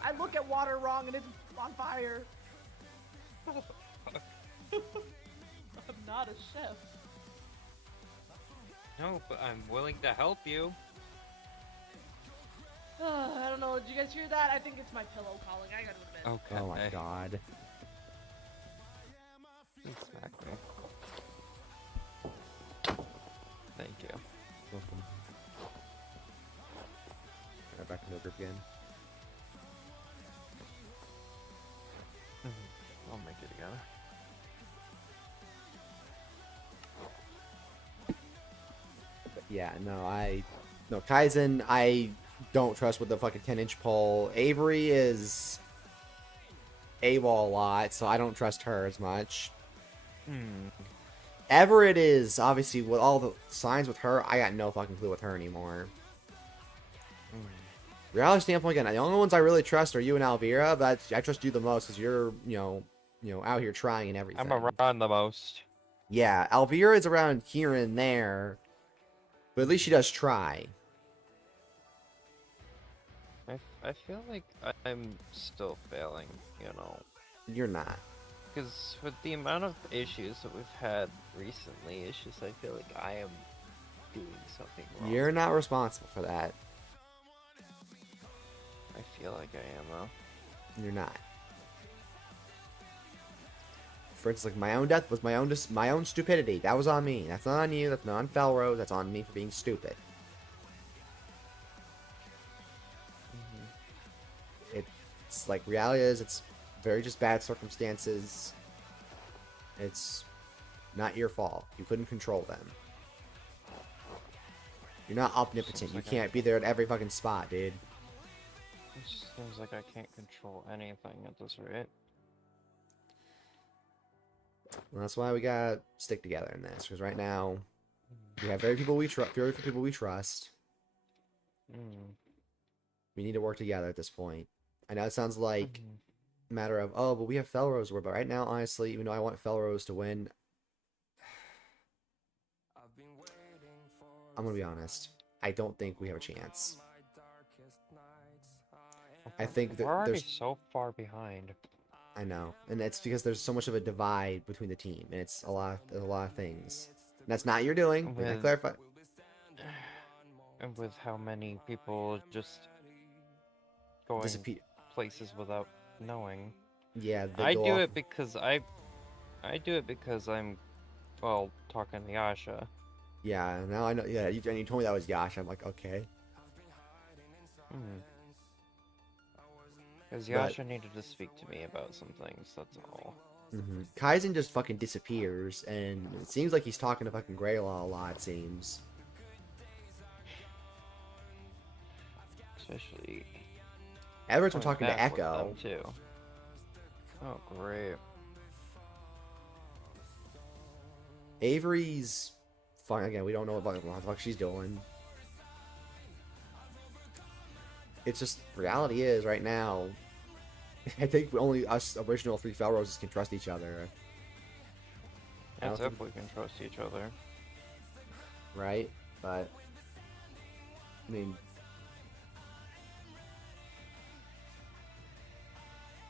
I look at water wrong and it's on fire. I'm not a chef. No, but I'm willing to help you. I don't know. Did you guys hear that? I think it's my pillow calling. I gotta admit. Okay. Oh my god. Please smack me. Thank you. Welcome. Right back to the group again. I'll make it together. But yeah, no, Kaizen, I don't trust with the fucking 10-inch pole. Avery is AWOL a lot, so I don't trust her as much. Everett is, obviously, with all the signs with her, I got no fucking clue with her anymore. Reality standpoint, again, the only ones I really trust are you and Alvira, but I trust you the most because you're, out here trying and everything. I'm around the most. Yeah, Alvira is around here and there, but at least she does try. I feel like I'm still failing, You're not. Because with the amount of issues that we've had recently, it's just I feel like I am doing something wrong. You're not responsible for that. I feel like I am, though. You're not. For instance, like my own death was my own stupidity. That was on me. That's not on you. That's not on Felrose. That's on me for being stupid. It's like reality is. It's very just bad circumstances. It's not your fault. You couldn't control them. You're not omnipotent. Seems You like can't be there at every fucking spot, dude. It seems like I can't control anything at this rate. Well, that's why we gotta stick together in this, because right now we have very few people we trust. Mm. We need to work together at this point. I know it sounds like Mhm. a matter of, oh, but we have Felrose, but right now, honestly, even though I want Felrose to win, I'm gonna be honest. I don't think we have a chance. I think We're already there's, so far behind. I know, and it's because there's so much of a divide between the team, and it's there's a lot of things. And that's not your doing. May I With- clarify? And with how many people just going Disappear. places without knowing. Yeah, they I go do off- it because I do it because I'm, well, talking to Yasha. Yeah, now I know. Yeah, and you told me that was Yash. I'm like, okay. Because But- Yasha needed to speak to me about some things, that's all. Kaizen just fucking disappears, and it seems like he's talking to fucking Greagoir a lot, it seems. Especially Everett's been going talking to back with Echo. them, too. Oh, great. Avery's fine. Again, we don't know what the fuck she's doing. It's just, reality is, right now, I think only us original 3 Felroses can trust each other. I don't As think- if we can trust each other. Right? But, I mean,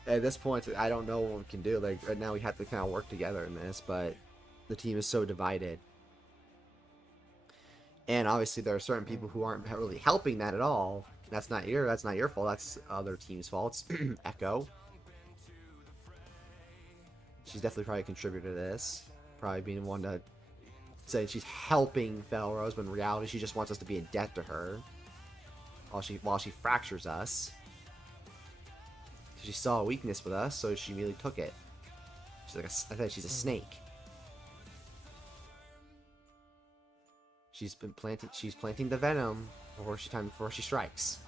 at this point, I don't know what we can do. Like, right now we have to kind of work together in this, but the team is so divided. And obviously there are certain people who aren't really helping that at all. That's not your fault. That's other team's fault. Echo. She's definitely probably a contributor to this. Probably being the one to say she's helping Felrose, but in reality she just wants us to be in debt to her. While she fractures us. She saw a weakness with us, so she immediately took it. She's like I said, she's a snake. She's planting the venom before she strikes.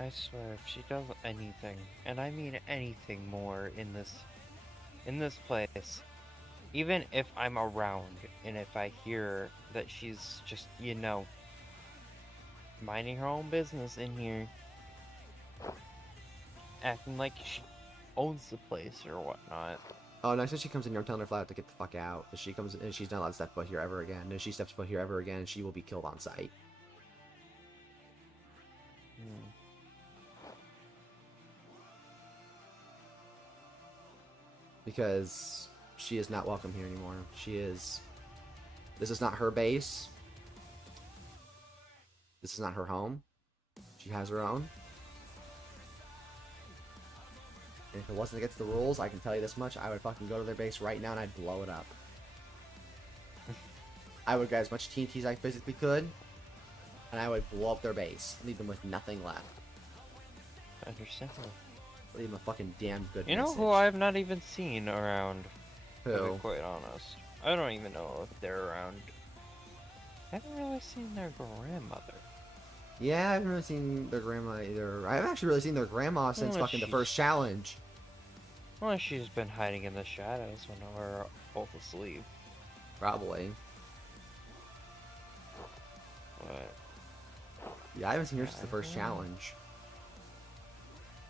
I swear, if she does anything, and I mean anything more in this place, even if I'm around, and if I hear that she's just, minding her own business in here, acting like she owns the place or whatnot. Oh, next time she comes in here, I'm telling her flat out to get the fuck out. If she comes and she's not allowed to step foot here ever again. If she steps foot here ever again, she will be killed on sight. Because she is not welcome here anymore. This is not her base. This is not her home. She has her own. And if it wasn't against the rules, I can tell you this much, I would fucking go to their base right now and I'd blow it up. I would get as much TNT as I physically could, and I would blow up their base, leave them with nothing left. Understandable. Leave them a fucking damn good You know message. who I've not even seen around? To Who? be quite honest. I don't even know if they're around. I haven't really seen their grandmother. Yeah, I haven't really seen their grandma either. I haven't actually really seen their grandma since Unless fucking the she's- first challenge. Well, she's been hiding in the shadows when we're both asleep. Probably. But Yeah, I haven't seen her since the I first don't know. challenge.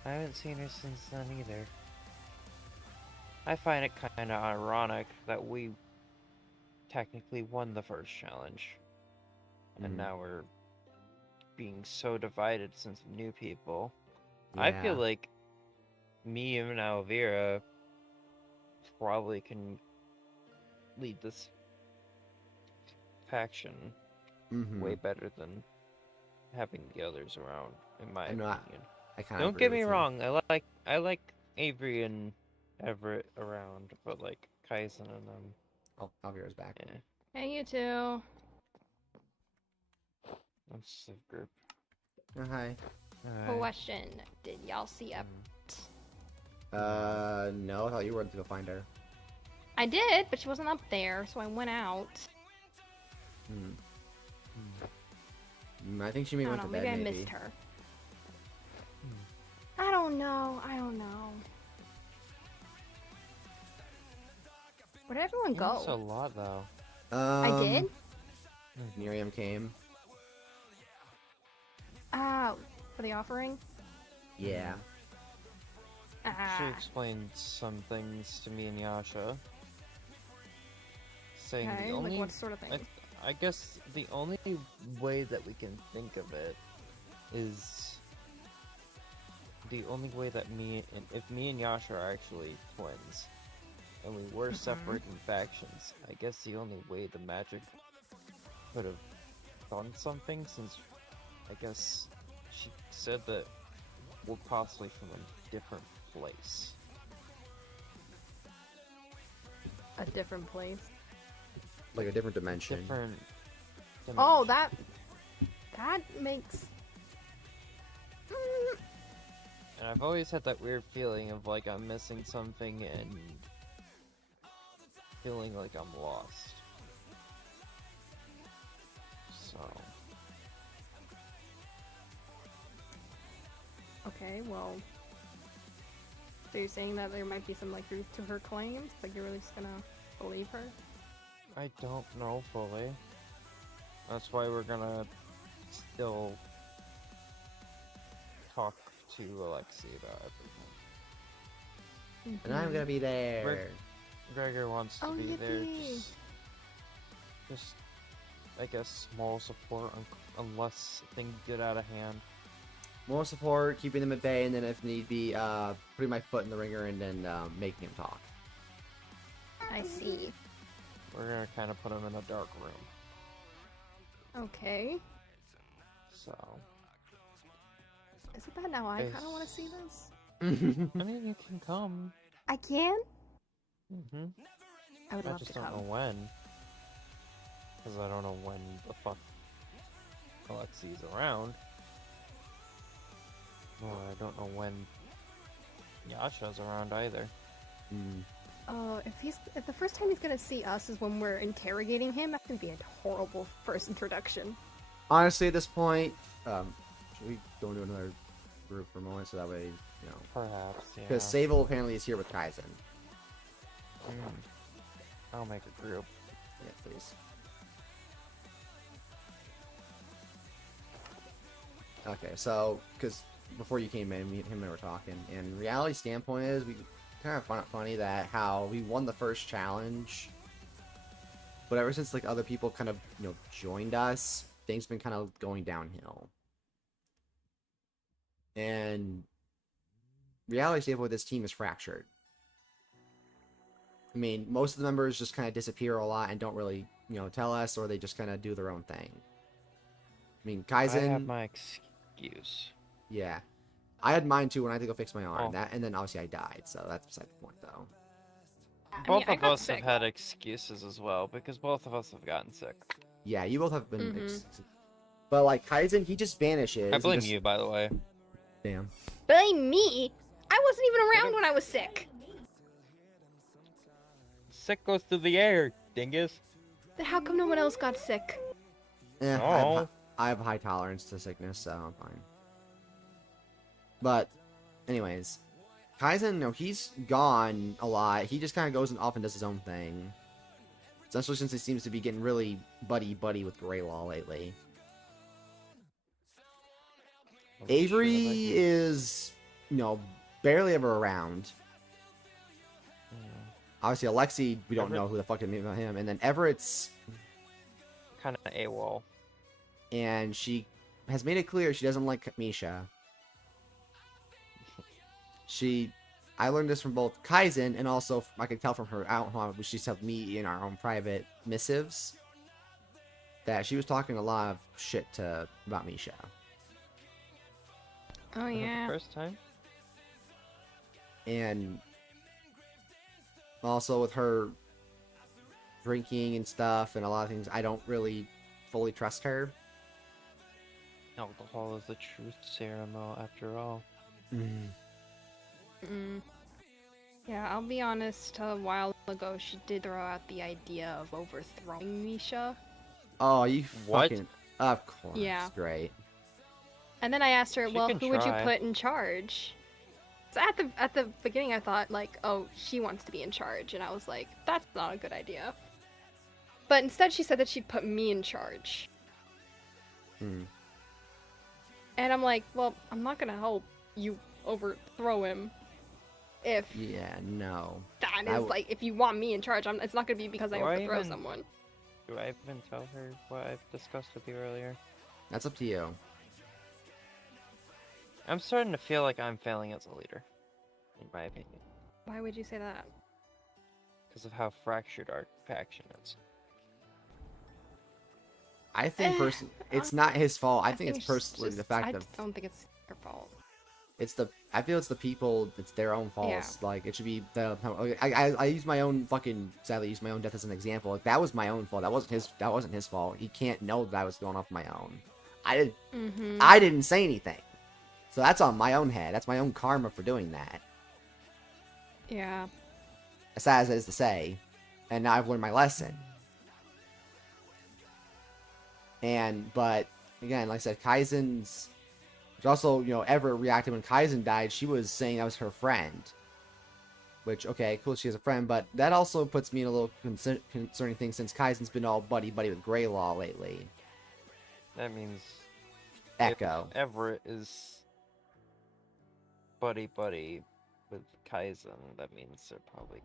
I haven't seen her since then either. I find it kind of ironic that we technically won the first challenge. And Mhm. now we're being so divided since new people. I feel Yeah. like me and Alvira probably can lead this faction Mhm. way better than having the others around, in my I know, opinion. I kind of Don't get me wrong, I like Avery and Everett around, but like Kaizen and them, Oh, Alvira's back. yeah, Hey, you two. that's the group. Oh, hi. Alright. Question: did y'all see a? No, I thought you were to go find her. I did, but she wasn't up there, so I went out. I think she may I went don't to know, bed, maybe I maybe. missed her. I don't know. Where did everyone go? That's a lot, though. I did? Miriam came. For the offering? Yeah. She explained some things to me and Yasha. Saying Okay, the only... like what sort of things? I guess the only way that we can think of it is... The only way that if me and Yasha are actually twins, and we were separate in factions, I guess the only way the magic could have done something, since I guess she said that we're possibly from a different place. A different place. Like a different dimension. Different Oh, that makes... And I've always had that weird feeling of like I'm missing something and feeling like I'm lost. So... Okay, well... So you're saying that there might be some, like, truth to her claims? Like, you're really just gonna believe her? I don't know fully. That's why we're gonna still talk to Alexei about everything. And I'm gonna be there. Greagoir wants to Oh, be there, yippee. just I guess small support unless things get out of hand. More support, keeping them at bay, and then if need be, putting my foot in the ringer and then making him talk. I see. We're gonna kind of put him in a dark room. Okay. So... Is it bad now? I kind of want to see this. I mean, you can come. I can? Mm-hmm. I would I love just to don't come. know when. Because I don't know when the fuck Alexei's around. Or I don't know when Yasha's around either. If the first time he's gonna see us is when we're interrogating him, that's gonna be a horrible first introduction. Honestly, at this point, should we go into another group for a moment so that way, you know? Perhaps, yeah. Because Sable apparently is here with Kaizen. I'll make a group. Yeah, please. Okay, so, because before you came in, me and him and I were talking, and reality standpoint is, we kind of found it funny that how we won the first challenge, but ever since, like, other people kind of, you know, joined us, things been kind of going downhill. And reality standpoint with this team is fractured. I mean, most of the members just kind of disappear a lot and don't really, you know, tell us, or they just kind of do their own thing. I mean, Kaizen... I have my excuse. Yeah. I had mine too when I had to go fix my arm. Oh. And then obviously I died, so that's beside the point, though. Both of us have had excuses as well, because both of us have gotten sick. Yeah, you both have been... But, like, Kaizen, he just vanishes. I blame you, by the way. Damn. Blame me? I wasn't even around when I was sick. Sick goes through the air, dingus. Then how come no one else got sick? I have high tolerance to sickness, so I'm fine. But, anyways, Kaizen, no, he's gone a lot. He just kind of goes off and does his own thing. Especially since he seems to be getting really buddy-buddy with Greagoir lately. Avery is, you know, barely ever around. Obviously, Alexei, we don't know who the fuck to name about him. And then Everett's kind of AWOL. And she has made it clear she doesn't like Misha. I learned this from both Kaizen and also I could tell from her out, which she told me in our own private missives, that she was talking a lot of shit about Misha. Oh yeah. First time. And also with her drinking and stuff and a lot of things, I don't really fully trust her. Alcohol is the truth serum, though, after all. Yeah, I'll be honest, a while ago she did throw out the idea of overthrowing Misha. Oh, you What? fucking... Of course. Yeah. Great. And then I asked her, She well, can who would you try. put in charge? So at the beginning I thought like, oh, she wants to be in charge, and I was like, that's not a good idea. But instead she said that she'd put me in charge. Hmm. And I'm like, well, I'm not gonna help you overthrow him if Yeah, no. that I is like, if you want me in charge, it's not gonna be because I Do I overthrow even- someone. Do I even tell her what I've discussed with you earlier? That's up to you. I'm starting to feel like I'm failing as a leader, in my opinion, Why would you say that? because of how fractured our faction is. I think it's not his fault. I think it's personally the fact I that don't think it's their fault. I feel it's the people. It's their own fault. Yeah. Like it should be the. I use my own fucking. Sadly, use my own death as an example. Like that was my own fault. That wasn't his fault. He can't know that I was going off my own. I didn't say anything. So that's on my own head. That's my own karma for doing that. Yeah. As sad as it is to say, and now I've learned my lesson. But again, like I said, Kaizen's. Which also, Everett reacted when Kaizen died. She was saying that was her friend. Which, okay, cool, she has a friend, but that also puts me in a little concerning thing since Kaizen's been all buddy-buddy with Greagoir lately. That means Echo. if Everett is buddy-buddy with Kaizen, that means they're probably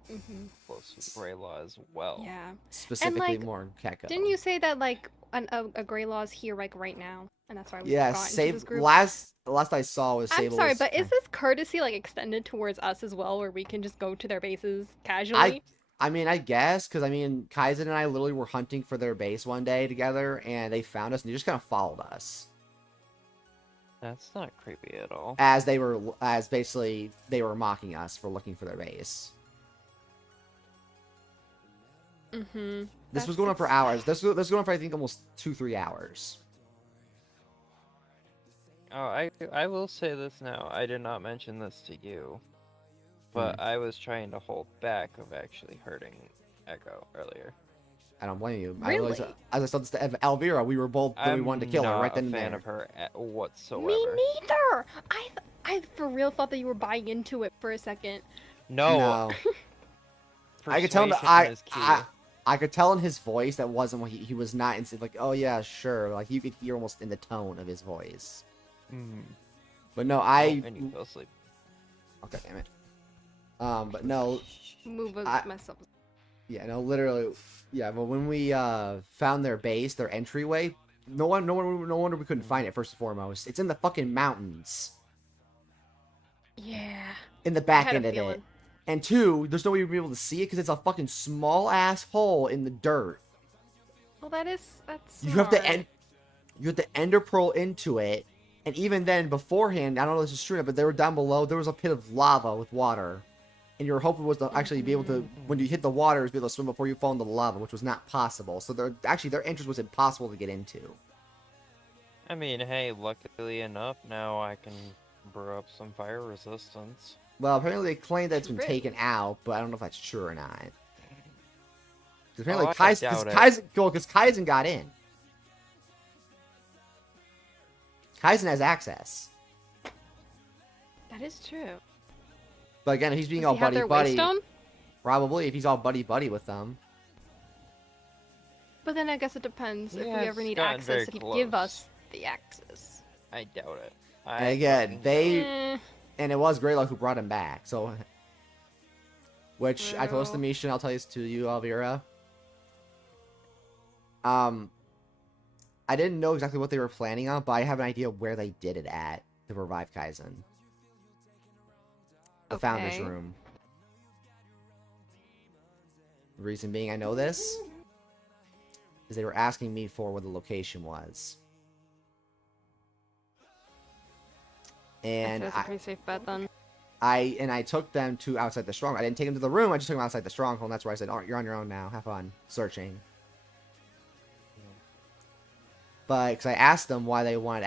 close with Greagoir as well. Yeah. Specifically and, more Keko. Didn't you say that like a Greylaw's here like right now, and that's why we Yeah, got into this group? last I saw was I'm Sable. sorry, but is this courtesy like extended towards us as well, where we can just go to their bases casually? I mean, I guess, because Kaizen and I literally were hunting for their base one day together, and they found us, and they just kind of followed us. That's not creepy at all. As basically they were mocking us for looking for their base. This was going on for hours. This was going on for I think almost 2-3 hours. Oh, I will say this now. I did not mention this to you, but I was trying to hold back of actually hurting Echo earlier. I don't blame you. Really? As I said this to Elvira, we were both we wanted to kill her right then and I'm not a fan there. of her whatsoever. Me neither. I for real thought that you were buying into it for a second. No. I could tell Persuasion is key. I could tell in his voice that wasn't what he was not instant like, oh yeah, sure. Like you could hear almost in the tone of his voice. But no, and you fell asleep. Okay, damn it. But no. Move myself. Yeah, no, literally. Yeah, but when we found their base, their entryway, no wonder we couldn't find it. First and foremost, it's in the fucking mountains. Yeah. In the back I had end a of feeling. it. And two, there's no way you'd be able to see it because it's a fucking small ass hole in the dirt. Well, that's. You have to smart. you have to ender pearl into it, and even then, beforehand, I don't know if this is true, but they were down below. There was a pit of lava with water, and your hope was to actually be able to, when you hit the water, be able to swim before you fall into the lava, which was not possible. So their entrance was impossible to get into. I mean, hey, luckily enough, now I can brew up some fire resistance. Well, apparently they claim that it's been Really? taken out, but I don't know if that's true or not. 'Cause apparently, I doubt it. Kaizen got in. Kaizen has access. That is true. But again, if he's being Does all he have their buddy-buddy, waystone? probably, if he's all buddy-buddy with them. But then I guess it depends. If we Yeah, ever it's need gotten very access, if you give close. us the access. I doubt it. And again, they... Eh, And it was Greylock who brought him back, so... Which, I told this to True. Misha, and I'll tell this to you, Elvira. I didn't know exactly what they were planning on, but I have an idea where they did it at to revive Kaizen. The Founder's Okay. Room. The reason being I know this is they were asking me for where the location was. And that's a pretty safe bet then. I took them to outside the stronghold. I didn't take them to the room. I just took them outside the stronghold. And that's where I said, "Oh, you're on your own now. Have fun searching." But because I asked them why they wanted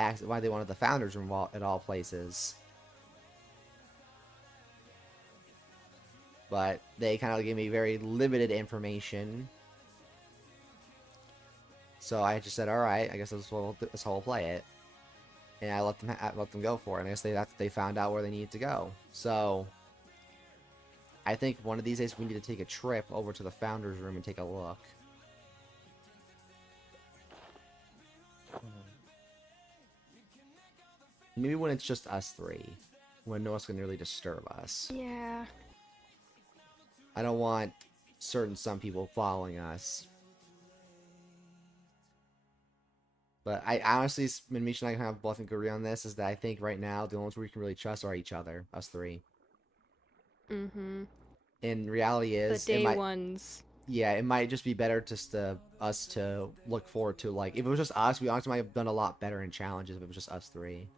the founders room at all places, but they kind of gave me very limited information. So I just said, all right, I guess that's how we'll play it, and I let them go for it. And I guess they found out where they needed to go. So I think one of these days we need to take a trip over to the founder's room and take a look. Maybe when it's just us three, when no one's gonna really disturb us. Yeah. I don't want some people following us. But I honestly, when Misha and I kind of both agree on this, is that I think right now the only ones we can really trust are each other, us three. Mm-hmm. And reality is, The day ones. Yeah, it might just be better just us to look forward to, like, if it was just us, we honestly might have done a lot better in challenges if it was just us three.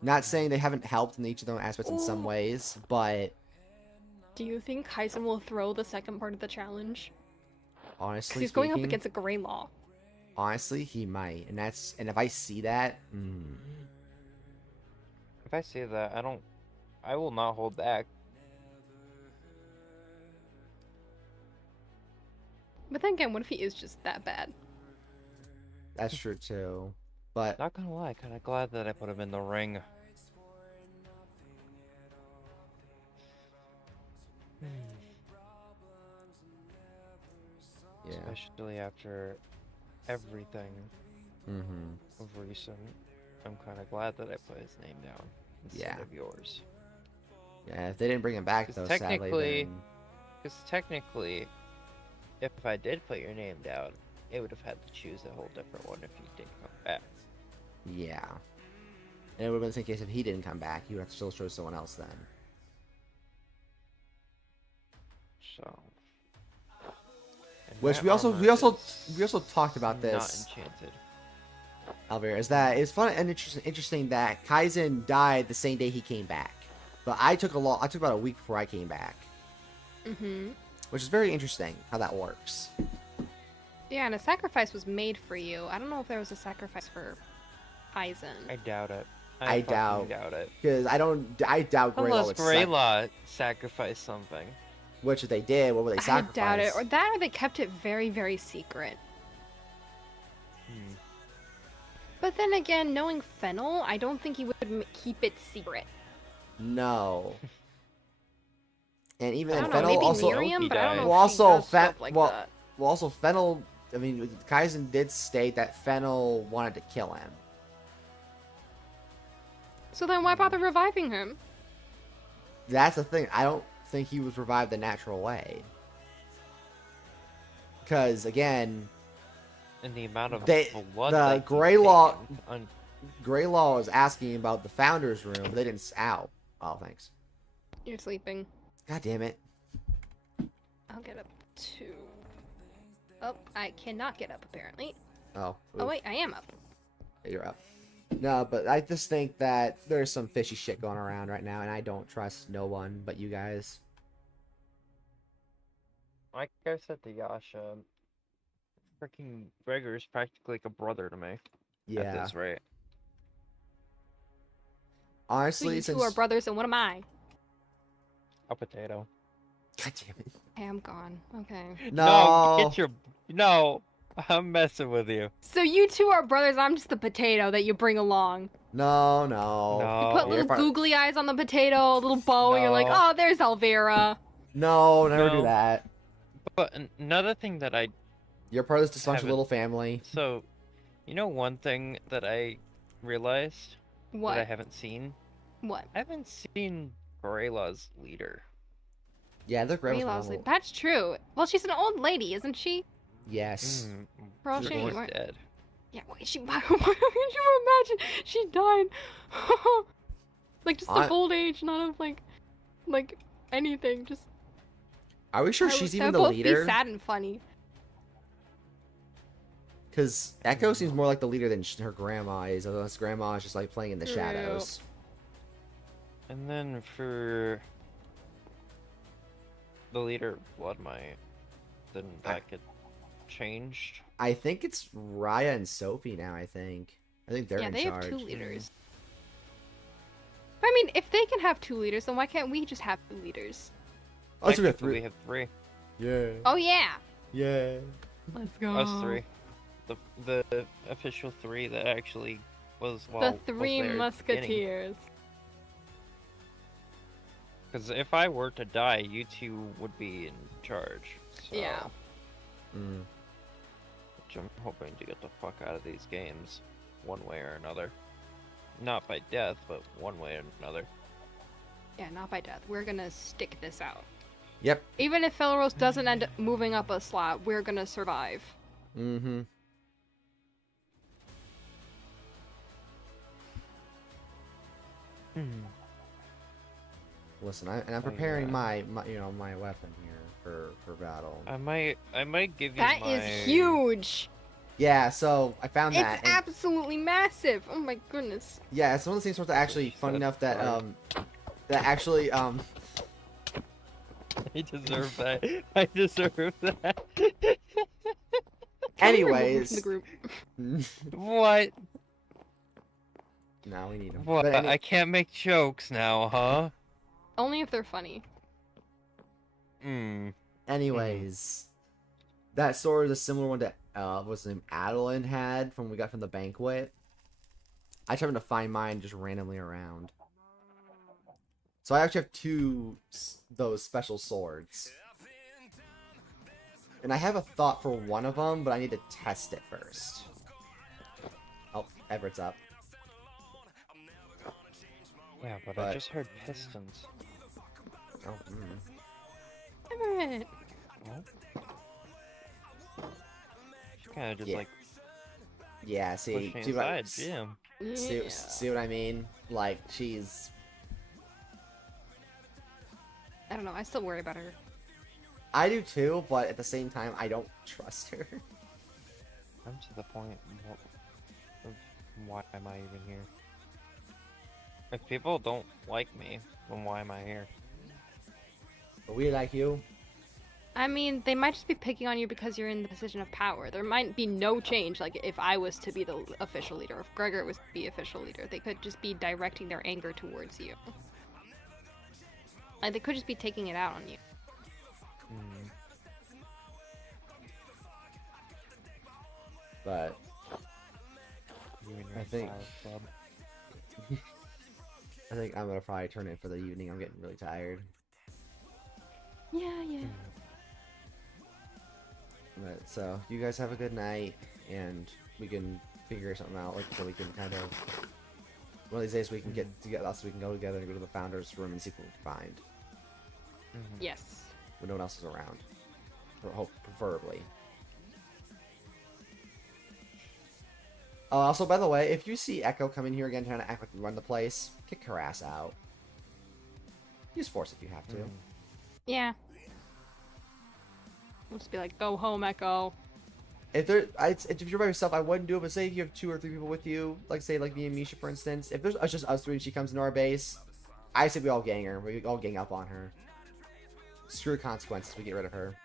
Not saying they haven't helped in each of their own aspects in some ways, but... Do you think Kaizen will throw the second part of the challenge? Honestly Because he's going up against a Greagoir. Honestly, he might. And if I see that... If I see that, I will not hold back. But then again, what if he is just that bad? That's true too. But not gonna lie, kinda glad that I put him in the ring. Yeah. Especially after everything of recent. I'm kinda glad that I put his name down instead of yours. Yeah, if they didn't bring him back though, sadly, then... Because technically, if I did put your name down, it would have had to choose a whole different one if you did come back. Yeah. And it would have been the same case if he didn't come back. He would have to still choose someone else then. So. Which we also talked about this. Not enchanted. Alvira, is that it's fun and interesting that Kaizen died the same day he came back, but I took about a week before I came back. Which is very interesting how that works. Yeah, and a sacrifice was made for you. I don't know if there was a sacrifice for Kaizen. I doubt it. I doubt it. Because I doubt Greagoir would Greagoir sacrificed something. Which if they did, what would they sacrifice? I doubt it. Or that, or they kept it very, very secret. But then again, knowing Fennel, I don't think he would keep it secret. No. And even then, Fennel maybe also Miriam, but I don't know if she does stuff like that. Well, also Fennel. I mean, Kaizen did state that Fennel wanted to kill him. So then, why bother reviving him? That's the thing. I don't think he was revived the natural way. Because again, in the amount of blood the Greagoir was asking about the founder's room. But they didn't. Ow. Oh, thanks. You're sleeping. God damn it. I'll get up too. Oh, I cannot get up apparently. Oh. Oh wait, I am up. You're up. No, but I just think that there's some fishy shit going around right now, and I don't trust no one but you guys. Like I said to Yasha, freaking Greagoir is practically like a brother to me. Yeah. At this rate. Honestly, so you two are brothers, and what am I? A potato. God damn it. Hey, I'm gone. Okay. No, No, I'm messing with you. So you two are brothers, I'm just the potato that you bring along. No. You put little googly eyes on the potato, a little bow, and you're like, oh, there's Elvira. No, never do that. But another thing that You're part of this dysfunctional little family. So, you know one thing that I realized? What? That I haven't seen? What? I haven't seen Greagoir's leader. Yeah, they're Greagoir's leader. That's true. Well, she's an old lady, isn't she? Yes. For all She's dead. Yeah, wait, why could you imagine? She died. Like, just of old age, not of, like, anything. Just... Are we sure she's even the both leader? Be sad and funny. Because Echo seems more like the leader than her grandma is, unless grandma is just, like, playing in the shadows. And then for the leader of Blood Might, then that get changed. I think it's Raya and Sophie now, I think. I think they're in charge. Yeah, they have two leaders. I mean, if they can have 2 leaders, then why can't we just have 2 leaders? Oh, so we have Technically, 3. We have 3. Yeah. Oh yeah. Yeah. Let's go. Us 3. The official 3 that actually was The 3 musketeers. Because if I were to die, you 2 would be in charge. So, Yeah. Mm. which I'm hoping to get the fuck out of these games, one way or another. Not by death, but one way or another. Yeah, not by death. We're gonna stick this out. Yep. Even if Felrose doesn't end up moving up a slot, we're gonna survive. Mm-hmm. Listen, I'm preparing my my weapon here for battle. I might give you That my... is huge! Yeah, so I found It's that. and- absolutely massive! Oh my goodness. Yeah, it's one of the things where actually funny enough that that actually I deserve that. I deserve that. Can we remove him anyways. from the group? What? No, we need him. What? But I can't make jokes now, huh? Only if they're funny. anyways, that sword is a similar one that what's his name, Adeline had from we got from the banquet. I tried to find mine just randomly around. So I actually have 2 those special swords. And I have a thought for one of them, but I need to test it first. Oh, Everett's up. Yeah, but I just heard pistons. Oh, Everett! Kind of just Yeah. like yeah, see, pushing see what, aside, Jim. see what I mean? Like, she's... I don't know, I still worry about her. I do too, but at the same time, I don't trust her. I'm to the point of why am I even here? If people don't like me, then why am I here? But we like you. I mean, they might just be picking on you because you're in the position of power. There might be no change, like if I was to be the official leader, or if Greagoir was to be official leader. They could just be directing their anger towards you. Like, they could just be taking it out on you. But I think I think I'm gonna probably turn in for the evening. I'm getting really tired. Yeah. But so you guys have a good night, and we can figure something out. Like so, we can kind of one of these days we can get together. Also, we can go together and go to the founder's room and see what we can find. Yes. When no one else is around, preferably. Also, by the way, if you see Echo come in here again trying to act like we run the place, kick her ass out. Use force if you have to. Yeah. We'll just be like, go home, Echo. If you're by yourself, I wouldn't do it. But say if you have 2 or 3 people with you, like say like me and Misha, for instance. If there's just us 3 and she comes into our base, I say we all gang her. We all gang up on her. Screw consequences. We get rid of her.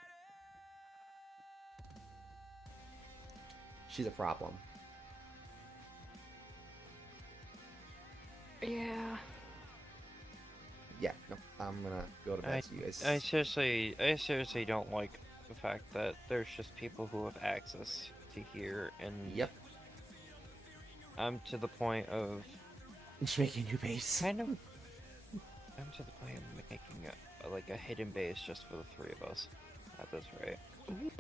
She's a problem. Yeah. Yeah, no, I'm gonna go to bed. So you guys. I seriously don't like the fact that there's just people who have access to here, and Yep. I'm to the point of Just making a new base. I'm to the point of making like a hidden base just for the 3 of us at this rate. Ooh,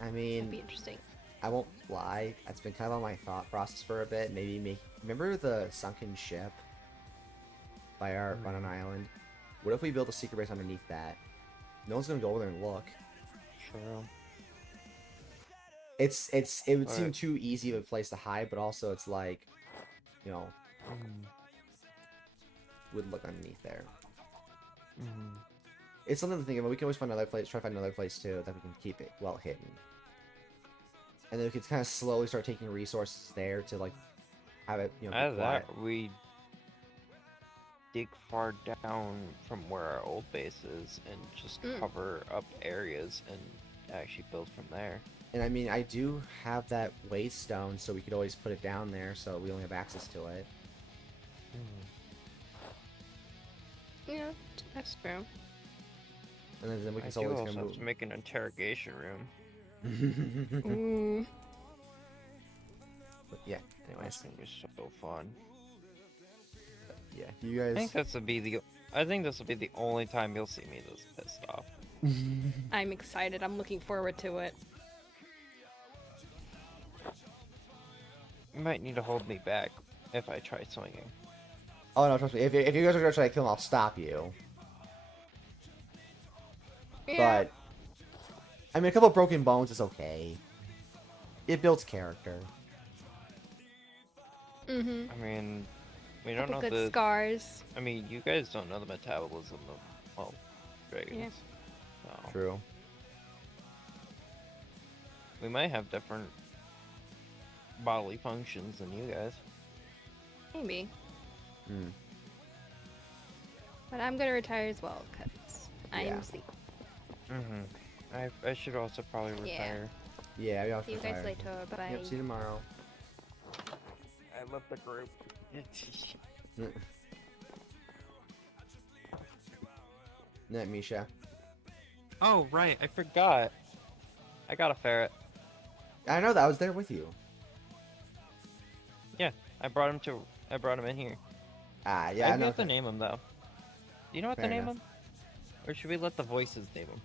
I mean, that'd be interesting. I won't lie. It's been kind of on my thought process for a bit. Maybe make. Remember the sunken ship by our on an island? What if we build a secret base underneath that? No one's gonna go over there and look. True. It would seem too easy of a place to hide, but also it's like, you know, would look underneath there. It's something to think about. We can always find another place. Try to find another place too that we can keep it well hidden. And then we can kind of slowly start taking resources there to like have it, you know, Out be of quiet. that, we dig far down from where our old base is and just cover up areas and actually build from there. And I mean, I do have that waystone, so we could always put it down there, so we only have access to it. Yeah, that's true. And then we can I do always also go have to make an interrogation room. move. Ooh. But yeah. That's Anyways, gonna be so fun. yeah. You I guys. think this will be the. I think this will be the only time you'll see me this pissed off. I'm excited. I'm looking forward to it. You might need to hold me back if I try swinging. Oh no, trust me. If you guys are gonna try to kill him, I'll stop you. Yeah. But I mean, a couple broken bones is okay. It builds character. Mm-hmm. I mean, we don't know Good the. scars. I mean, you guys don't know the metabolism of, well, dragons. So True. we might have different bodily functions than you guys. Maybe. Mm. But I'm gonna retire as well, because Yeah. I'm sleepy. I should also probably retire. Yeah, we all See you guys later. Bye. Yep, see you tomorrow. I love the group. Night, Misha. Oh right, I forgot. I got a ferret. I know that I was there with you. Yeah, I brought him in here. Ah, yeah, I I know. have to name him though. Do you know what Fair to name enough. him? Or should we let the voices name him?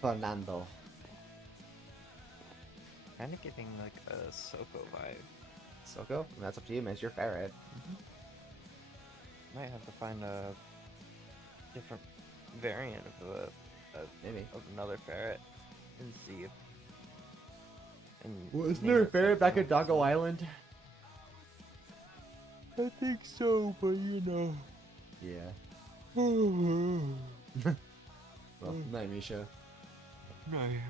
Fernando. Kind of giving like a Soko vibe. Soko? That's up to you, man. It's your ferret. Might have to find a different variant of Maybe. another ferret and see if. And Well, isn't name there a it ferret back something at Doggo Island? I think so, but you know. Yeah. Well, night, Misha. Right.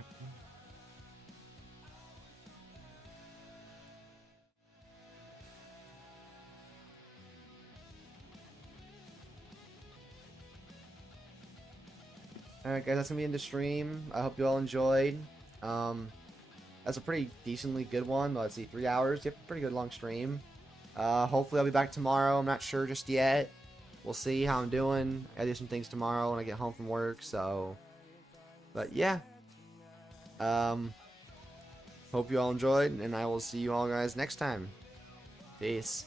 Alright guys, that's gonna be in the stream. I hope you all enjoyed. That's a pretty decently good one. Let's see, 3 hours. Yep, pretty good long stream. Hopefully I'll be back tomorrow. I'm not sure just yet. We'll see how I'm doing. I do some things tomorrow when I get home from work, so. But yeah. Hope you all enjoyed, and I will see you all guys next time. Peace.